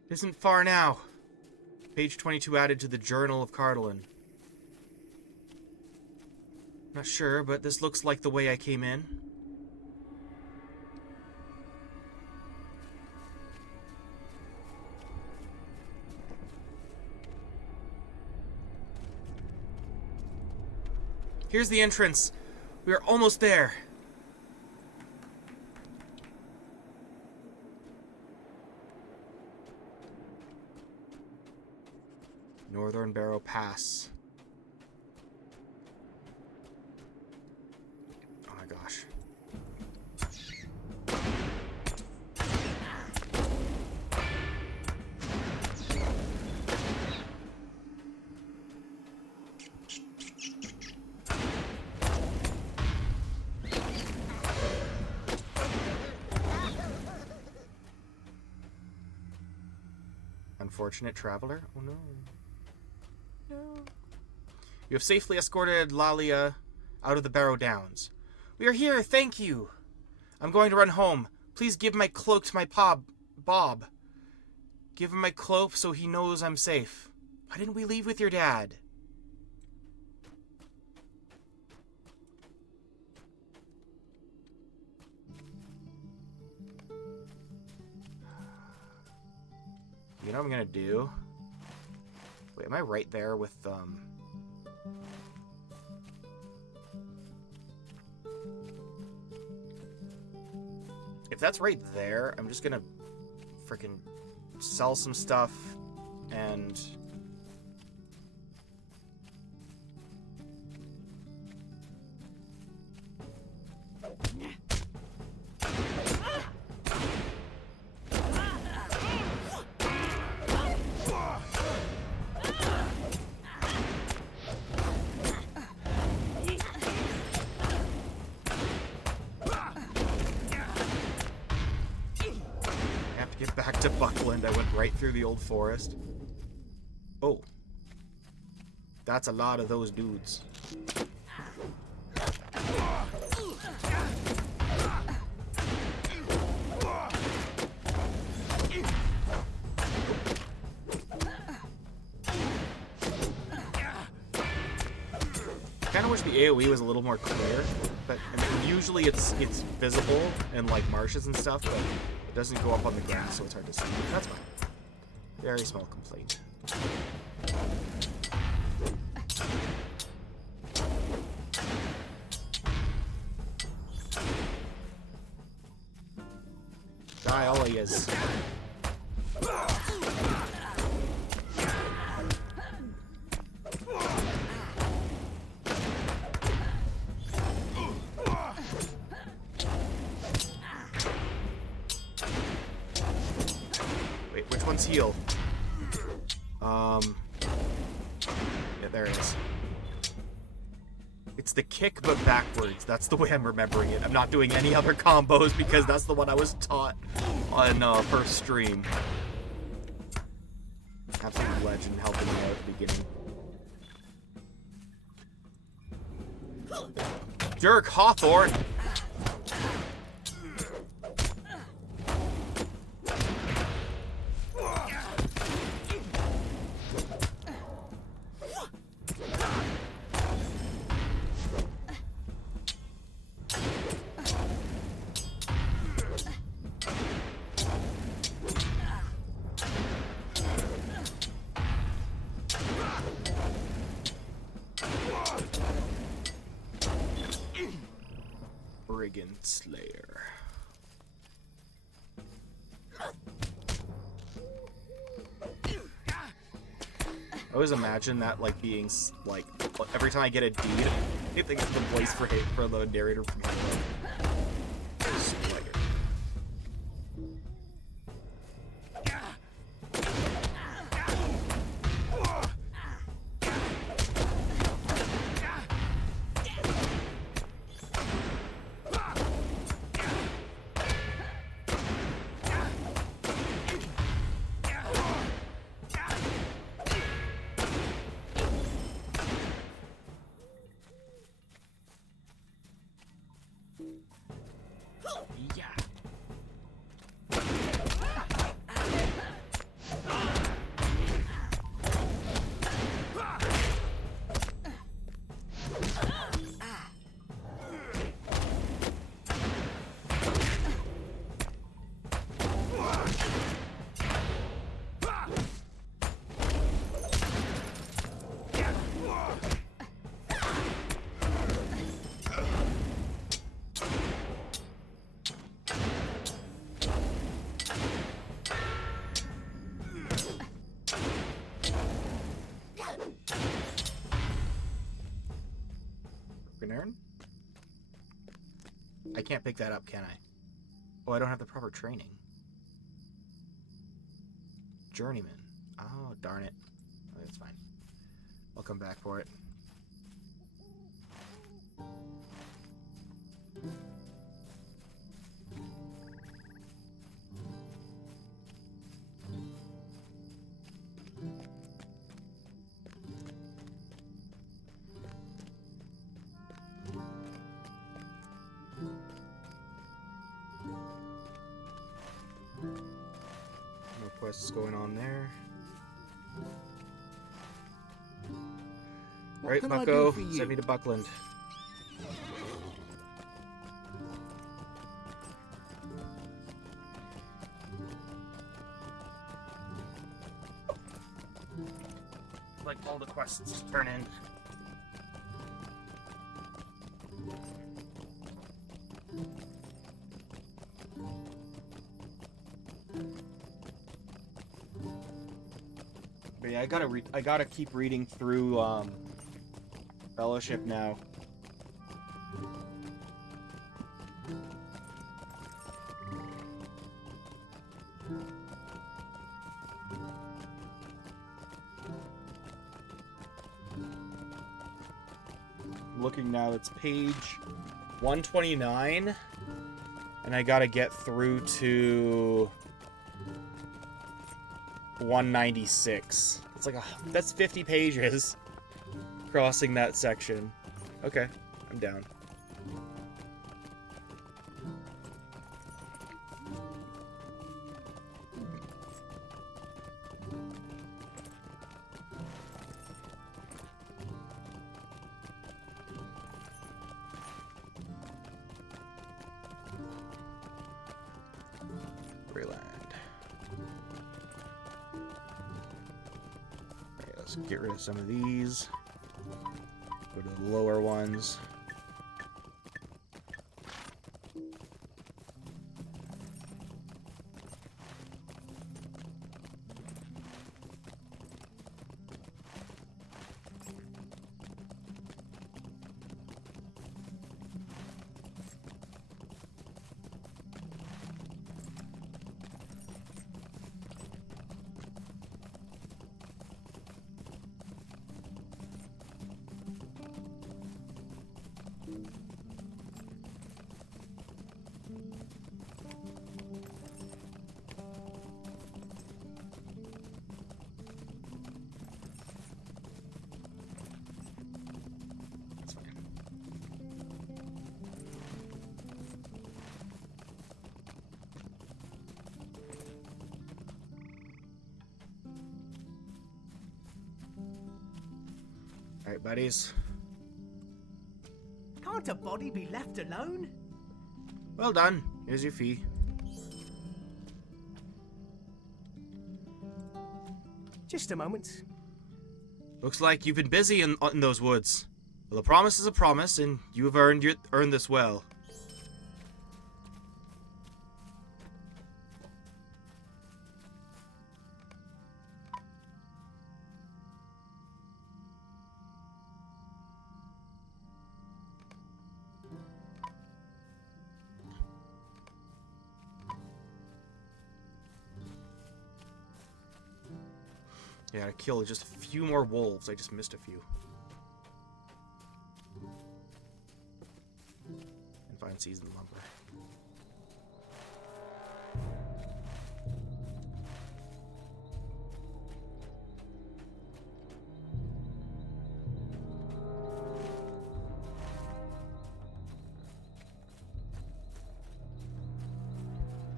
Isn't far now. Page 22 added to the Journal of Cardolin. Not sure, but this looks like the way I came in. Here's the entrance. We are almost there. Northern Barrow Pass. Oh my gosh. Unfortunate traveler? Oh no. You have safely escorted Lalia out of the Barrow Downs. We are here, thank you. I'm going to run home. Please give my cloak to my Bob. Give him my cloak so he knows I'm safe. Why didn't we leave with your dad? You know what I'm gonna do? Wait, am I right there with, If that's right there, I'm just gonna frickin' sell some stuff and... Get back to Buckland. I went right through the old forest. Oh. That's a lot of those dudes. Kind of wish the AoE was a little more clear, but I mean, usually it's visible in like marshes and stuff, but it doesn't go up on the ground, so it's hard to see. That's fine. Very small complaint. Die, all he is. let's heal. Yeah, there it is. It's the kick, but backwards. That's the way I'm remembering it. I'm not doing any other combos because that's the one I was taught on first stream. Absolute legend helping me out at the beginning. Dirk Hawthorne! Brigand Slayer. I always imagine that like being like every time I get a deed, I think it's the voice for the narrator from Halo. Slayer. Aaron? I can't pick that up, can I? Oh, I don't have the proper training. Journeyman. Oh, darn it. Oh, that's fine. I'll come back for it. No quests going on there. Right, can I Bucko, do for you? send me to Buckland. Like all the quests turn in. But yeah, I gotta keep reading through Fellowship now. Looking now, it's page 129, and I gotta get through to 196. It's like that's 50 pages crossing that section. Okay, I'm down. Bree-land. Okay, let's get rid of some of these. Go to the lower ones. Alright, buddies. Can't a body be left alone? Well done. Here's your fee. Just a moment. Looks like you've been busy in those woods. Well, a promise is a promise, and you have earned this well. Yeah, to kill just a few more wolves. I just missed a few. And find seasoned lumber.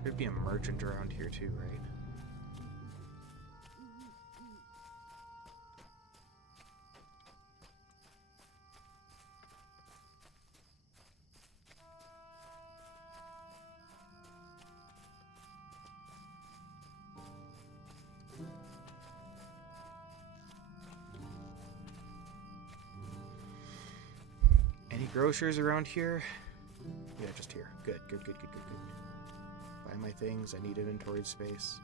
There'd be a merchant around here too, right? Any grocers around here? Yeah, just here. Good, good, good, good, good, good. Buy my things. I need inventory space.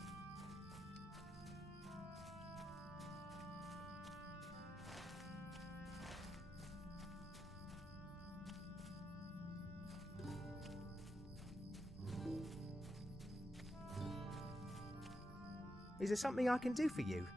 Is there something I can do for you?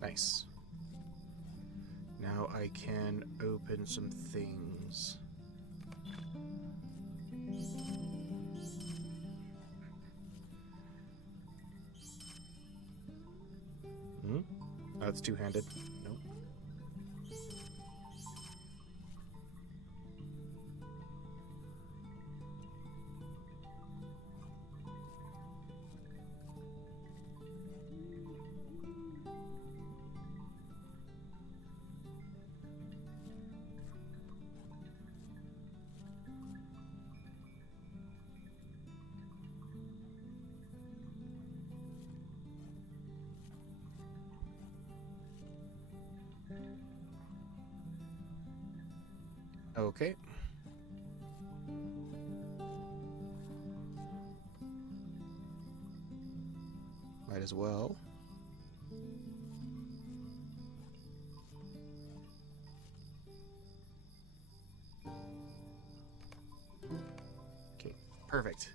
Nice. Now I can open some things. That's two-handed. Nope. Okay. Might as well. Okay, perfect.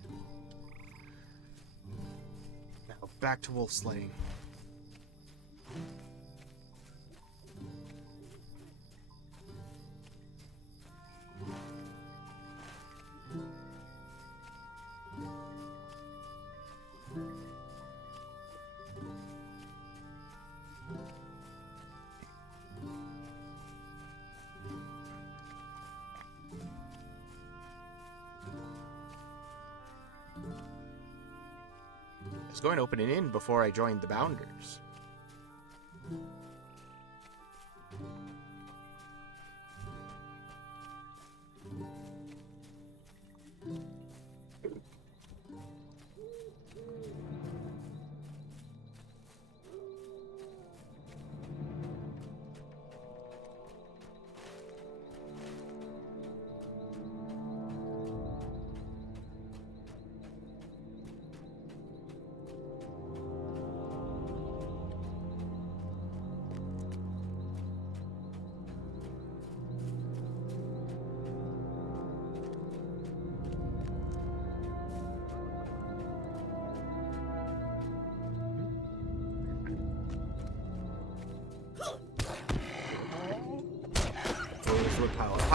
Now back to wolf slaying. I was going to open an inn before I joined the Bounders.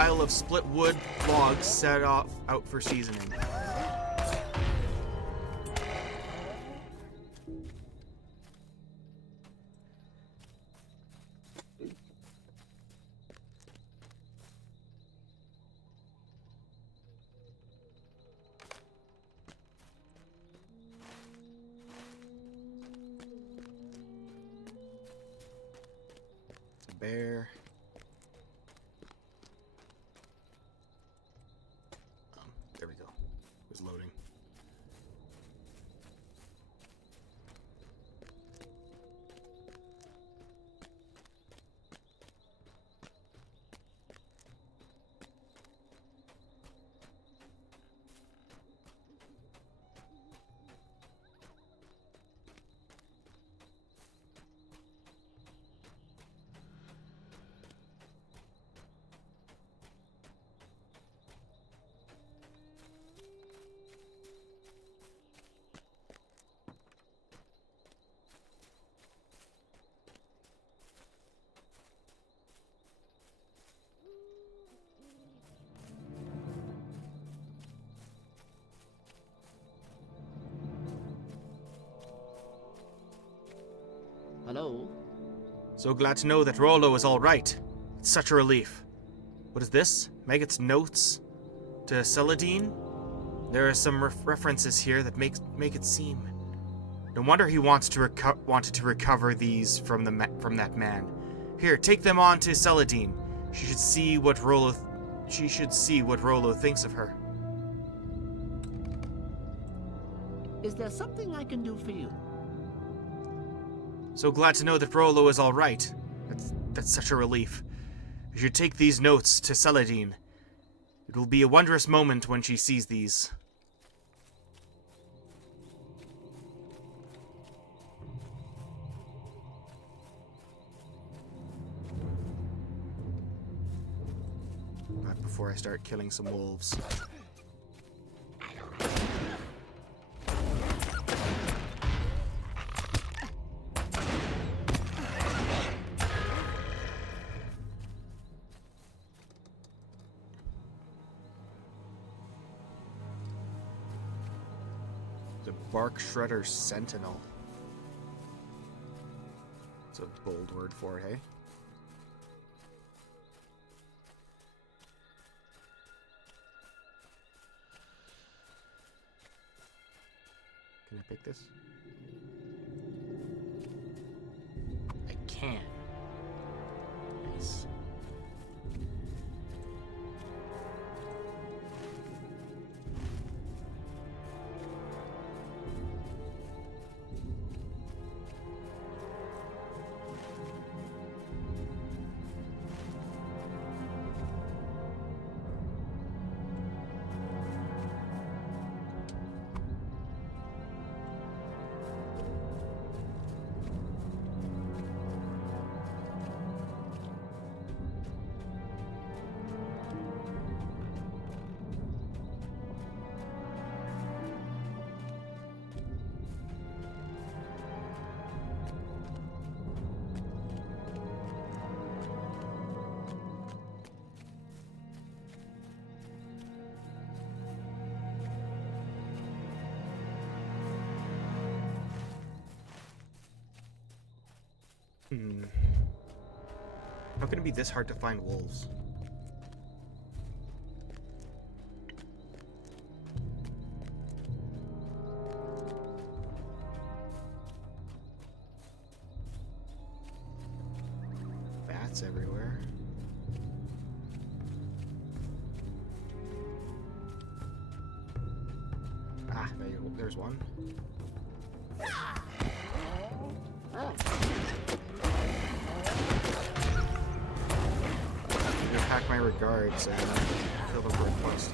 pile of split wood logs set out for seasoning. Bear. There we go. It was loading. Hello? So glad to know that Rollo is all right. It's such a relief. What is this? Maggot's notes to Celadine? There are some references here that make it seem. No wonder he wanted to recover these from that man. Here, take them on to Celadine. She should see what Rollo thinks of her. Is there something I can do for you? So glad to know that Rollo is all right. That's such a relief. You should take these notes to Celadine. It will be a wondrous moment when she sees these. Not before I start killing some wolves. The Bark Shredder Sentinel. It's a bold word for it, hey? Can I pick this? I can. Nice. How can it be this hard to find wolves? Bats everywhere. Ah, there's one. Pack my regards and fill the request.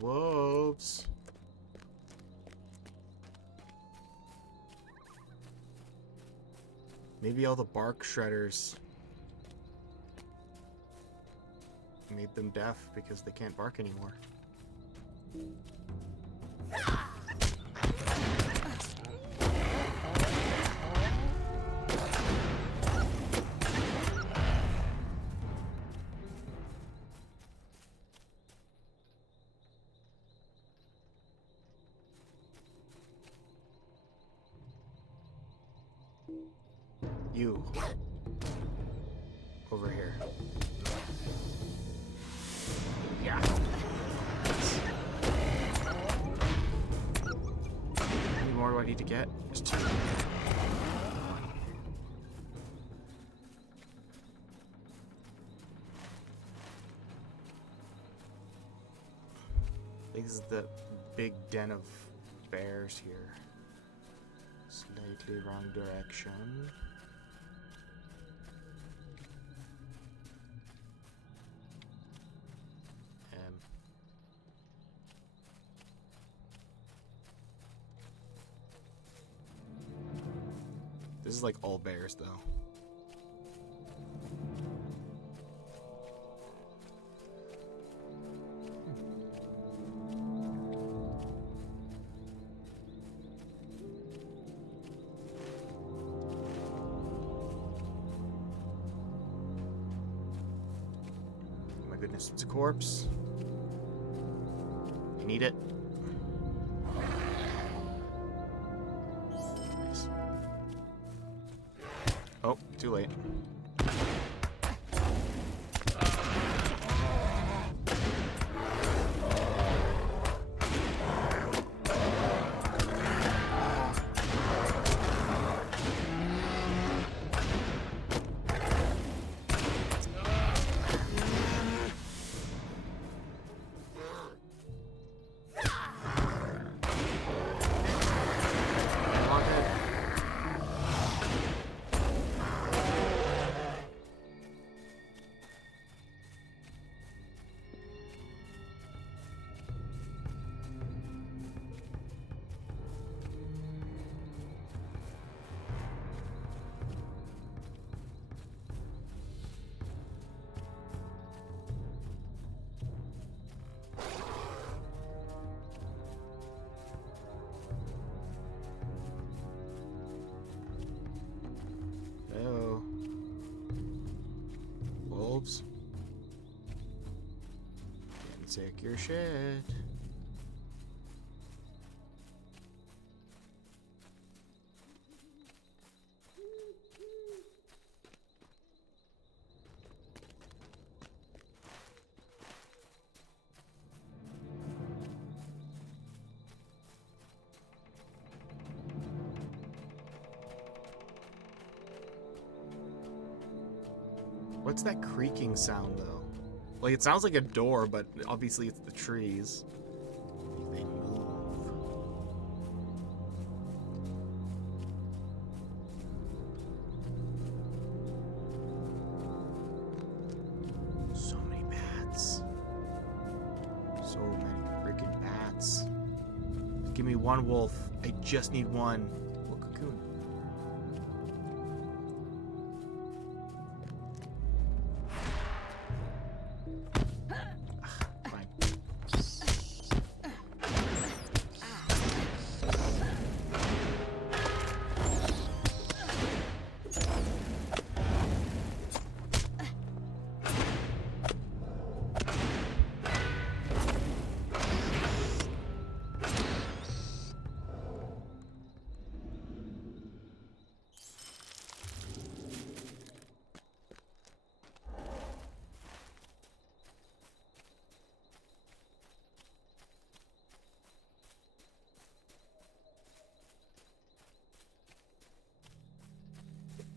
Wolves. Maybe all the bark shredders made them deaf because they can't bark anymore. You. Over here. Yeah. How many more do I need to get? Just 2. This is the big den of bears here. Slightly wrong direction. This is like all bears, though. Oh my goodness, it's a corpse. I need it. Nice. Oh, too late. Hello. Wolves. Can take your shit. What's that creaking sound, though? Like, it sounds like a door, but obviously it's the trees. They move. So many bats. So many freaking bats. Give me one wolf. I just need one. Well, cocoon.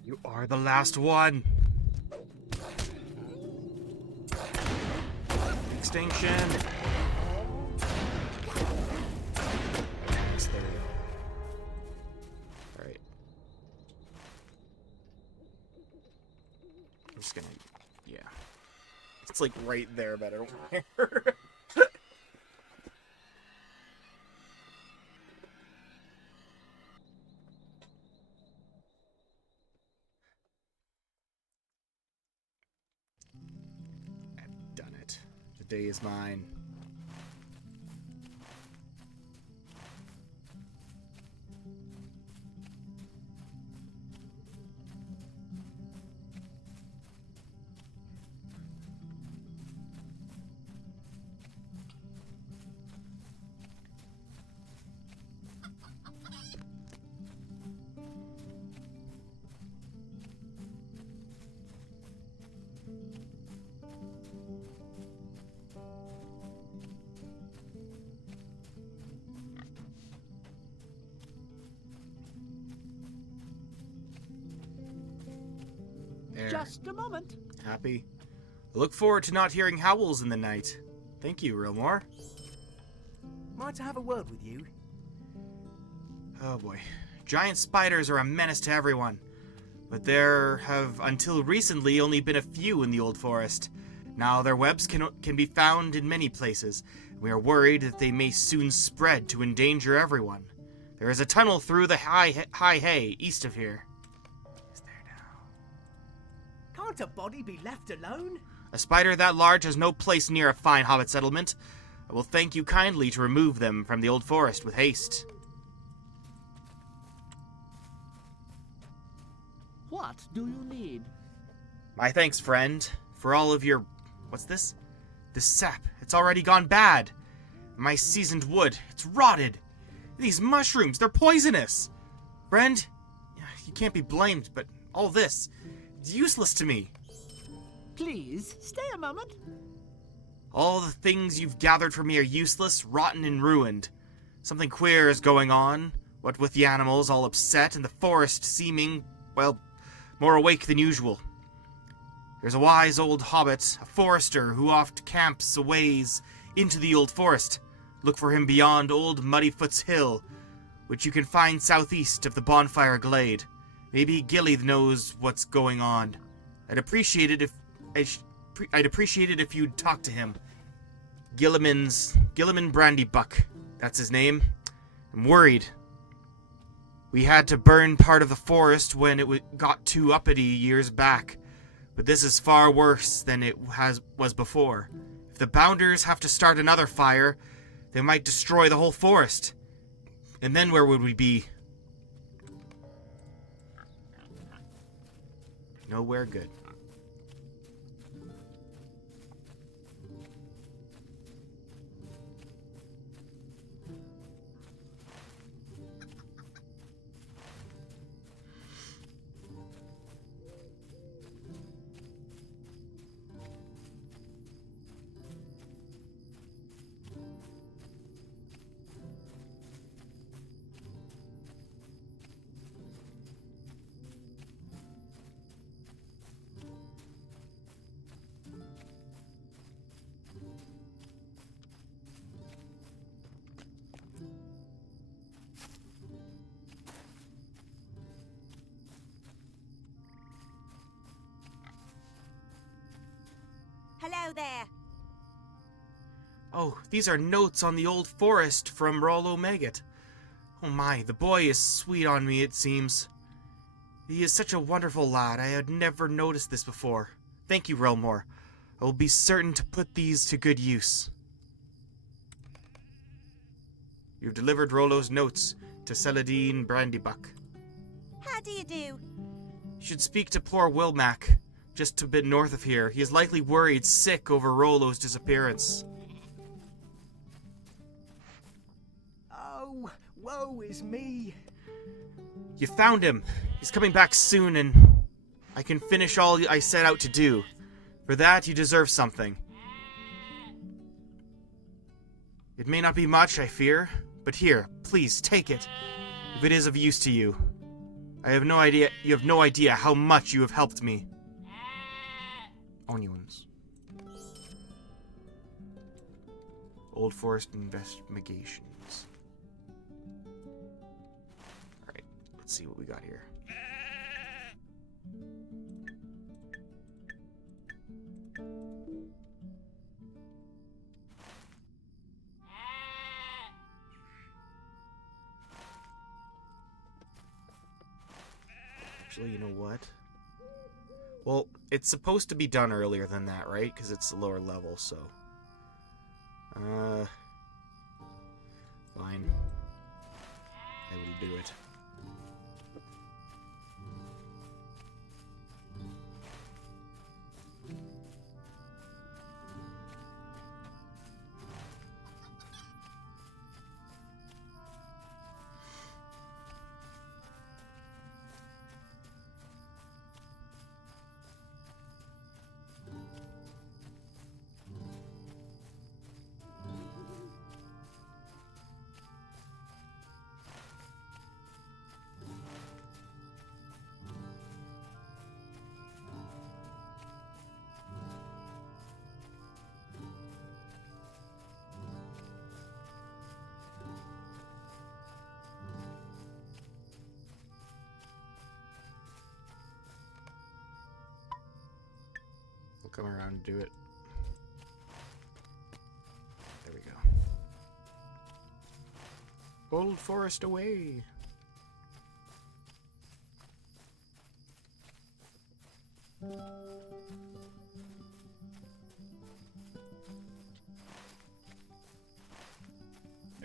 You are the last one. Extinction. Yes, there we go. Alright. I'm just gonna, yeah. It's like right there, but I don't care. day is mine. There. Just a moment. Happy? I look forward to not hearing howls in the night. Thank you, Rilmore. Might I have a word with you? Oh boy. Giant spiders are a menace to everyone. But there have, until recently, only been a few in the Old Forest. Now their webs can be found in many places. We are worried that they may soon spread to endanger everyone. There is a tunnel through the high hay east of here. Is there now? Can't a body be left alone? A spider that large has no place near a fine hobbit settlement. I will thank you kindly to remove them from the Old Forest with haste. What do you need? My thanks, friend, for all of your... What's this? This sap. It's already gone bad. My seasoned wood. It's rotted. These mushrooms, they're poisonous. Friend, you can't be blamed, but all this, it's useless to me. Please, stay a moment. All the things you've gathered for me are useless, rotten, and ruined. Something queer is going on, what with the animals all upset and the forest seeming, well, more awake than usual. There's a wise old hobbit, a forester, who oft camps a ways into the Old Forest. Look for him beyond old Muddyfoot's Hill, which you can find southeast of the Bonfire Glade. Maybe Gilly knows what's going on. I'd appreciate it if you'd talk to him. Gilliman Brandybuck, that's his name. I'm worried. We had to burn part of the forest when it got too uppity years back, but this is far worse than it was before. If the Bounders have to start another fire, they might destroy the whole forest. And then where would we be? Nowhere good. Hello there. Oh, these are notes on the Old Forest from Rollo Maggot. Oh my, the boy is sweet on me, it seems. He is such a wonderful lad. I had never noticed this before. Thank you, Relmore. I will be certain to put these to good use. You've delivered Rollo's notes to Celadine Brandybuck. How do you do? You should speak to poor Wilmac, just a bit north of here. He is likely worried sick over Rollo's disappearance. Oh, woe is me. You found him. He's coming back soon, and I can finish all I set out to do. For that, you deserve something. It may not be much, I fear, but here, please, take it, if it is of use to you. You have no idea how much you have helped me. Onions. Old Forest Investigations. Alright, let's see what we got here. Actually, you know what? Well, it's supposed to be done earlier than that, right? Because it's a lower level, so... Fine. I will do it. We'll come around and do it. There we go. Old forest away.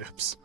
Oops.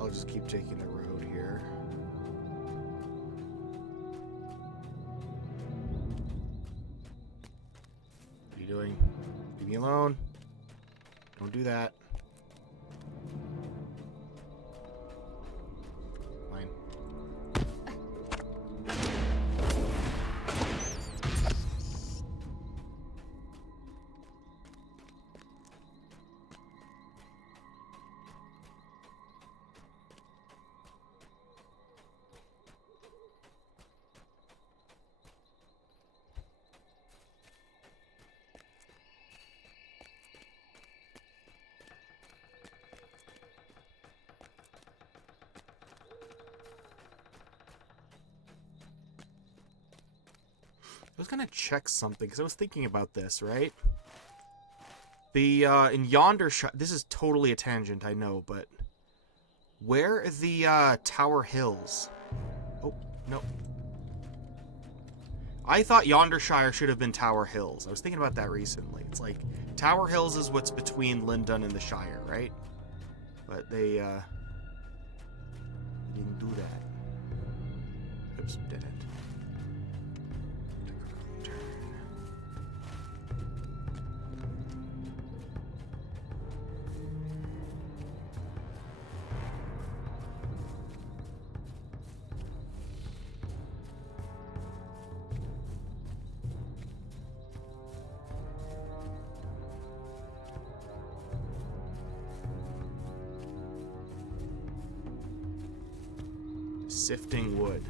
I'll just keep taking the road here. What are you doing? Leave me alone. Don't do that. Fine. I was gonna check something because I was thinking about this, right? The in Yondershire, this is totally a tangent, I know, but where are the Tower Hills? Oh no, I thought Yondershire should have been Tower Hills. I was thinking about that recently. It's like Tower Hills is what's between Lindon and the Shire, right? But they didn't do that. Oops, dead end. Sifting wood.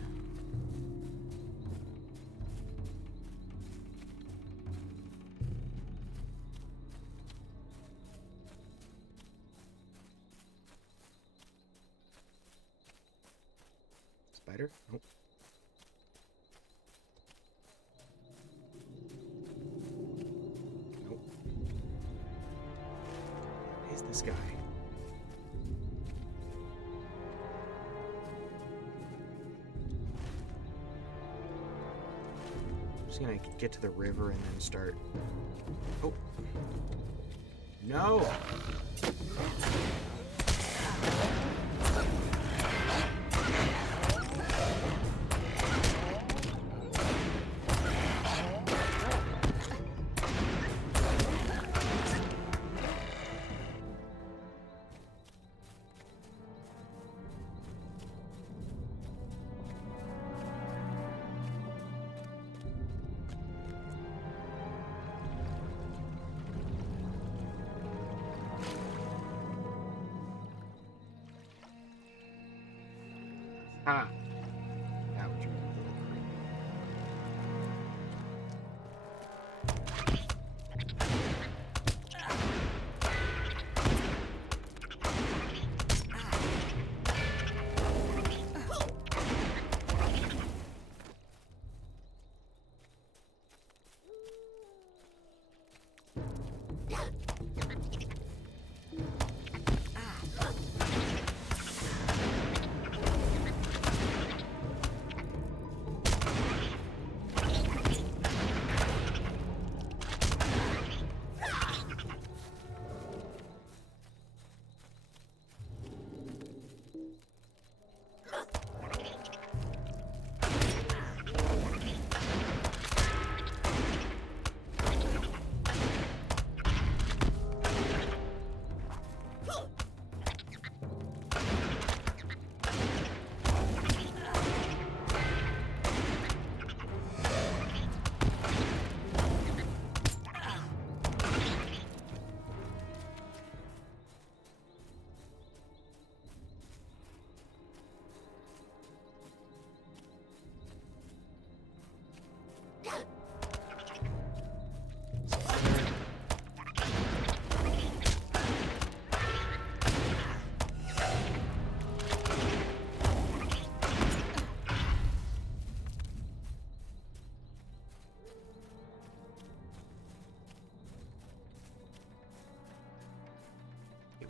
Spider? Nope. Nope. Who's this guy? Just gonna get to the river and then start. Oh. No! Ha! Now would you little creep?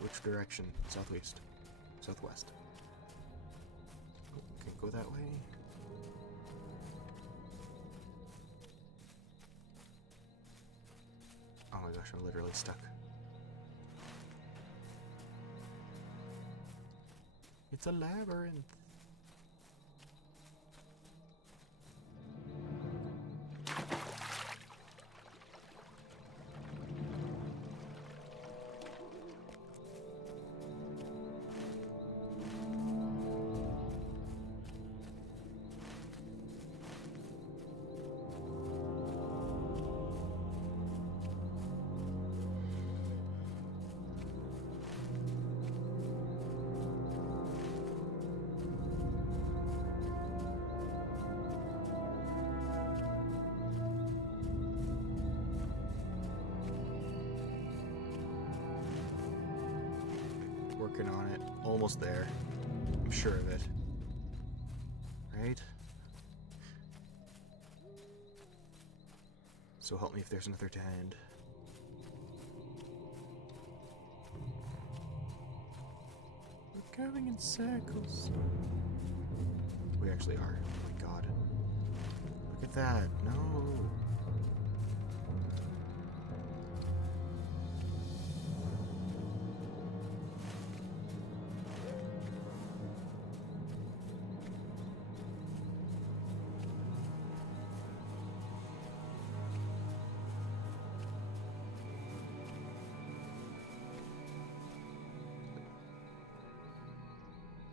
Which direction? Southwest. Southwest. Okay, go that way. Oh my gosh, I'm literally stuck. It's a labyrinth. Working on it. Almost there. I'm sure of it. Right? So help me if there's another dead end. We're going in circles. We actually are. Oh my god. Look at that. No.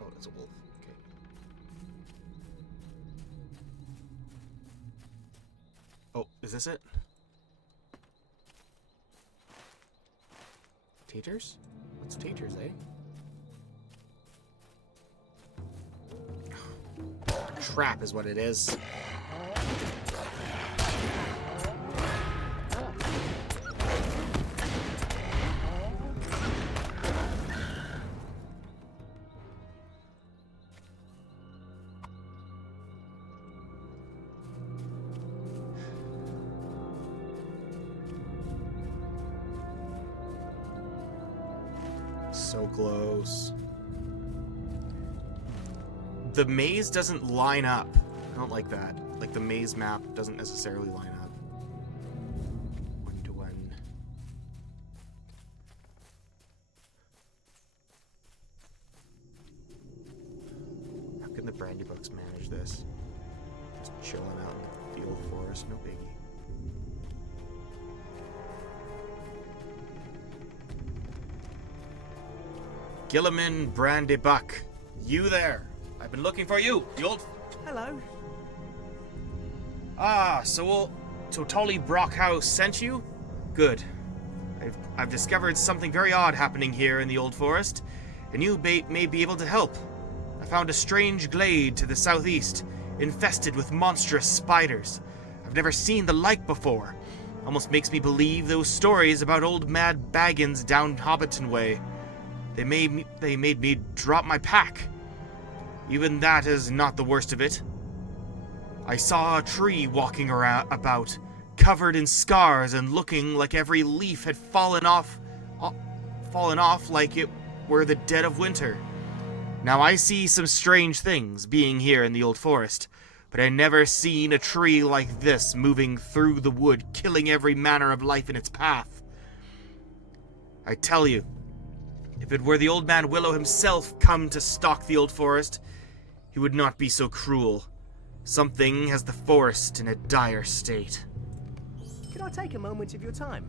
Oh, that's a wolf. Okay. Oh, is this it? Teachers? What's teachers, eh? Trap is what it is. So close. The maze doesn't line up. I don't like that. Like, the maze map doesn't necessarily line up. One to one. How can the Brandy Bucks manage this? Just chilling out in the field forest, no biggie. Gilliman Brandybuck, you there? I've been looking for you, the old... Hello. Ah, so Tolly Brockhouse sent you? Good. I've discovered something very odd happening here in the Old Forest, and you may be able to help. I found a strange glade to the southeast, infested with monstrous spiders. I've never seen the like before. Almost makes me believe those stories about old Mad Baggins down Hobbiton way. They made me drop my pack. Even that is not the worst of it. I saw a tree walking about, covered in scars and looking like every leaf had fallen off like it were the dead of winter. Now I see some strange things being here in the old forest, but I never seen a tree like this moving through the wood, killing every manner of life in its path. I tell you, if it were the old man Willow himself come to stalk the old forest, he would not be so cruel. Something has the forest in a dire state. Can I take a moment of your time?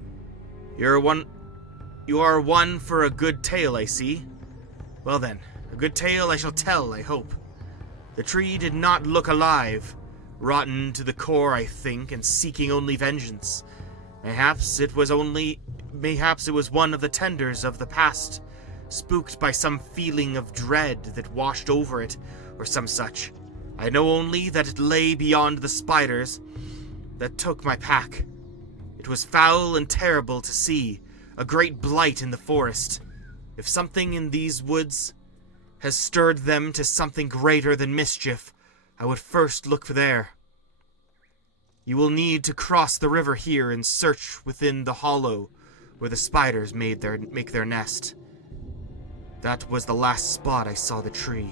You are one for a good tale, I see. Well then, a good tale I shall tell, I hope. The tree did not look alive, rotten to the core, I think, and seeking only vengeance. Mayhaps it was one of the tenders of the past, spooked by some feeling of dread that washed over it, or some such. I know only that it lay beyond the spiders that took my pack. It was foul and terrible to see, a great blight in the forest. If something in these woods has stirred them to something greater than mischief, I would first look there. You will need to cross the river here and search within the hollow where the spiders make their nest. That was the last spot I saw the tree.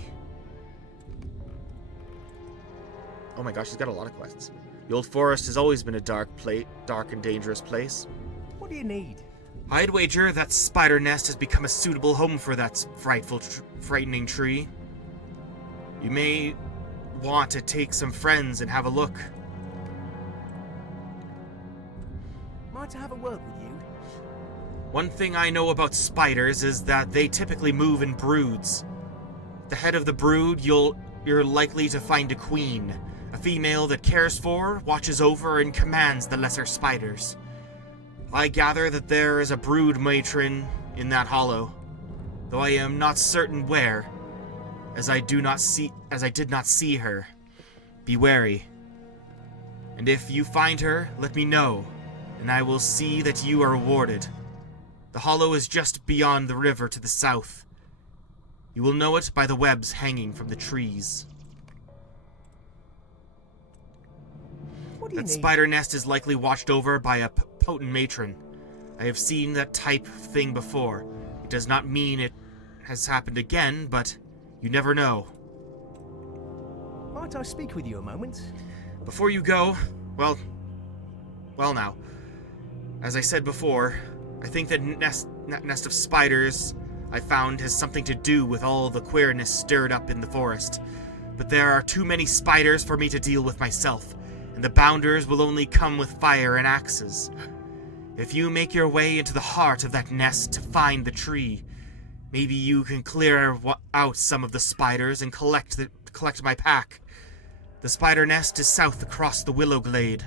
Oh my gosh, he's got a lot of quests. The old forest has always been a dark and dangerous place. What do you need? I'd wager that spider nest has become a suitable home for that frightening tree. You may want to take some friends and have a look. Might I have a word with you? One thing I know about spiders is that they typically move in broods. At the head of the brood, you're likely to find a queen, a female that cares for, watches over, and commands the lesser spiders. I gather that there is a brood matron in that hollow, though I am not certain where, as I did not see her. Be wary. And if you find her, let me know, and I will see that you are rewarded. The hollow is just beyond the river to the south. You will know it by the webs hanging from the trees. What do you That need? spider nest is likely watched over by a potent matron. I have seen that type of thing before. It does not mean it has happened again, but you never know. Might I speak with you a moment? Before you go, well now, as I said before, I think that nest of spiders I found has something to do with all the queerness stirred up in the forest. But there are too many spiders for me to deal with myself, and the bounders will only come with fire and axes. If you make your way into the heart of that nest to find the tree, maybe you can clear out some of the spiders and collect my pack. The spider nest is south across the willow glade.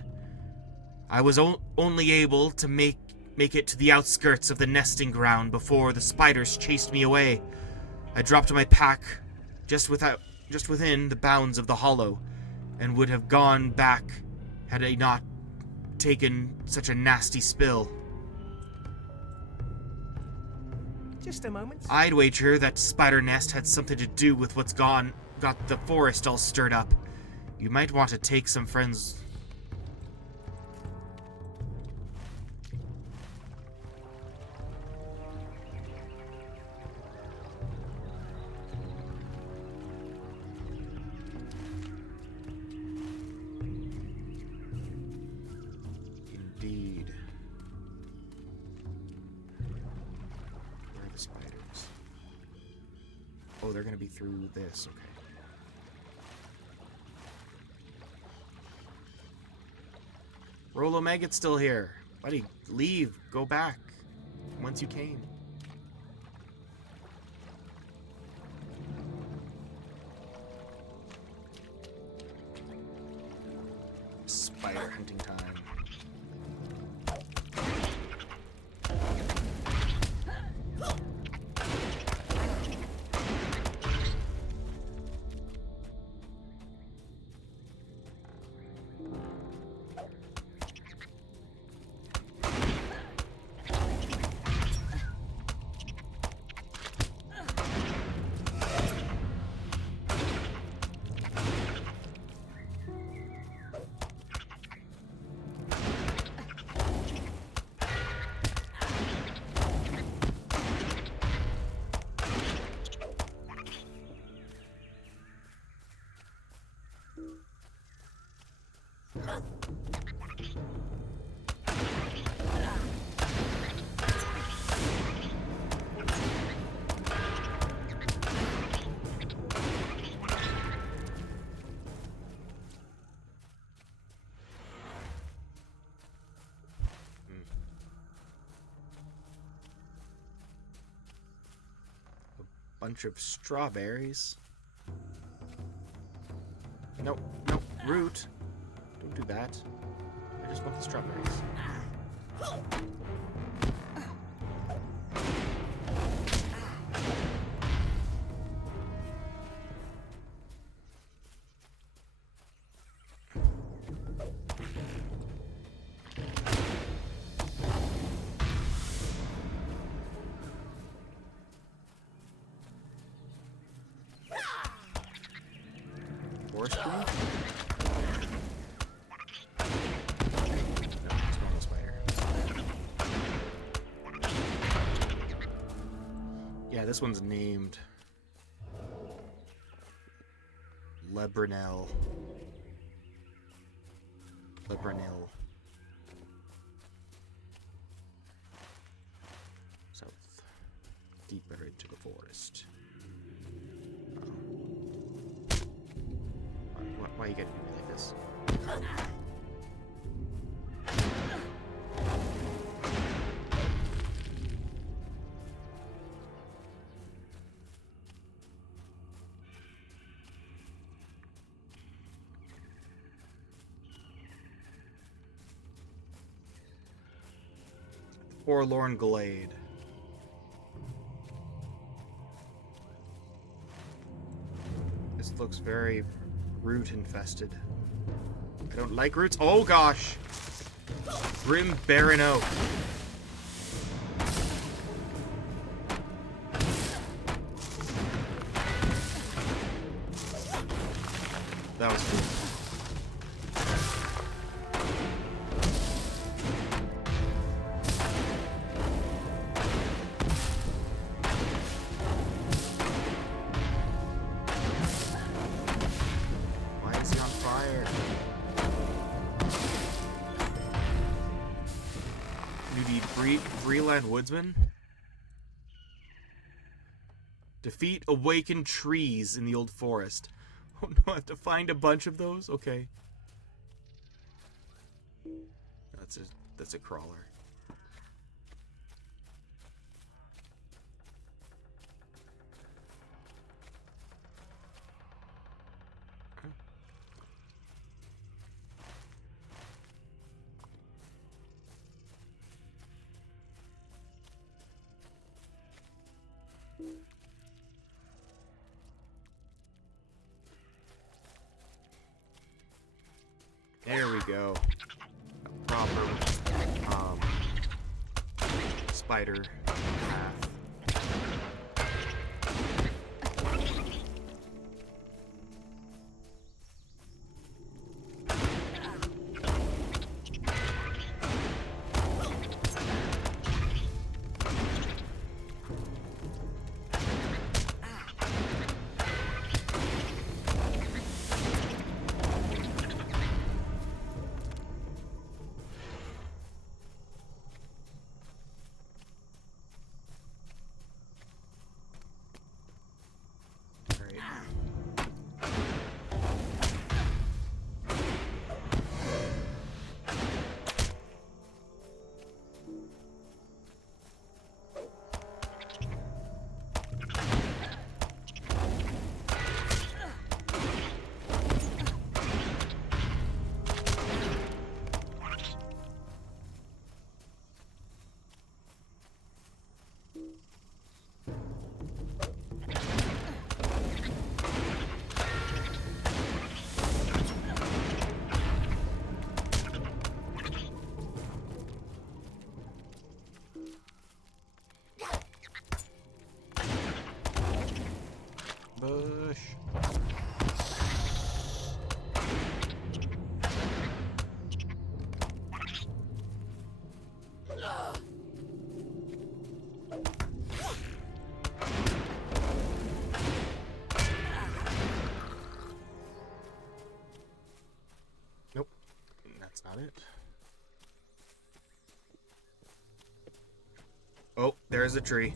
I was only able to make it to the outskirts of the nesting ground before the spiders chased me away. I dropped my pack just within the bounds of the hollow, and would have gone back had I not taken such a nasty spill. Just a moment. I'd wager that spider nest had something to do with what's got the forest all stirred up. You might want to take some friends. Indeed. Where are the spiders? Oh, they're gonna be through this, okay. Rolo Maggot's still here. Buddy, leave. Go back. Once you came. Spider hunting time. Bunch of strawberries. Nope, nope, root. Don't do that. I just want the strawberries. Forest tree? No, it's a normal spider. Yeah, this one's named Lebrinel. Lebrinil. South. Deeper into the forest. Why are you getting me like this? Forlorn Glade. This looks very root infested. I don't like roots. Oh gosh! Grim Barren Oak. That was cool. Bree-land woodsman. Defeat awakened trees in the old forest. Oh no, I have to find a bunch of those? Okay. That's a crawler. There we go. A proper spider path. Bush. Nope, that's not it. Oh, there's a tree.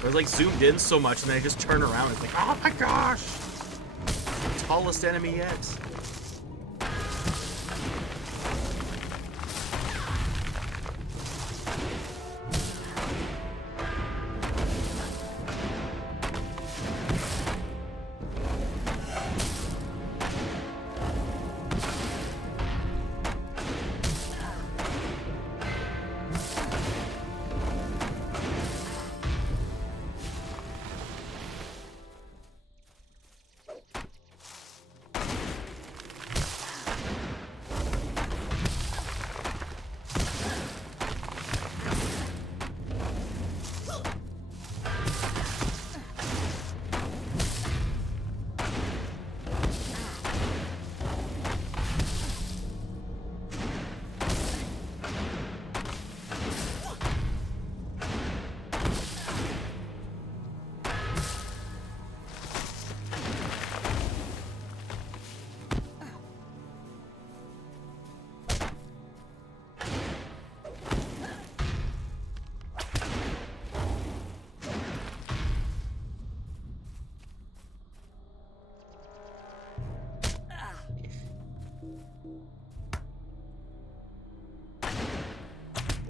I was like zoomed in so much and then I just turn around and it's like, oh my gosh! Tallest enemy yet.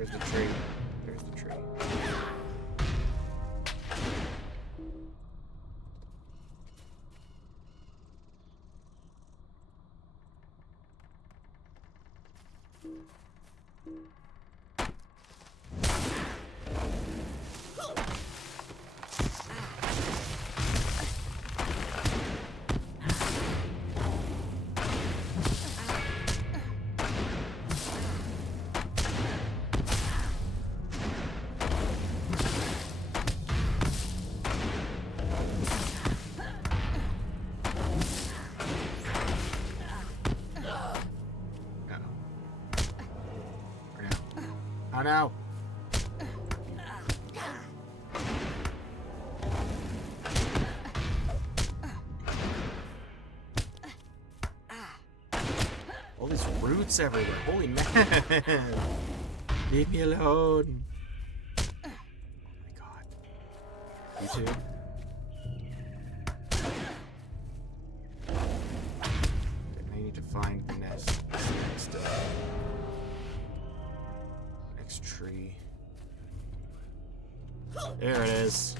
There's the tree. There's the tree. Oh no! All these roots everywhere. Holy man! Leave me alone. Oh my god. You too? I need to find the nest. Next tree. There it is.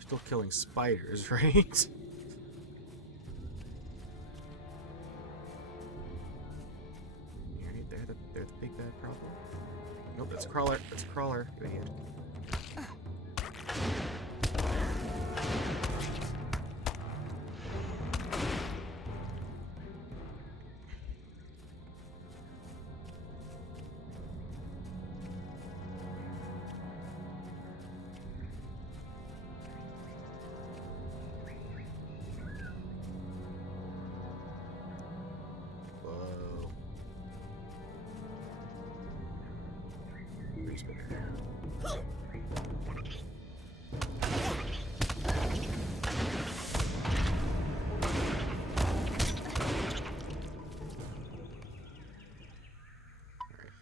Still killing spiders, right? Right, they're the big bad problem. Nope, that's a crawler. That's a crawler. You idiot.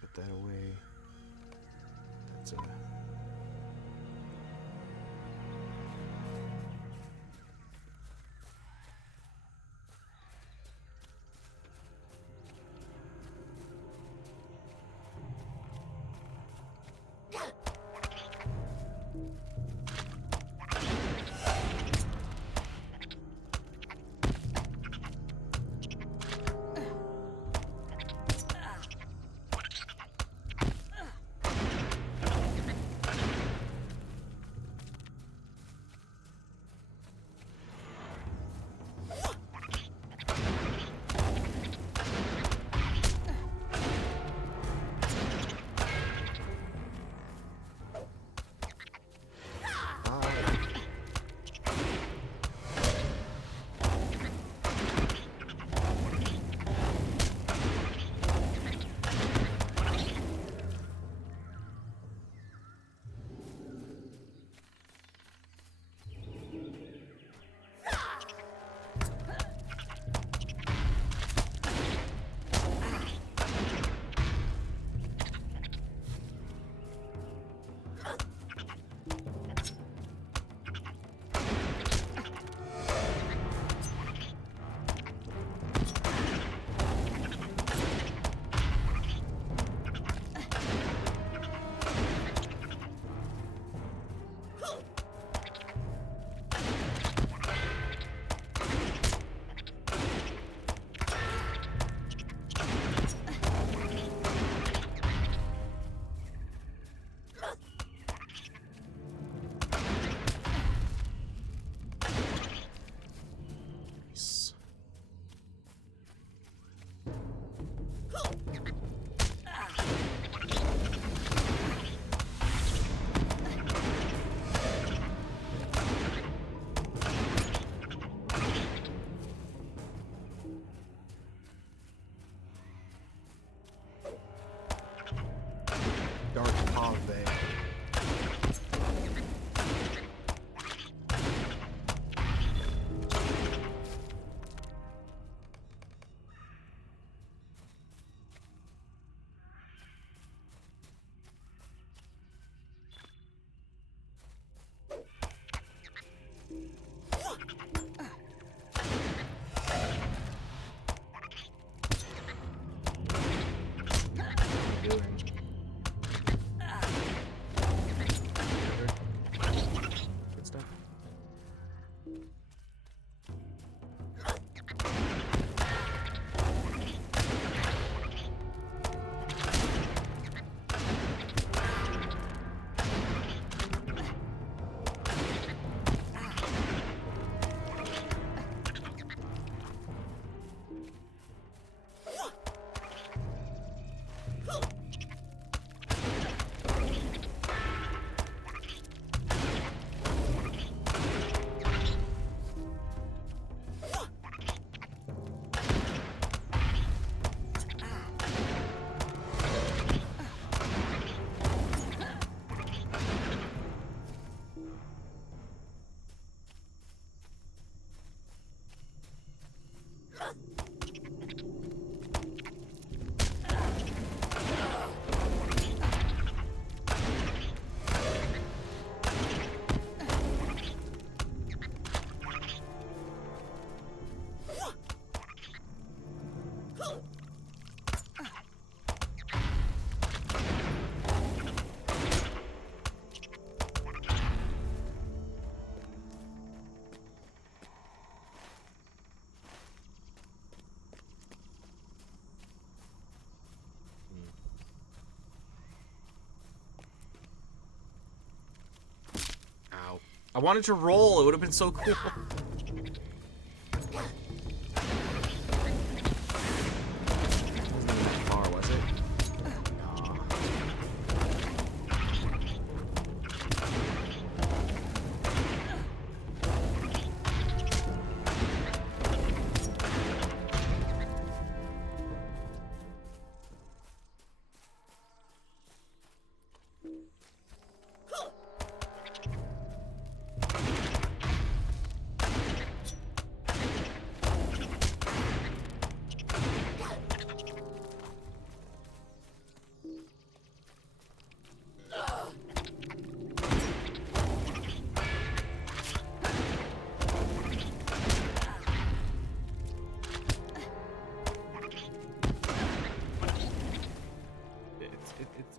Put that away. That's wanted to roll. It would have been so cool. Wasn't even that far, was it?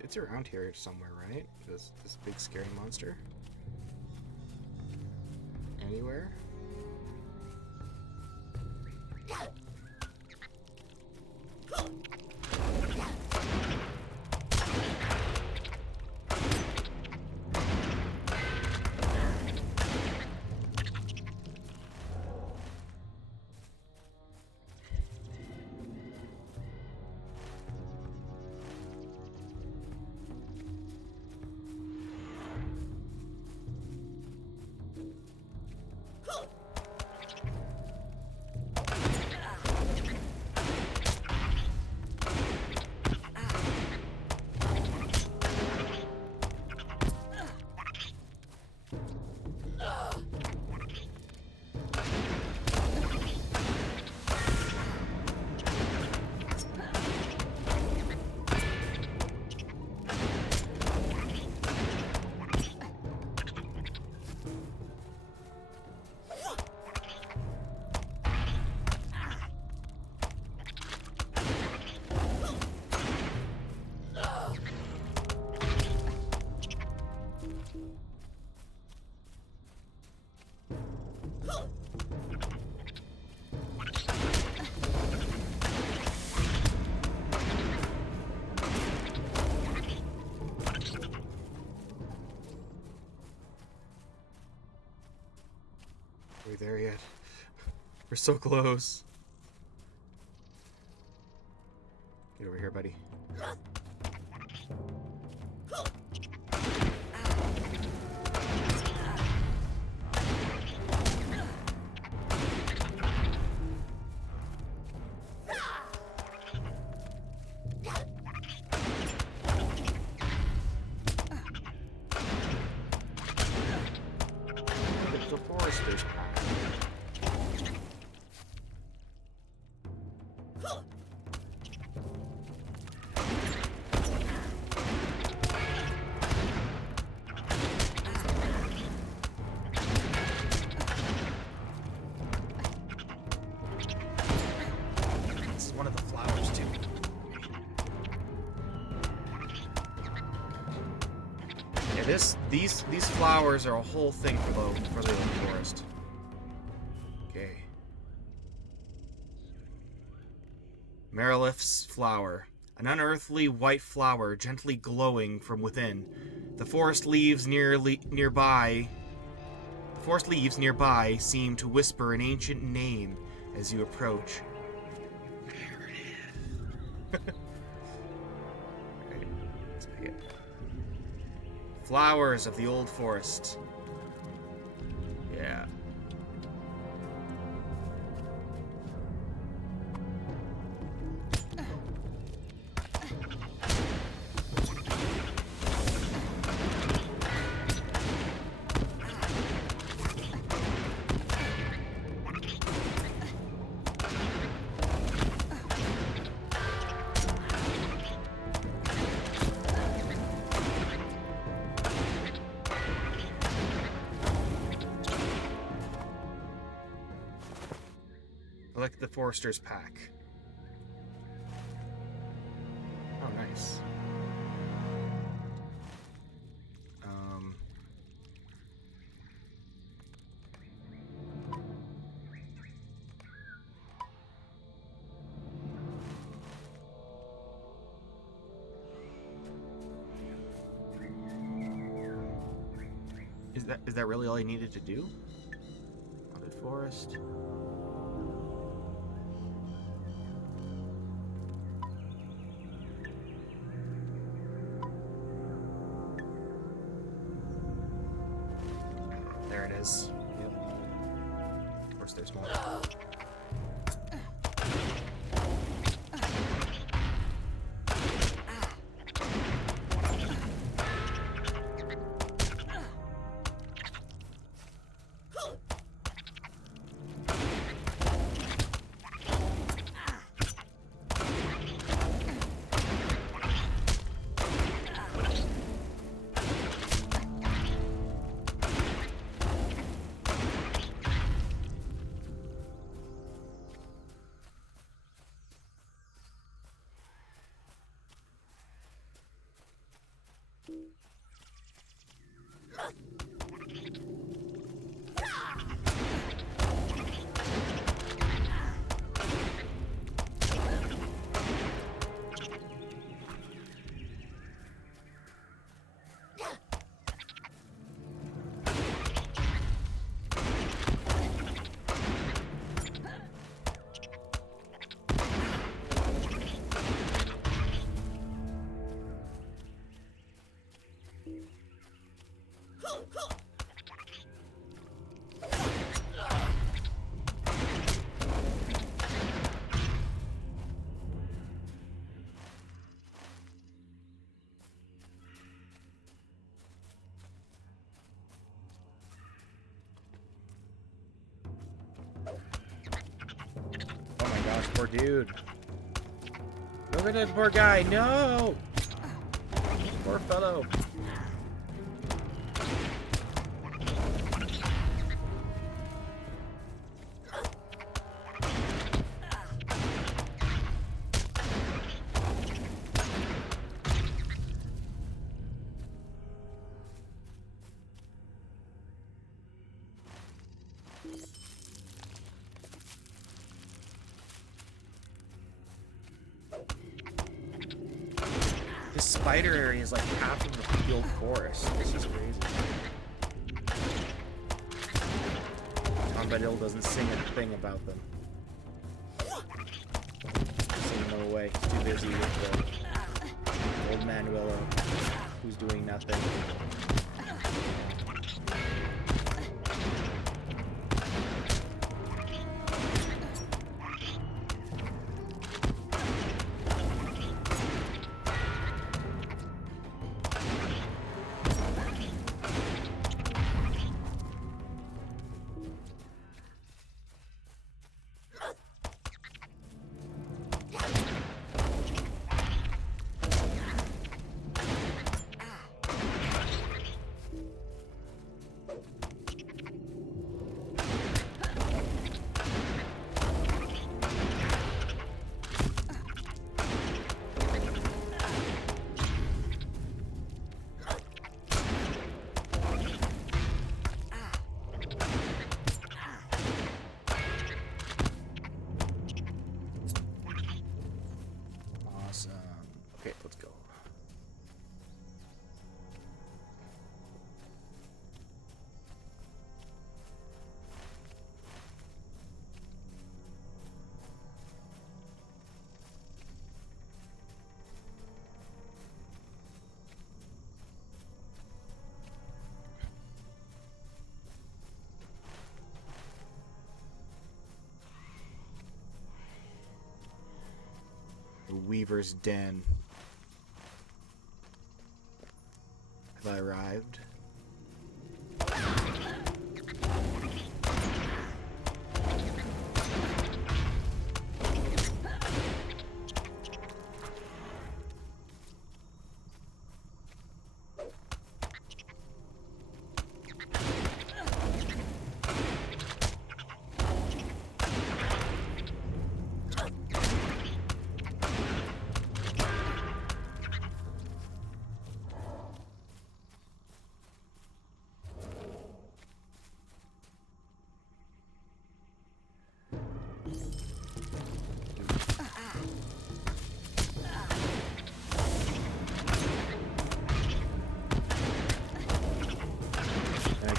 It's around here somewhere, right? This big scary monster. Anywhere? Are we there yet? We're so close. Get over here, buddy. It's a forester's path. This is one of the flowers too. Yeah, these flowers are a whole thing for the old forest. Okay. Marilith's flower. An unearthly white flower gently glowing from within. The forest leaves nearby seem to whisper an ancient name as you approach. There it is. Alright, let's pick it. Flowers of the old forest. Yeah. Collect the forester's pack. Oh, nice. Is that really all I needed to do? Haunted forest. There it is. Yep. Of course, there's more. Oh my gosh, poor dude. Look at that poor guy. No! Poor fellow. This spider area is like half of the field forest. This is crazy. Tom Bombadil doesn't sing a thing about them. Singing them away. He's too busy with old man Willow, who's doing nothing. Okay, let's go. The Weaver's Den. Have I arrived?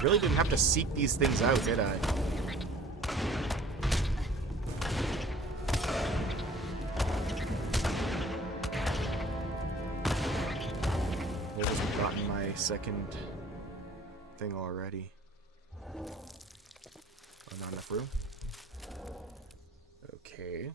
Really didn't have to seek these things out, did I? I just gotten my second thing already. Oh, not enough room? Okay.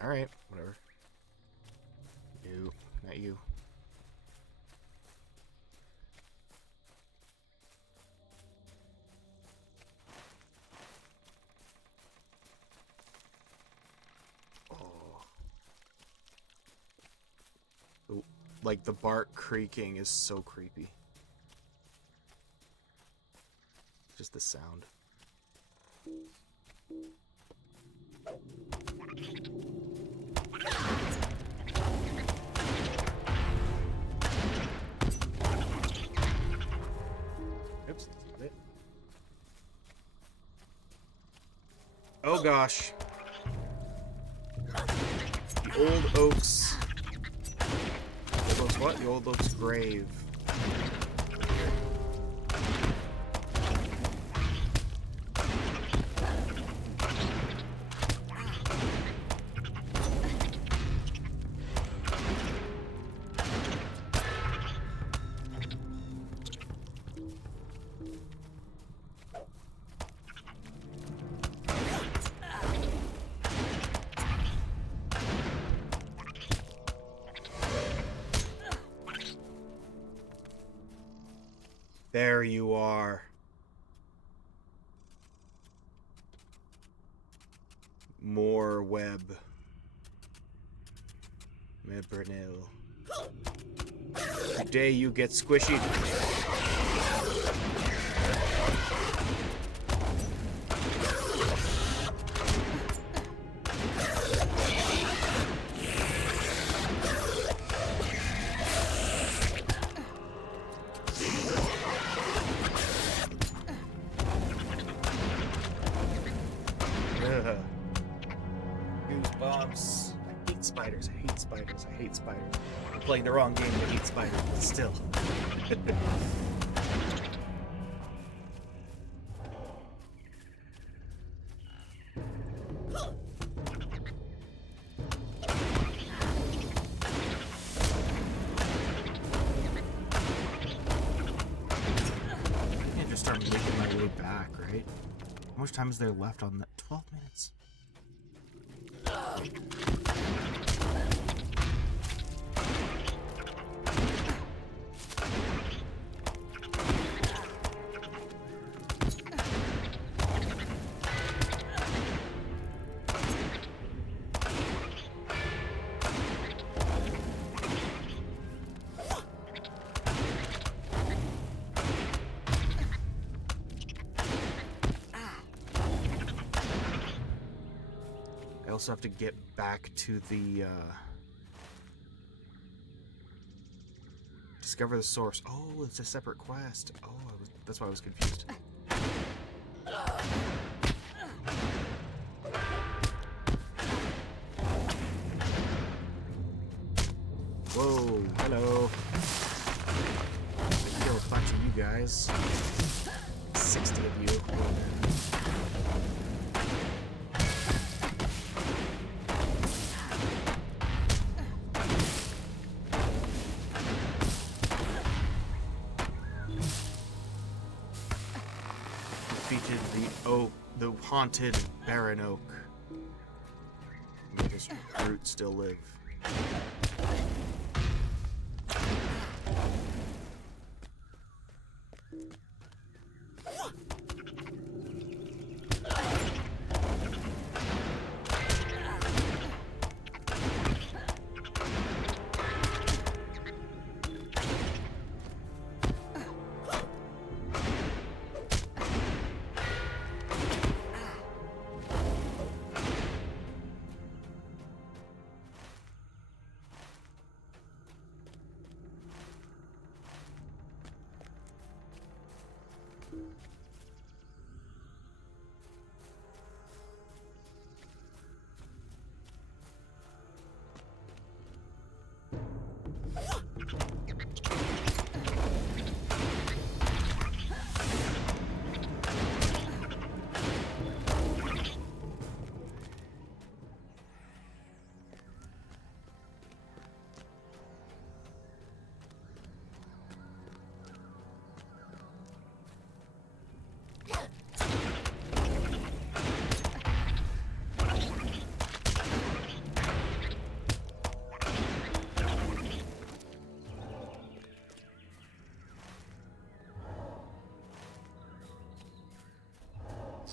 Alright, whatever. You, not you. Oh. Like, the bark creaking is so creepy. Just the sound. Oops, that's not it. Oh gosh. The old oak's... Old oak's what? The old oak's grave. There you are. More web. Mebernil. Today you get squishy. Goosebumps. I hate spiders. I hate spiders. I hate spiders. I'm playing the wrong game to hate spiders, but still. I just start making my way back, right? How much time is there left on that? 12 minutes. I also have to get back to the, discover the source. Oh, it's a separate quest. Oh, that's why I was confused. Whoa, hello. I kill a bunch of you guys. 60 of you. Defeated the haunted barren oak. May this root still live.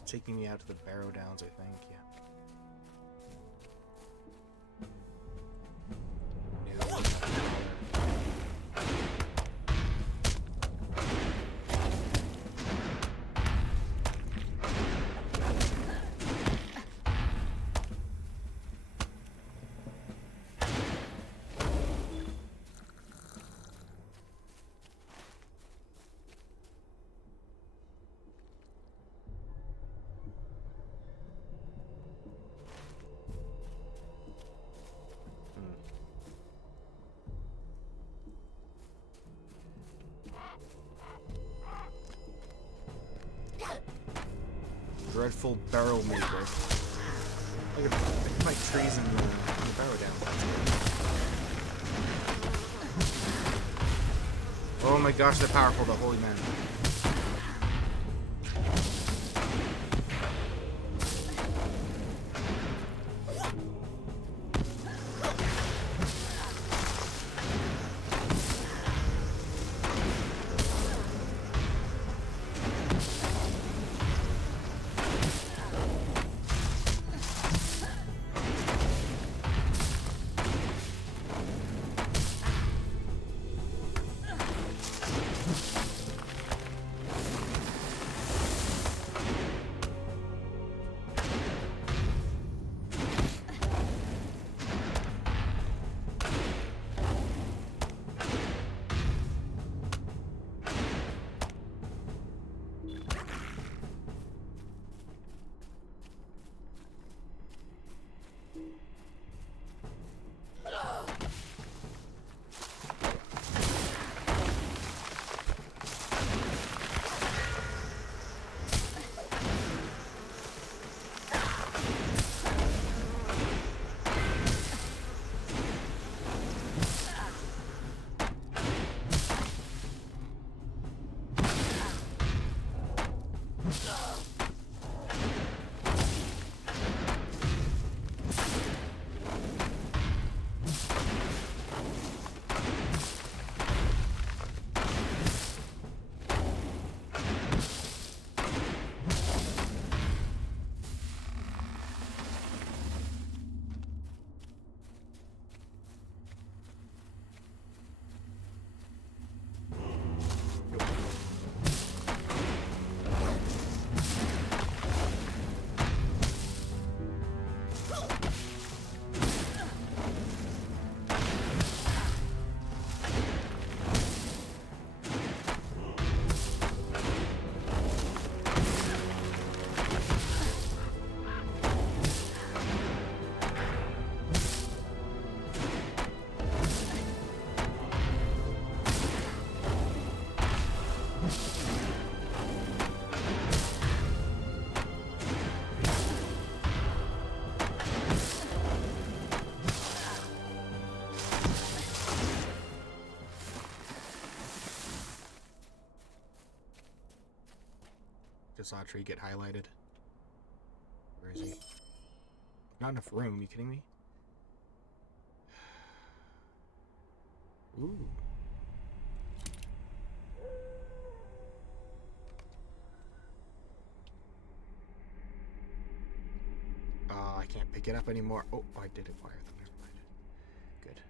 taking me out to the Barrow Downs, I think. Yeah. No. Dreadful barrel maker. I can fight trees in the barrow down. Oh my gosh, they're powerful, the holy men. Does Audrey get highlighted? Where is he? Not enough room, you kidding me? Ooh. I can't pick it up anymore. Oh, I did acquire them. Never mind. Good.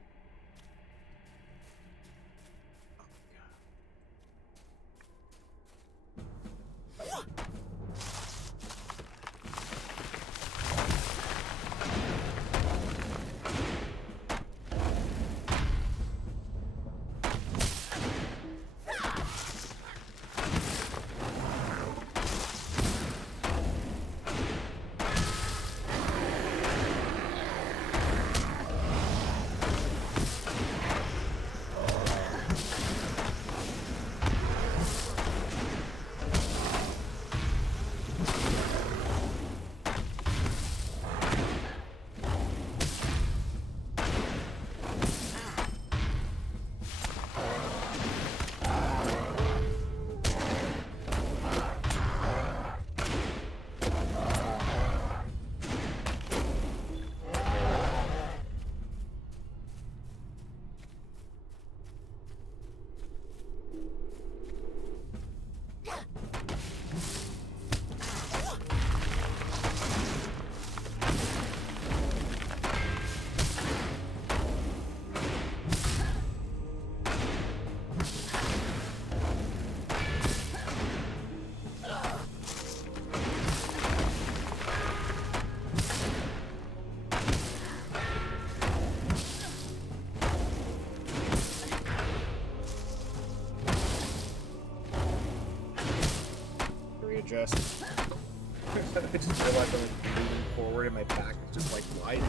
digest. I just realized I was moving forward and my back is just like, why do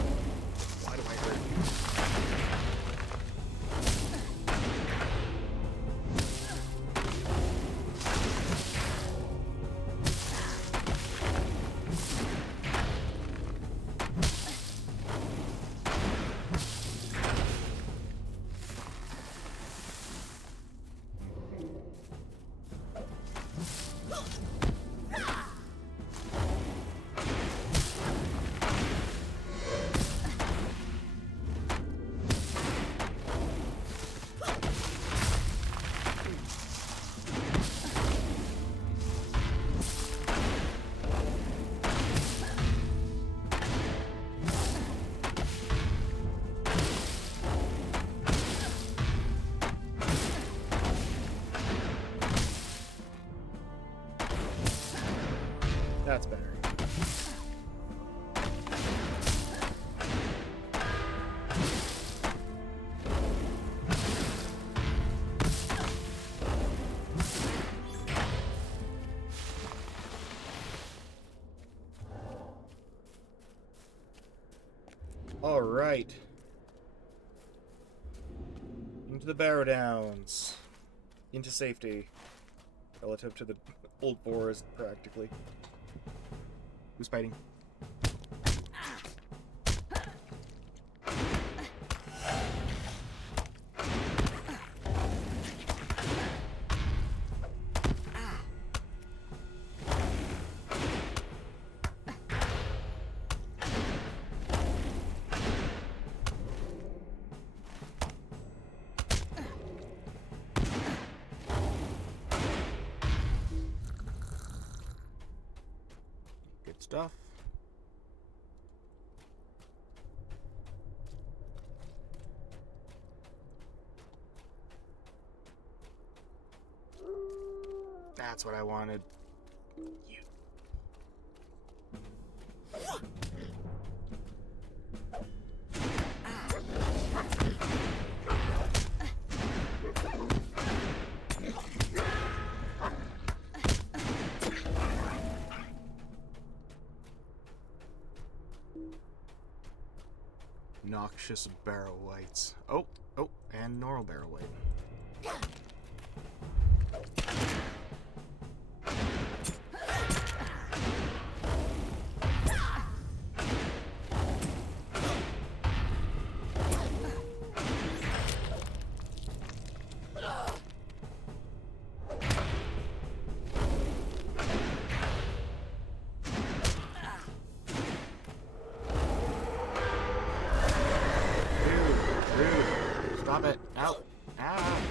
I hurt? That's better. All right. Into the Barrow Downs. Into safety. Relative to the old forest, practically. Who's fighting? Good stuff. That's what I wanted. You. Noxious barrow whites. Oh, and normal barrow white. Stop it. Out. Ah.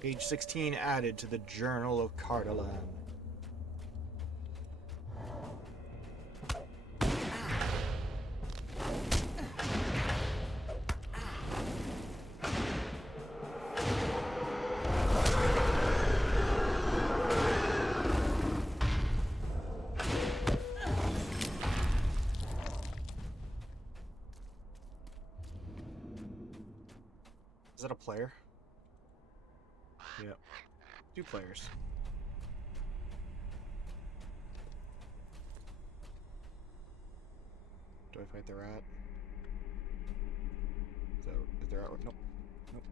Page 16 added to the Journal of Cardolan. that a player? Yep. 2 players. Do I fight the rat? Is there rat? Nope. Nope.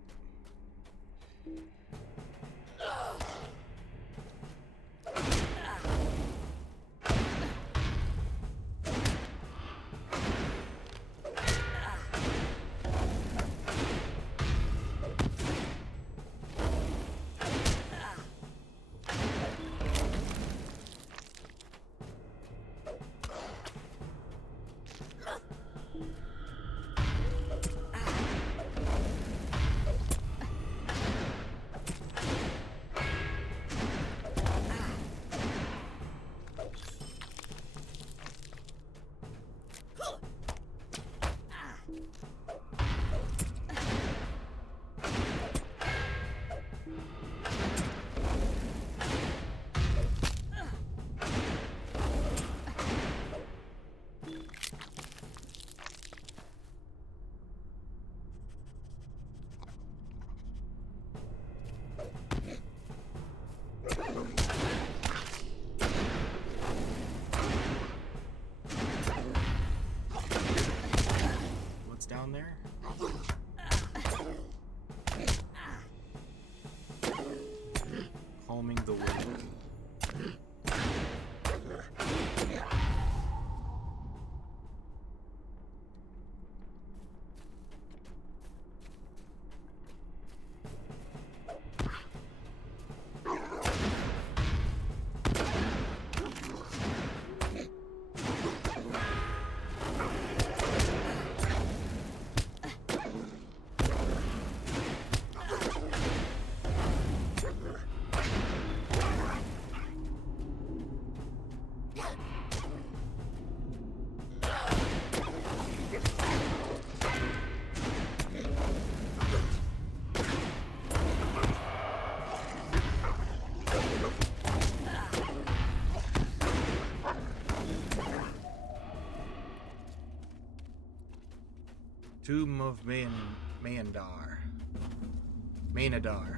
What's down there? Calming the wind. Tomb of Maenadar. Maenadar.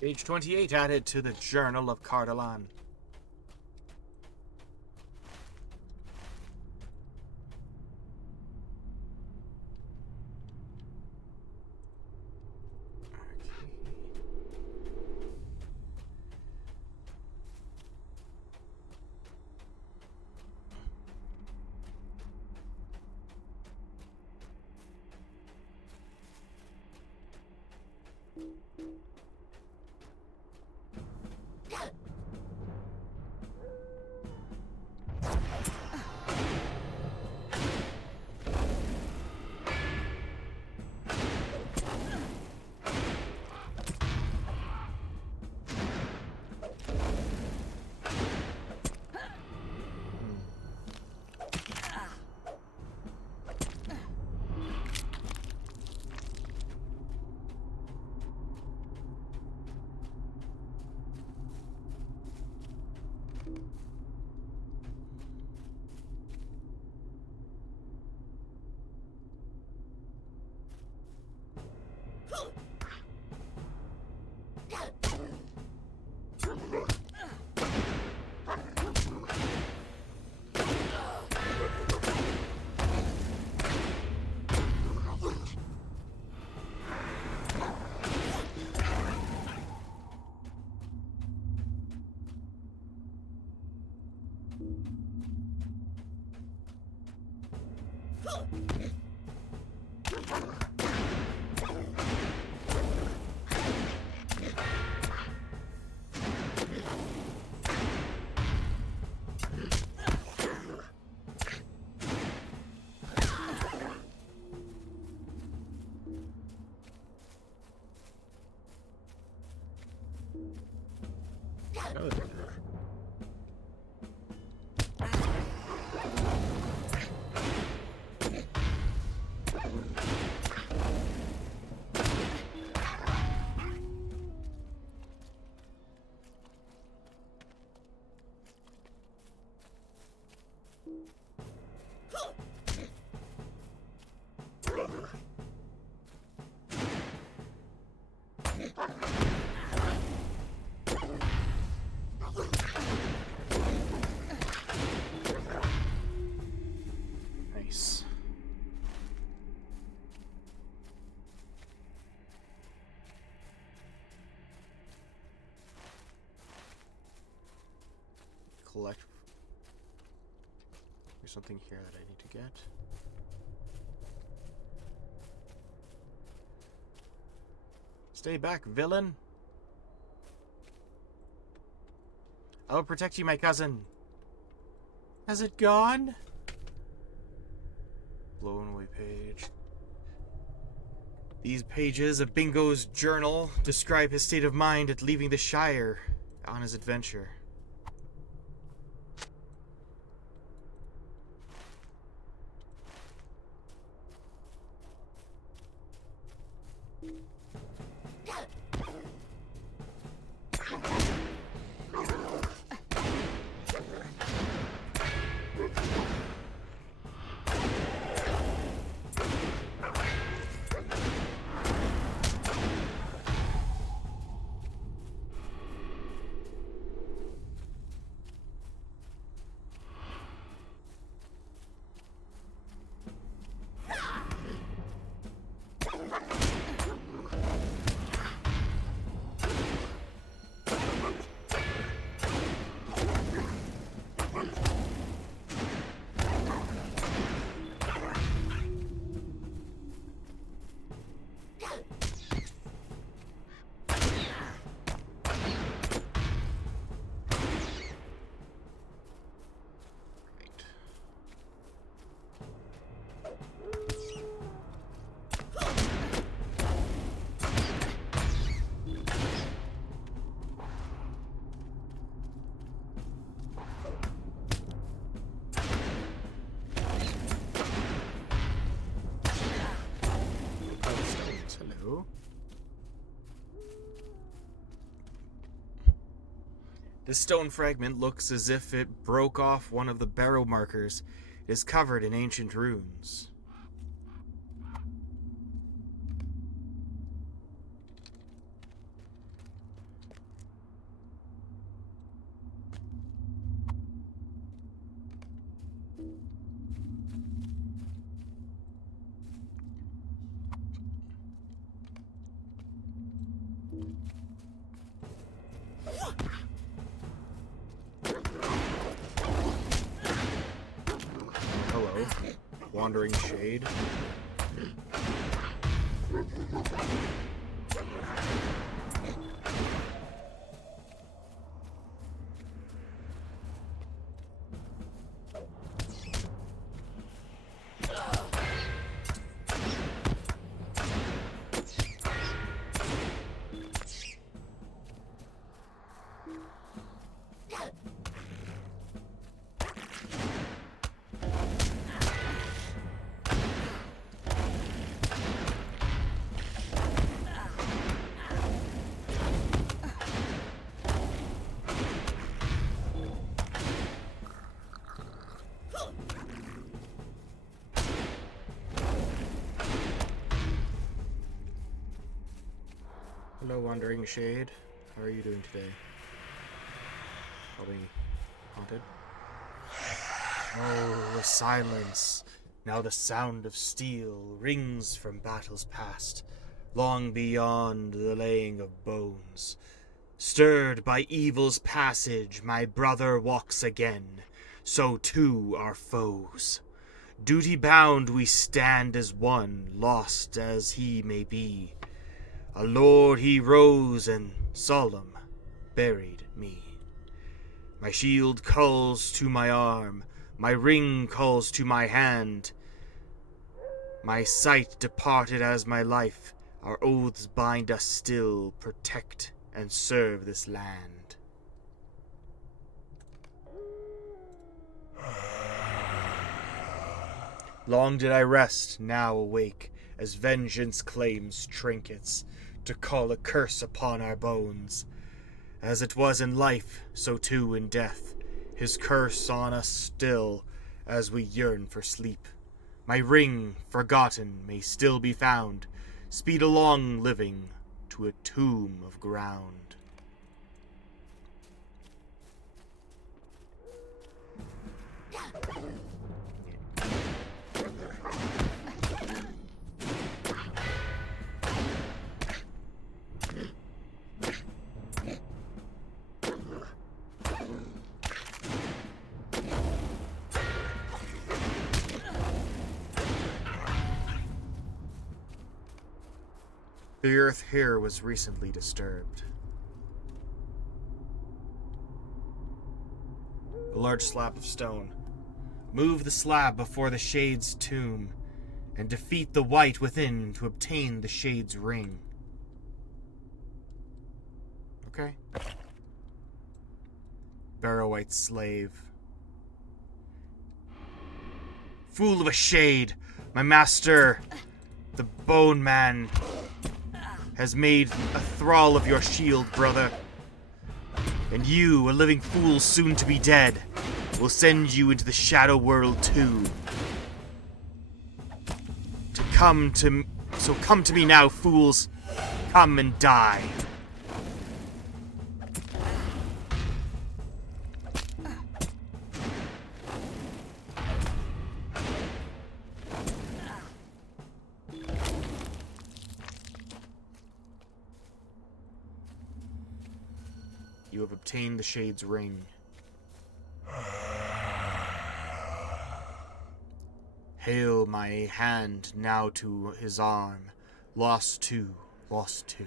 Page 28 added to the Journal of Cardolan. Nice. Collect. There's something here that I need to get. Stay back, villain. I will protect you, my cousin. Has it gone? Blown away page. These pages of Bingo's journal describe his state of mind at leaving the Shire on his adventure. Hello. This stone fragment looks as if it broke off one of the barrow markers. It is covered in ancient runes. Hello, wandering shade. Hello, wandering shade. How are you doing today? Probably haunted. Oh, silence. Now the sound of steel rings from battles past, long beyond the laying of bones. Stirred by evil's passage, my brother walks again. So too our foes. Duty bound we stand as one, lost as he may be. A lord he rose and solemn buried me. My shield calls to my arm, my ring calls to my hand. My sight departed as my life, our oaths bind us still, protect and serve this land. Long did I rest, now awake, as vengeance claims trinkets, to call a curse upon our bones. As it was in life, so too in death, his curse on us still, as we yearn for sleep. My ring, forgotten, may still be found. Speed along, living, to a tomb of ground. The earth here was recently disturbed. A large slab of stone. Move the slab before the Shade's tomb, and defeat the wight within to obtain the Shade's ring. Okay. Barrow-white slave. Fool of a Shade! My master, the Bone Man, has made a thrall of your shield, brother. And you, a living fool soon to be dead, will send you into the shadow world too. Come to me now, fools. Come and die. You have obtained the Shade's ring. Hail my hand now to his arm. Lost two, lost two.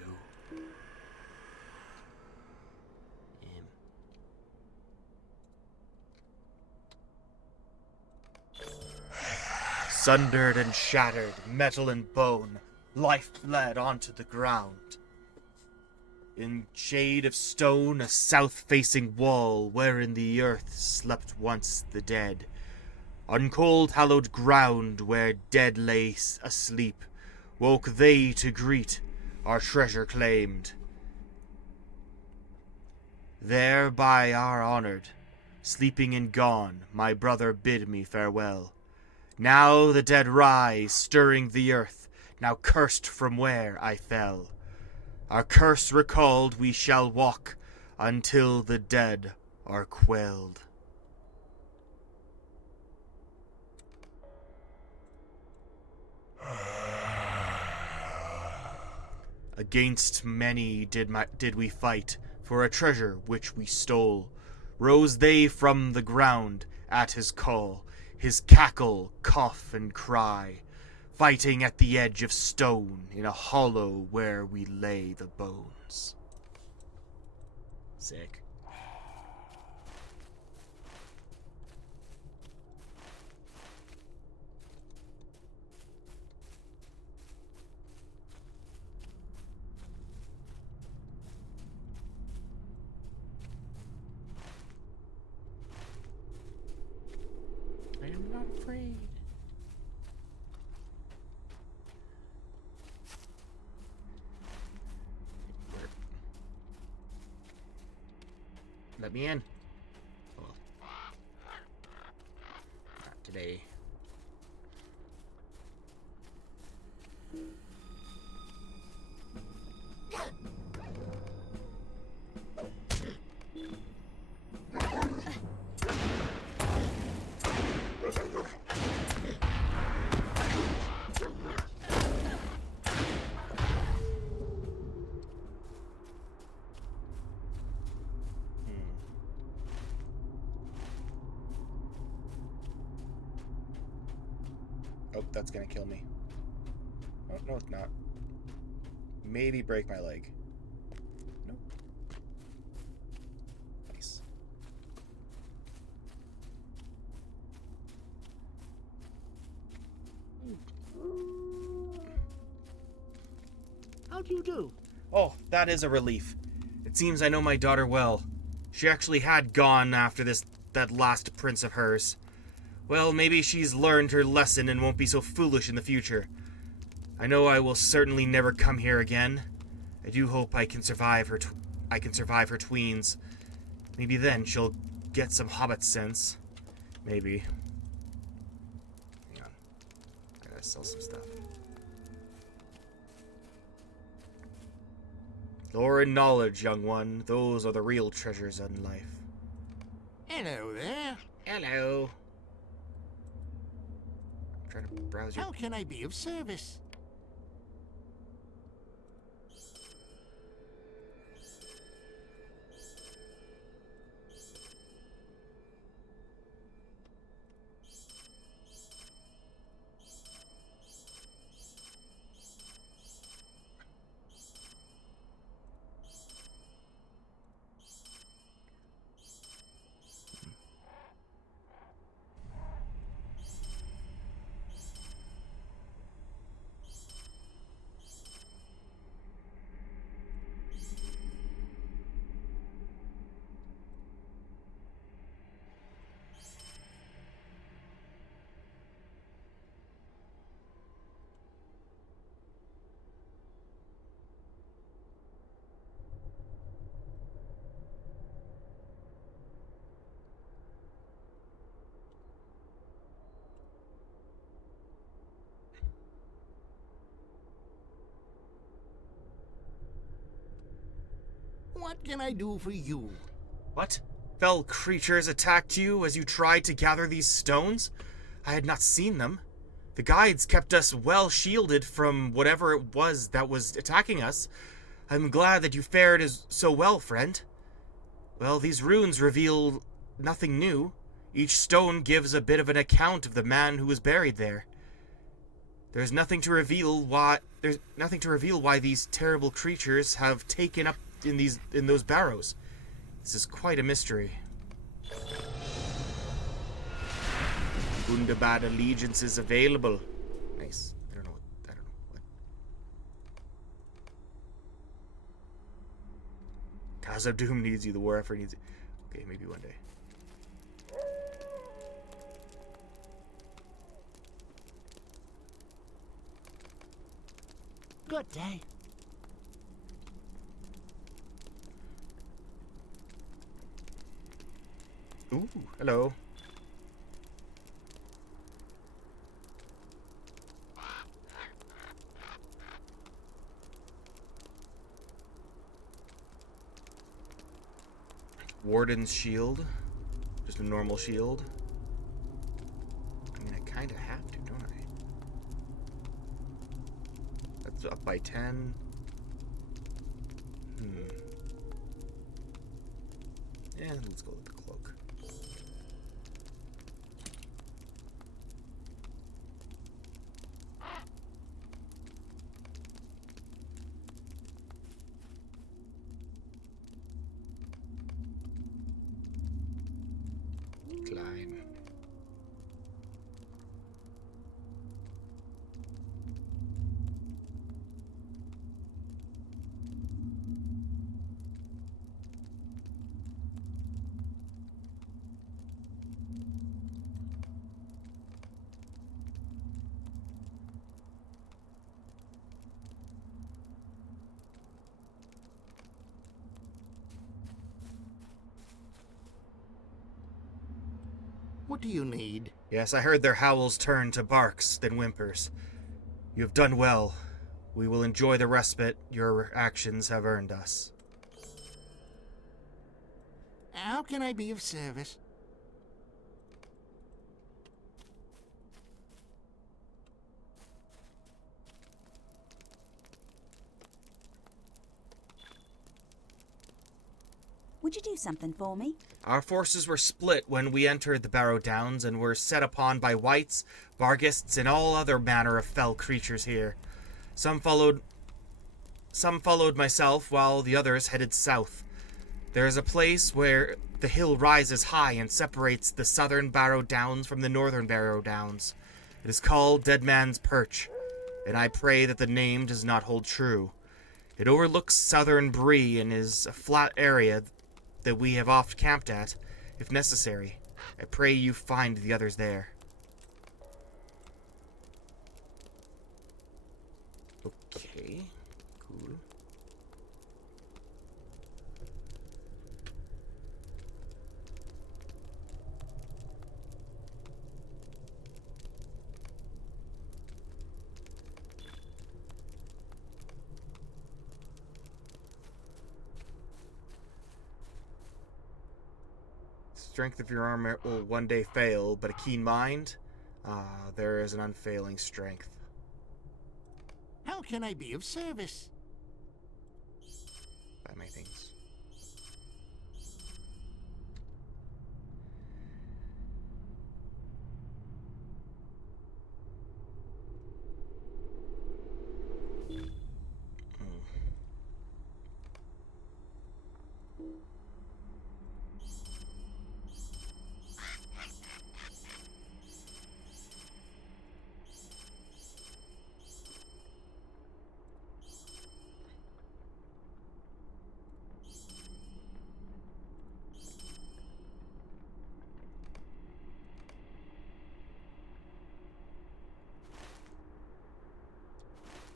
Sundered and shattered, metal and bone, life bled onto the ground. In shade of stone, a south-facing wall, wherein the earth slept once the dead. On cold hallowed ground, where dead lay asleep, woke they to greet our treasure claimed. There by our honored, sleeping and gone, my brother bid me farewell. Now the dead rise, stirring the earth, now cursed from where I fell. Our curse recalled, we shall walk until the dead are quelled. Against many did we fight, for a treasure which we stole. Rose they from the ground at his call, his cackle, cough, and cry, fighting at the edge of stone, in a hollow where we lay the bones. Sick. I am not afraid. Let me in. Well, not today. Oh, that's gonna kill me. Oh, no, it's not. Maybe break my leg. Nope. Nice. How do you do? Oh, that is a relief. It seems I know my daughter well. She actually had gone after that last prince of hers. Well, maybe she's learned her lesson and won't be so foolish in the future. I know I will certainly never come here again. I do hope I can survive her tweens. Maybe then she'll get some hobbit sense. Maybe. Hang on. I gotta sell some stuff. Lore and knowledge, young one. Those are the real treasures in life. Hello there. Hello. I'm trying to browse your... How can I be of service? What can I do for you? What? Fell creatures attacked you as you tried to gather these stones? I had not seen them. The guides kept us well shielded from whatever it was that was attacking us. I'm glad that you fared so well, friend. Well, these runes reveal nothing new. Each stone gives a bit of an account of the man who was buried there. There's nothing to reveal why these terrible creatures have taken up in those barrows. This is quite a mystery. Gundabad allegiance is available. Nice. I don't know what. Khazad Doom needs you. The war effort needs you. Okay, maybe one day. Good day. Ooh, hello. Warden's shield. Just a normal shield. I mean, I kind of have to, don't I? That's up by 10. Yeah, let's go with the cloak. Climb. What do you need? Yes, I heard their howls turn to barks, then whimpers. You have done well. We will enjoy the respite your actions have earned us. How can I be of service? Would Would you do something for me? Our forces were split when we entered the Barrow Downs and were set upon by wights, Barghists, and all other manner of fell creatures here. Some followed myself, while the others headed south. There is a place where the hill rises high and separates the southern Barrow Downs from the northern Barrow Downs. It is called Dead Man's Perch, and I pray that the name does not hold true. It overlooks southern Bree and is a flat area that we have oft camped at, if necessary. I pray you find the others there. Okay, cool. Strength of your armor will one day fail, but a keen mind, there is an unfailing strength. How can I be of service? Buy my things.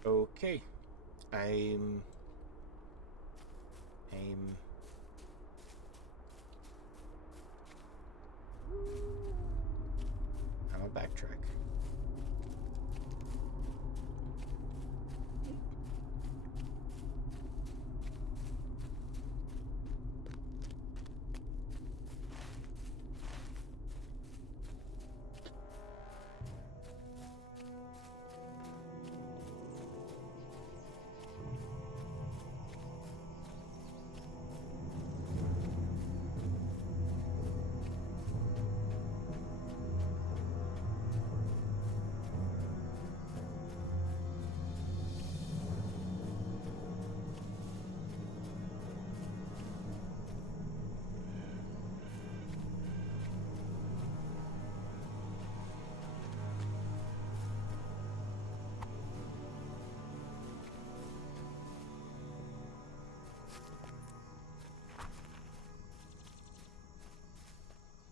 Okay. I'm a backtrack.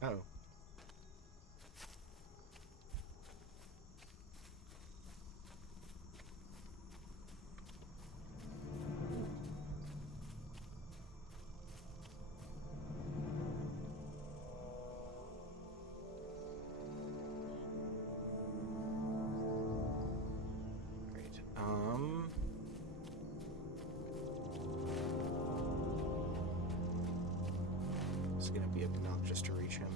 Oh. Great. It's gonna be obnoxious to reach him.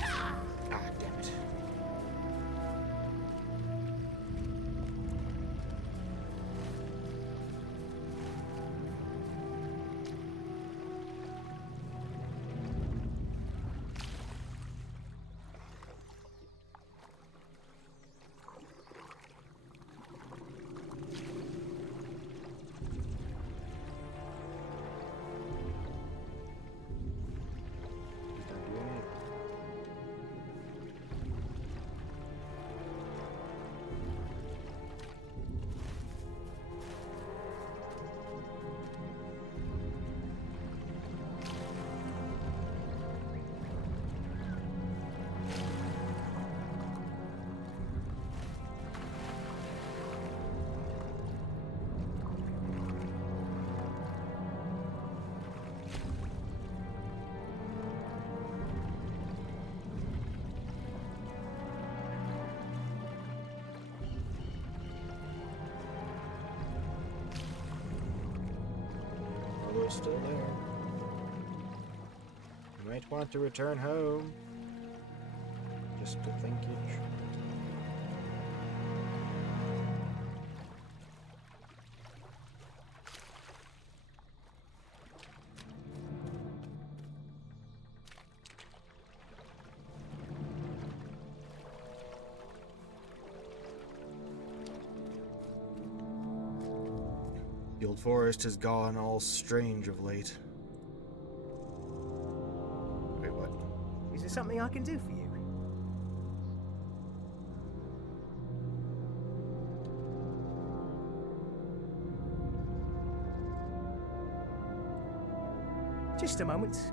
Ah, damn it. Although still there. You might want to return home. Just a thinkage. The old forest has gone all strange of late. Wait, what? Is there something I can do for you? Just a moment.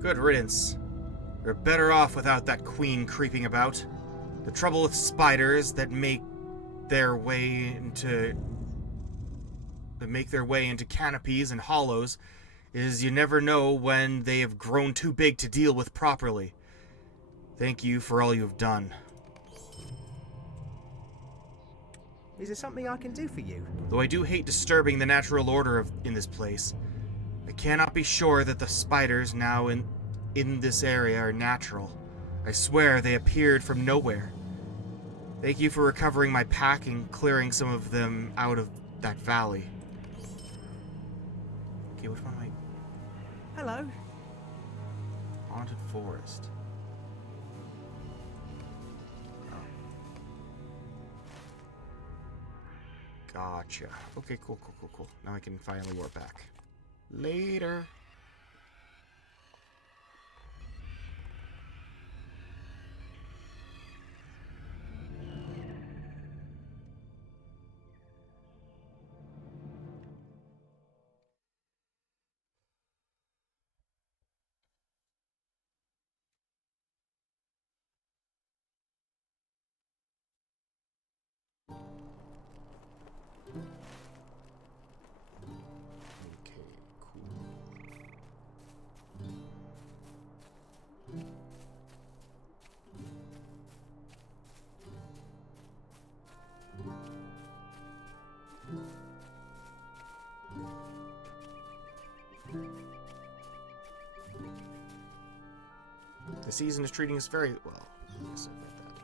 Good riddance. You're better off without that queen creeping about. The trouble with spiders that make their way into canopies and hollows is you never know when they have grown too big to deal with properly. Thank you for all you've done. Is there something I can do for you? Though I do hate disturbing the natural order in this place, I cannot be sure that the spiders now in this area are natural. I swear they appeared from nowhere. Thank you for recovering my pack and clearing some of them out of that valley. Okay, which one am I? Hello. Haunted forest. Oh. Gotcha. Okay, cool. Now I can finally warp back. Later. Okay, cool. The season is treating us very well. Yes, I've read that.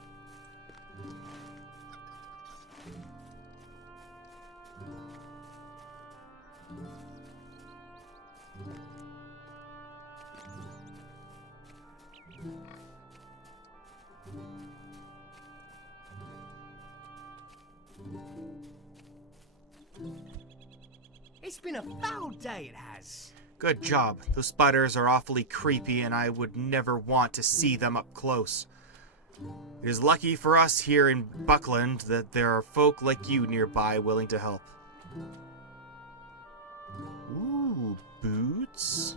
It's been a foul day, it has. Good job. Those spiders are awfully creepy, and I would never want to see them up close. It is lucky for us here in Buckland that there are folk like you nearby willing to help. Ooh, boots.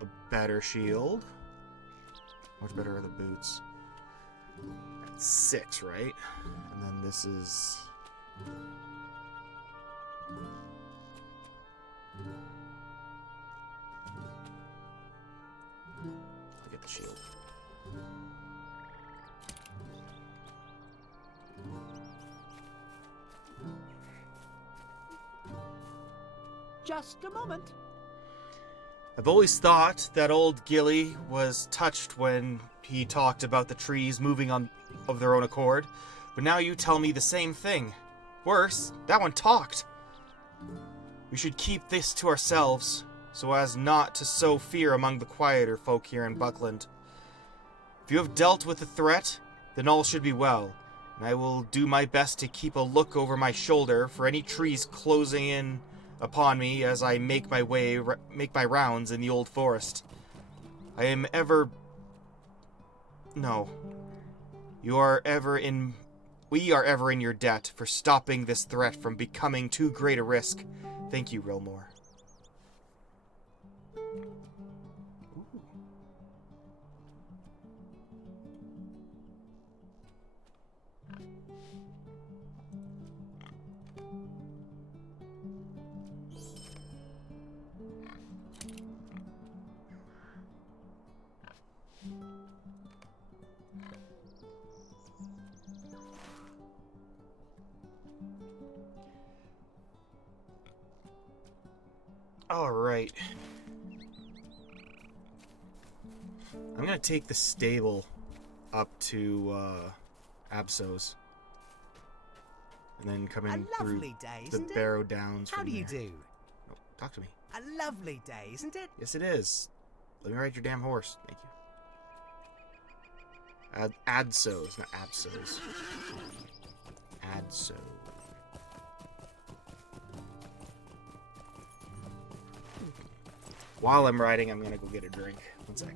A better shield. Much better are the boots. That's 6, right? And then this is... I'll get the shield. Just a moment. I've always thought that old Gilly was touched when he talked about the trees moving of their own accord, but now you tell me the same thing. Worse, that one talked. We should keep this to ourselves, so as not to sow fear among the quieter folk here in Buckland. If you have dealt with the threat, then all should be well, and I will do my best to keep a look over my shoulder for any trees closing in upon me as I make my rounds in the old forest. We are ever in your debt for stopping this threat from becoming too great a risk. Thank you, Rilmore. Alright. I'm gonna take the stable up to Abso's. And then come in A through lovely day, the isn't it? Barrow Downs. How from do you there. do? Oh, talk to me. A lovely day, isn't it? Yes, it is. Let me ride your damn horse. Thank you. Adsos, not Absos. Adso. While I'm riding, I'm gonna go get a drink. One sec.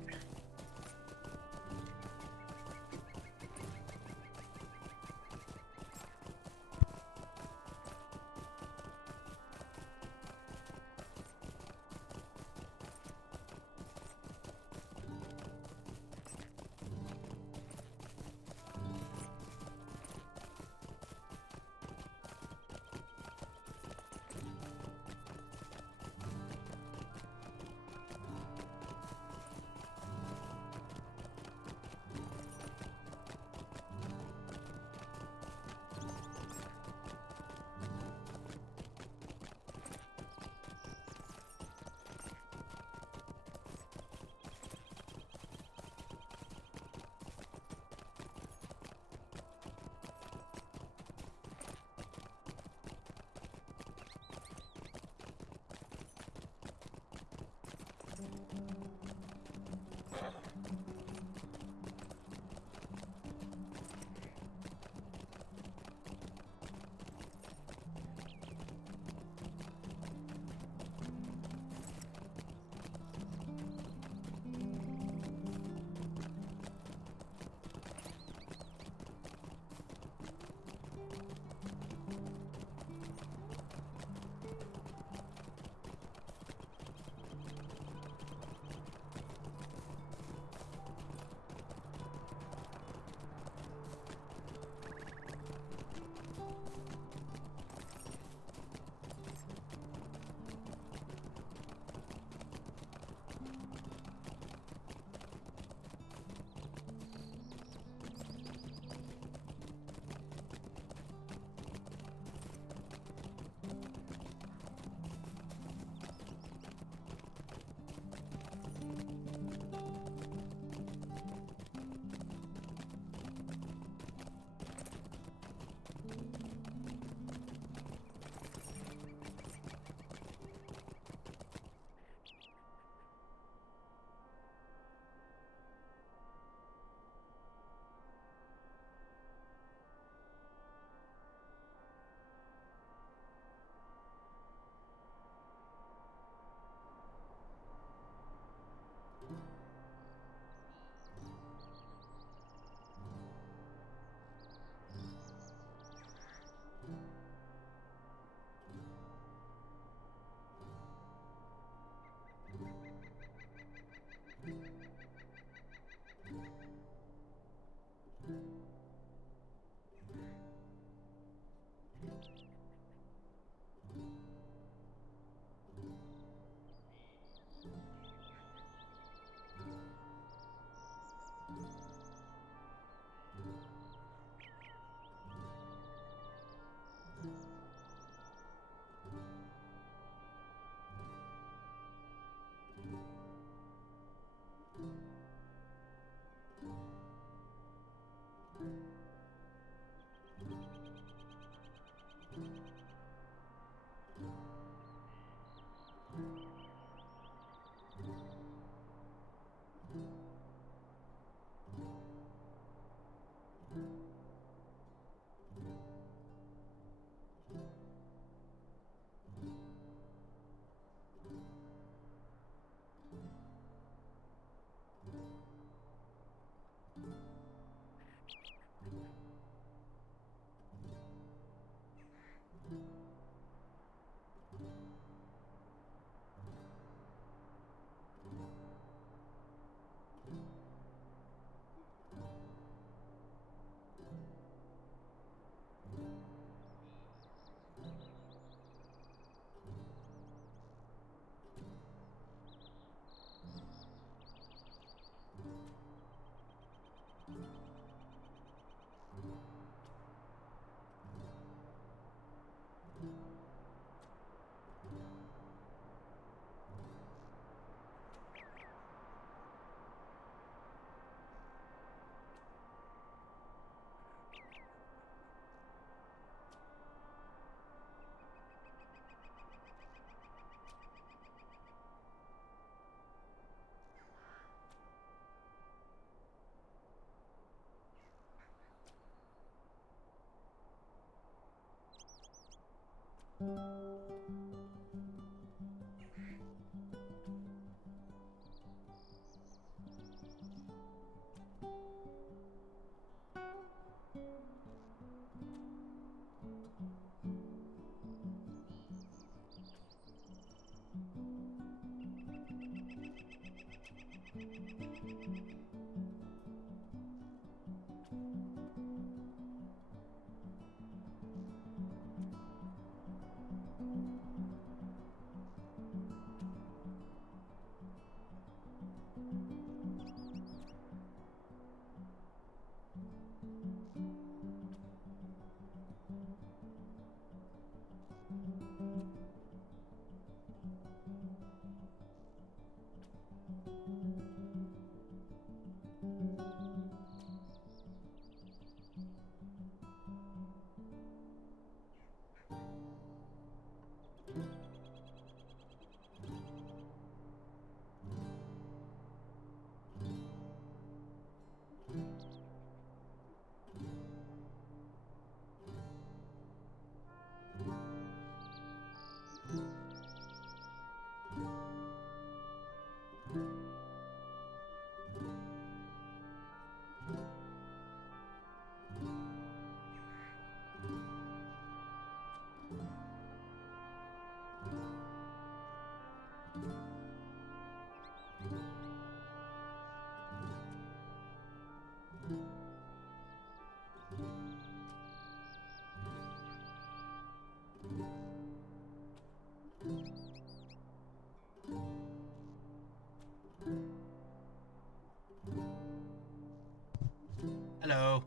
Hello.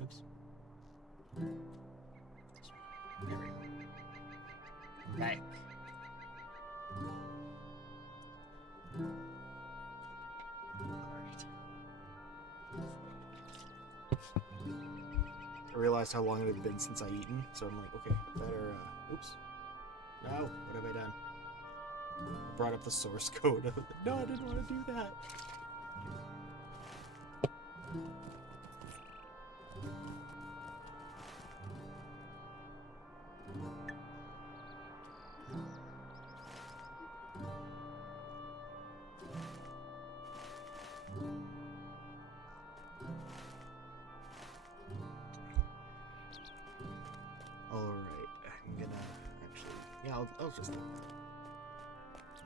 Oops. There we go. Back. Alright. I realized how long it had been since I eaten, so I'm like, okay, better, oops. No, what have I done? I brought up the source code. No, I didn't want to do that. Alright, I'm gonna actually... Yeah, I'll just leave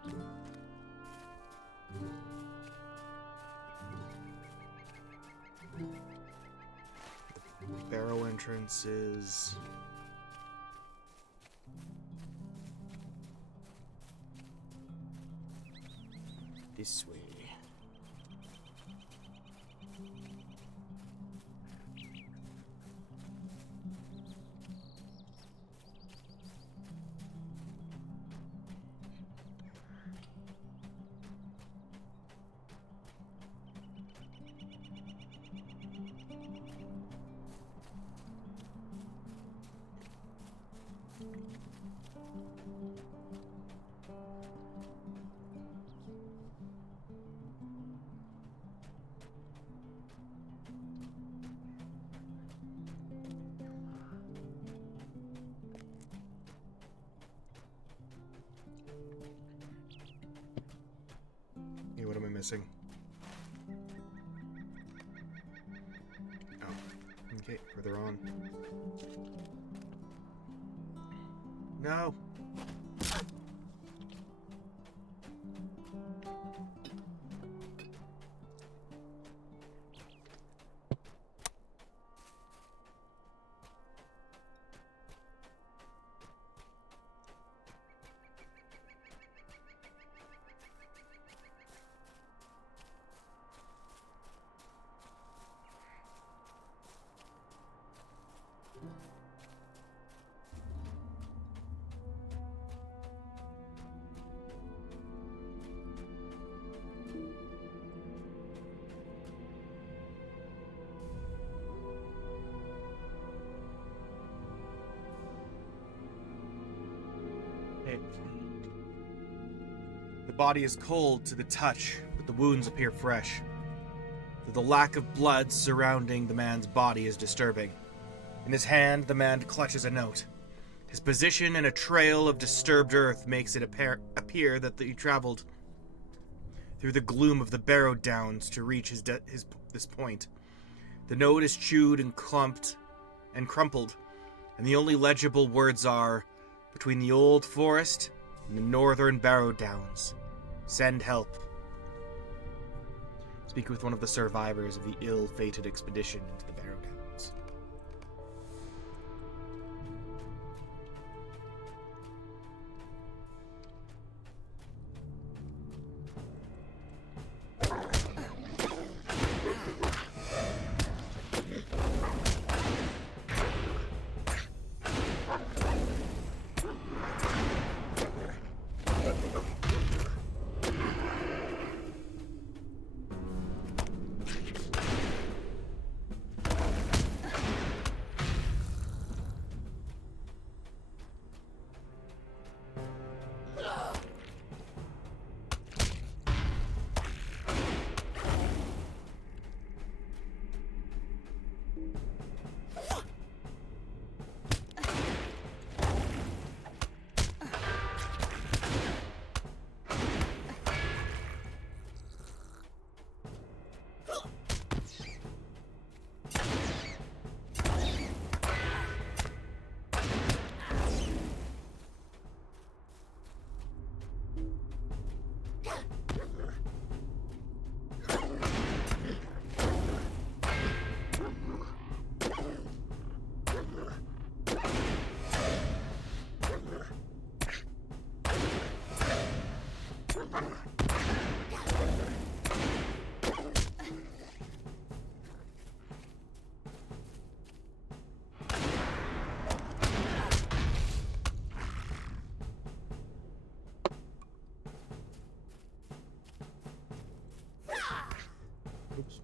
that. The barrow entrance is... this way. Hey, what am I missing? Oh, okay, further on. No! The body is cold to the touch, but the wounds appear fresh. The lack of blood surrounding the man's body is disturbing. In his hand, the man clutches a note. His position in a trail of disturbed earth makes it appear that he traveled through the gloom of the Barrow Downs to reach this point. The note is chewed and crumpled, and the only legible words are, "Between the old forest and the northern Barrow Downs. Send help." Speak with one of the survivors of the ill-fated expedition into the Barrow Downs. Oops.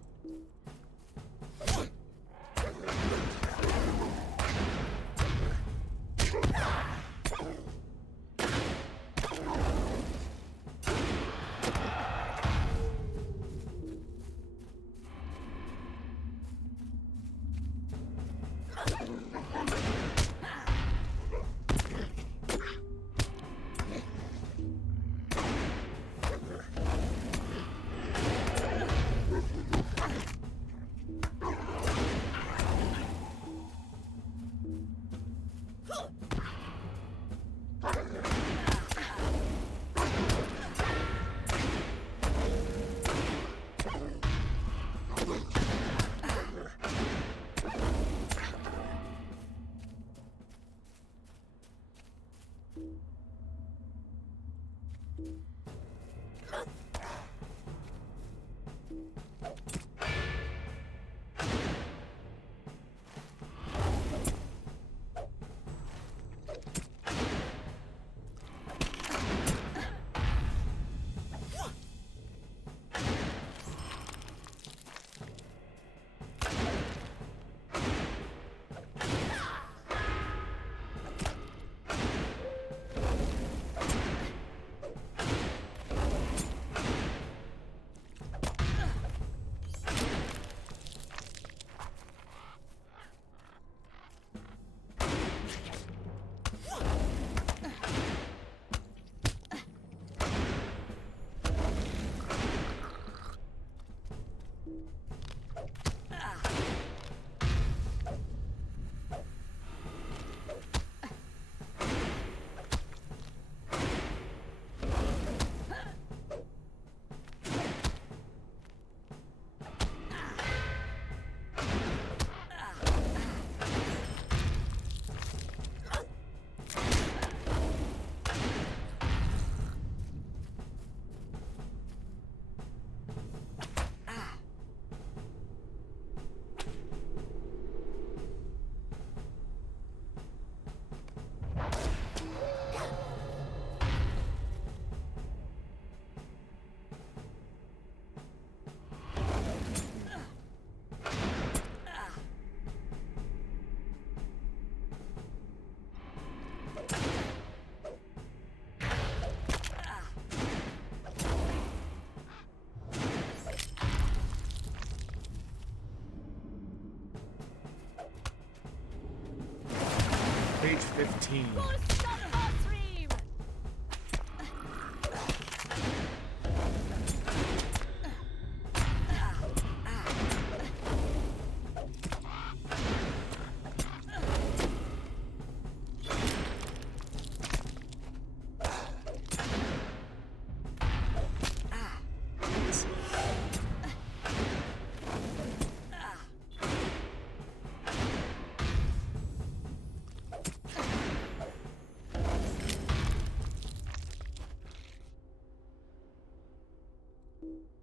Page 15.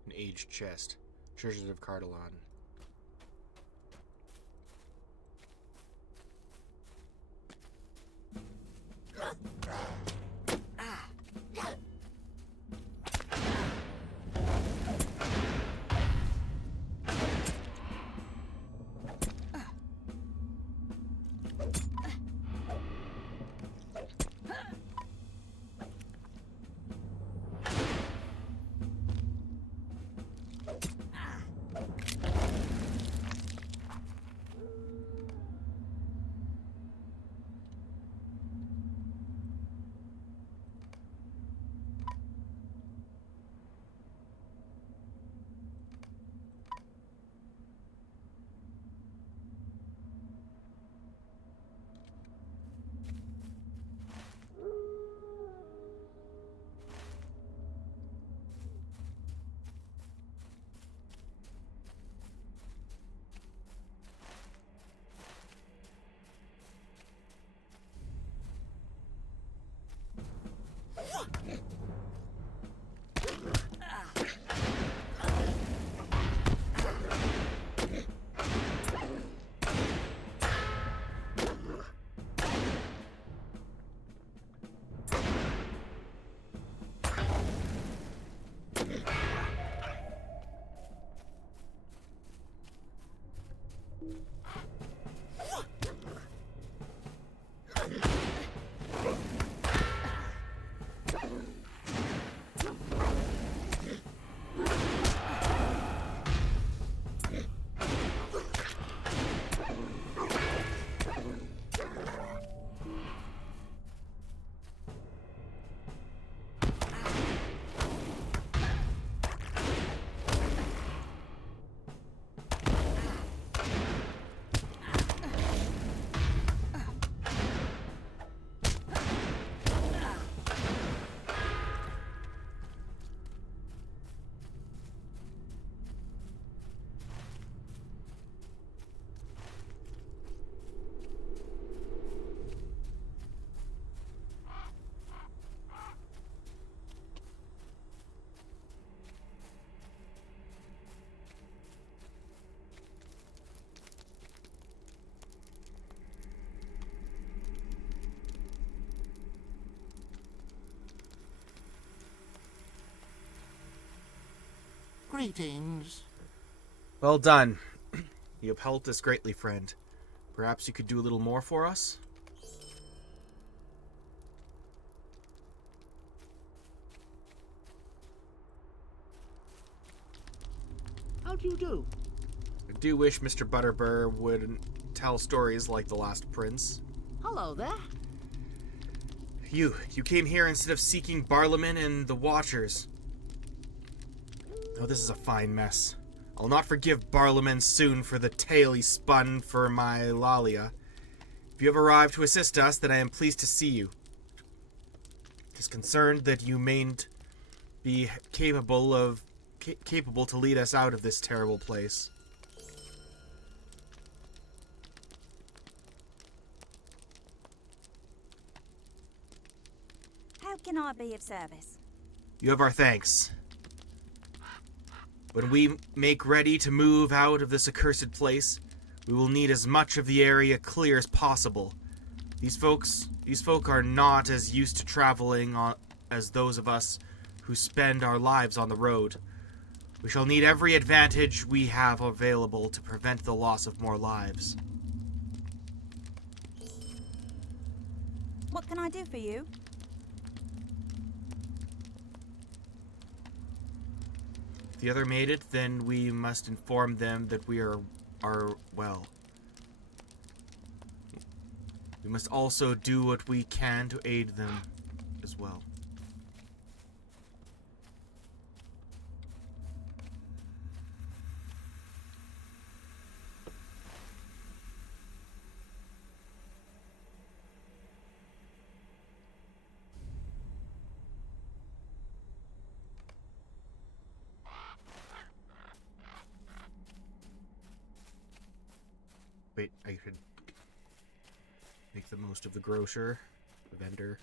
An aged chest. Treasures of Cardalon. Greetings. Well done. You have helped us greatly, friend. Perhaps you could do a little more for us? How do you do? I do wish Mr. Butterbur would tell stories like The Last Prince. Hello there. You came here instead of seeking Barlaman and the Watchers. Oh, this is a fine mess. I'll not forgive Barlaman soon for the tale he spun for my Lalia. If you have arrived to assist us, then I am pleased to see you. It is concerned that you mayn't be capable to lead us out of this terrible place. How can I be of service? You have our thanks. When we make ready to move out of this accursed place, we will need as much of the area clear as possible. These folk are not as used to traveling as those of us who spend our lives on the road. We shall need every advantage we have available to prevent the loss of more lives. What can I do for you? If the other made it, then we must inform them that we are well. We must also do what we can to aid them as well. Wait, I should make the most of the grocer, the vendor.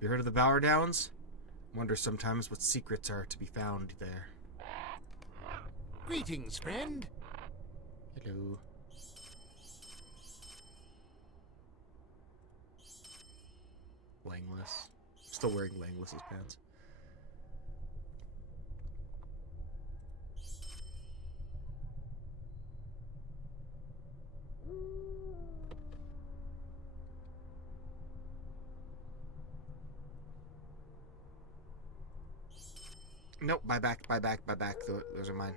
You heard of the Bower Downs? Wonder sometimes what secrets are to be found there. Greetings, friend. Hello. Langless. Still wearing Langless's pants. Nope, buy back. Those are mine.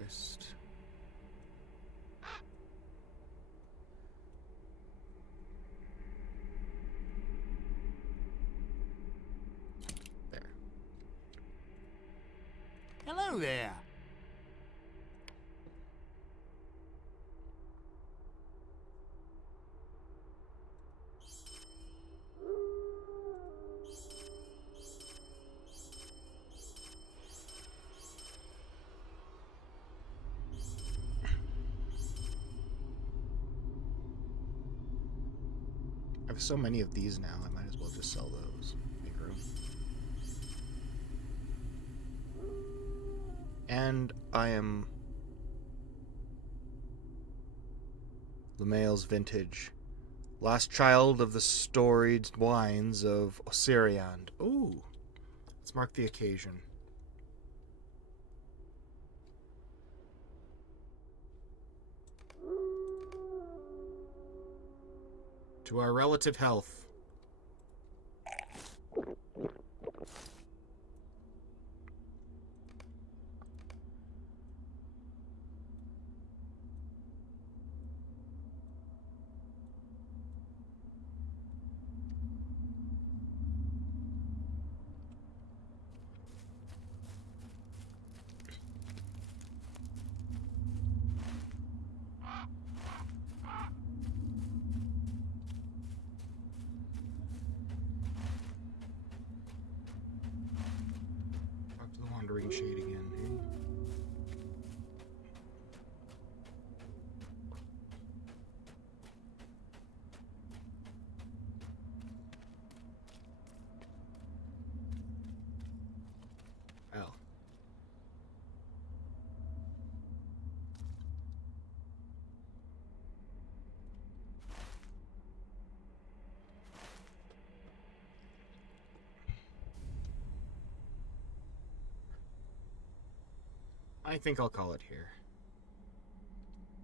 Wrist. There. Hello there. I have so many of these now, I might as well just sell those. Make room. And I am LeMail's vintage. Last child of the storied wines of Osiriand. Ooh. Let's mark the occasion. To our relative health. Talk to the Wandering Shade again. I think I'll call it here.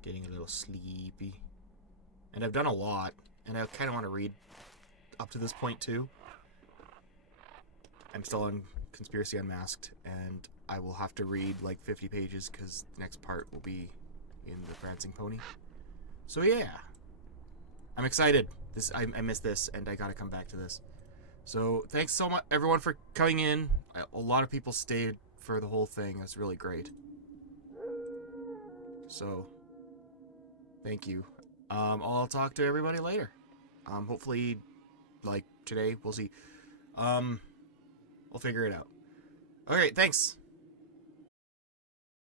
Getting a little sleepy. And I've done a lot, and I kind of want to read up to this point too. I'm still on Conspiracy Unmasked, and I will have to read like 50 pages because the next part will be in the Prancing Pony. So yeah, I'm excited. I missed this, and I gotta come back to this. So thanks so much, everyone, for coming in. A lot of people stayed for the whole thing. It was really great. So thank you. I'll talk to everybody later. Hopefully, like today, we'll see. We'll figure it out. Okay, thanks.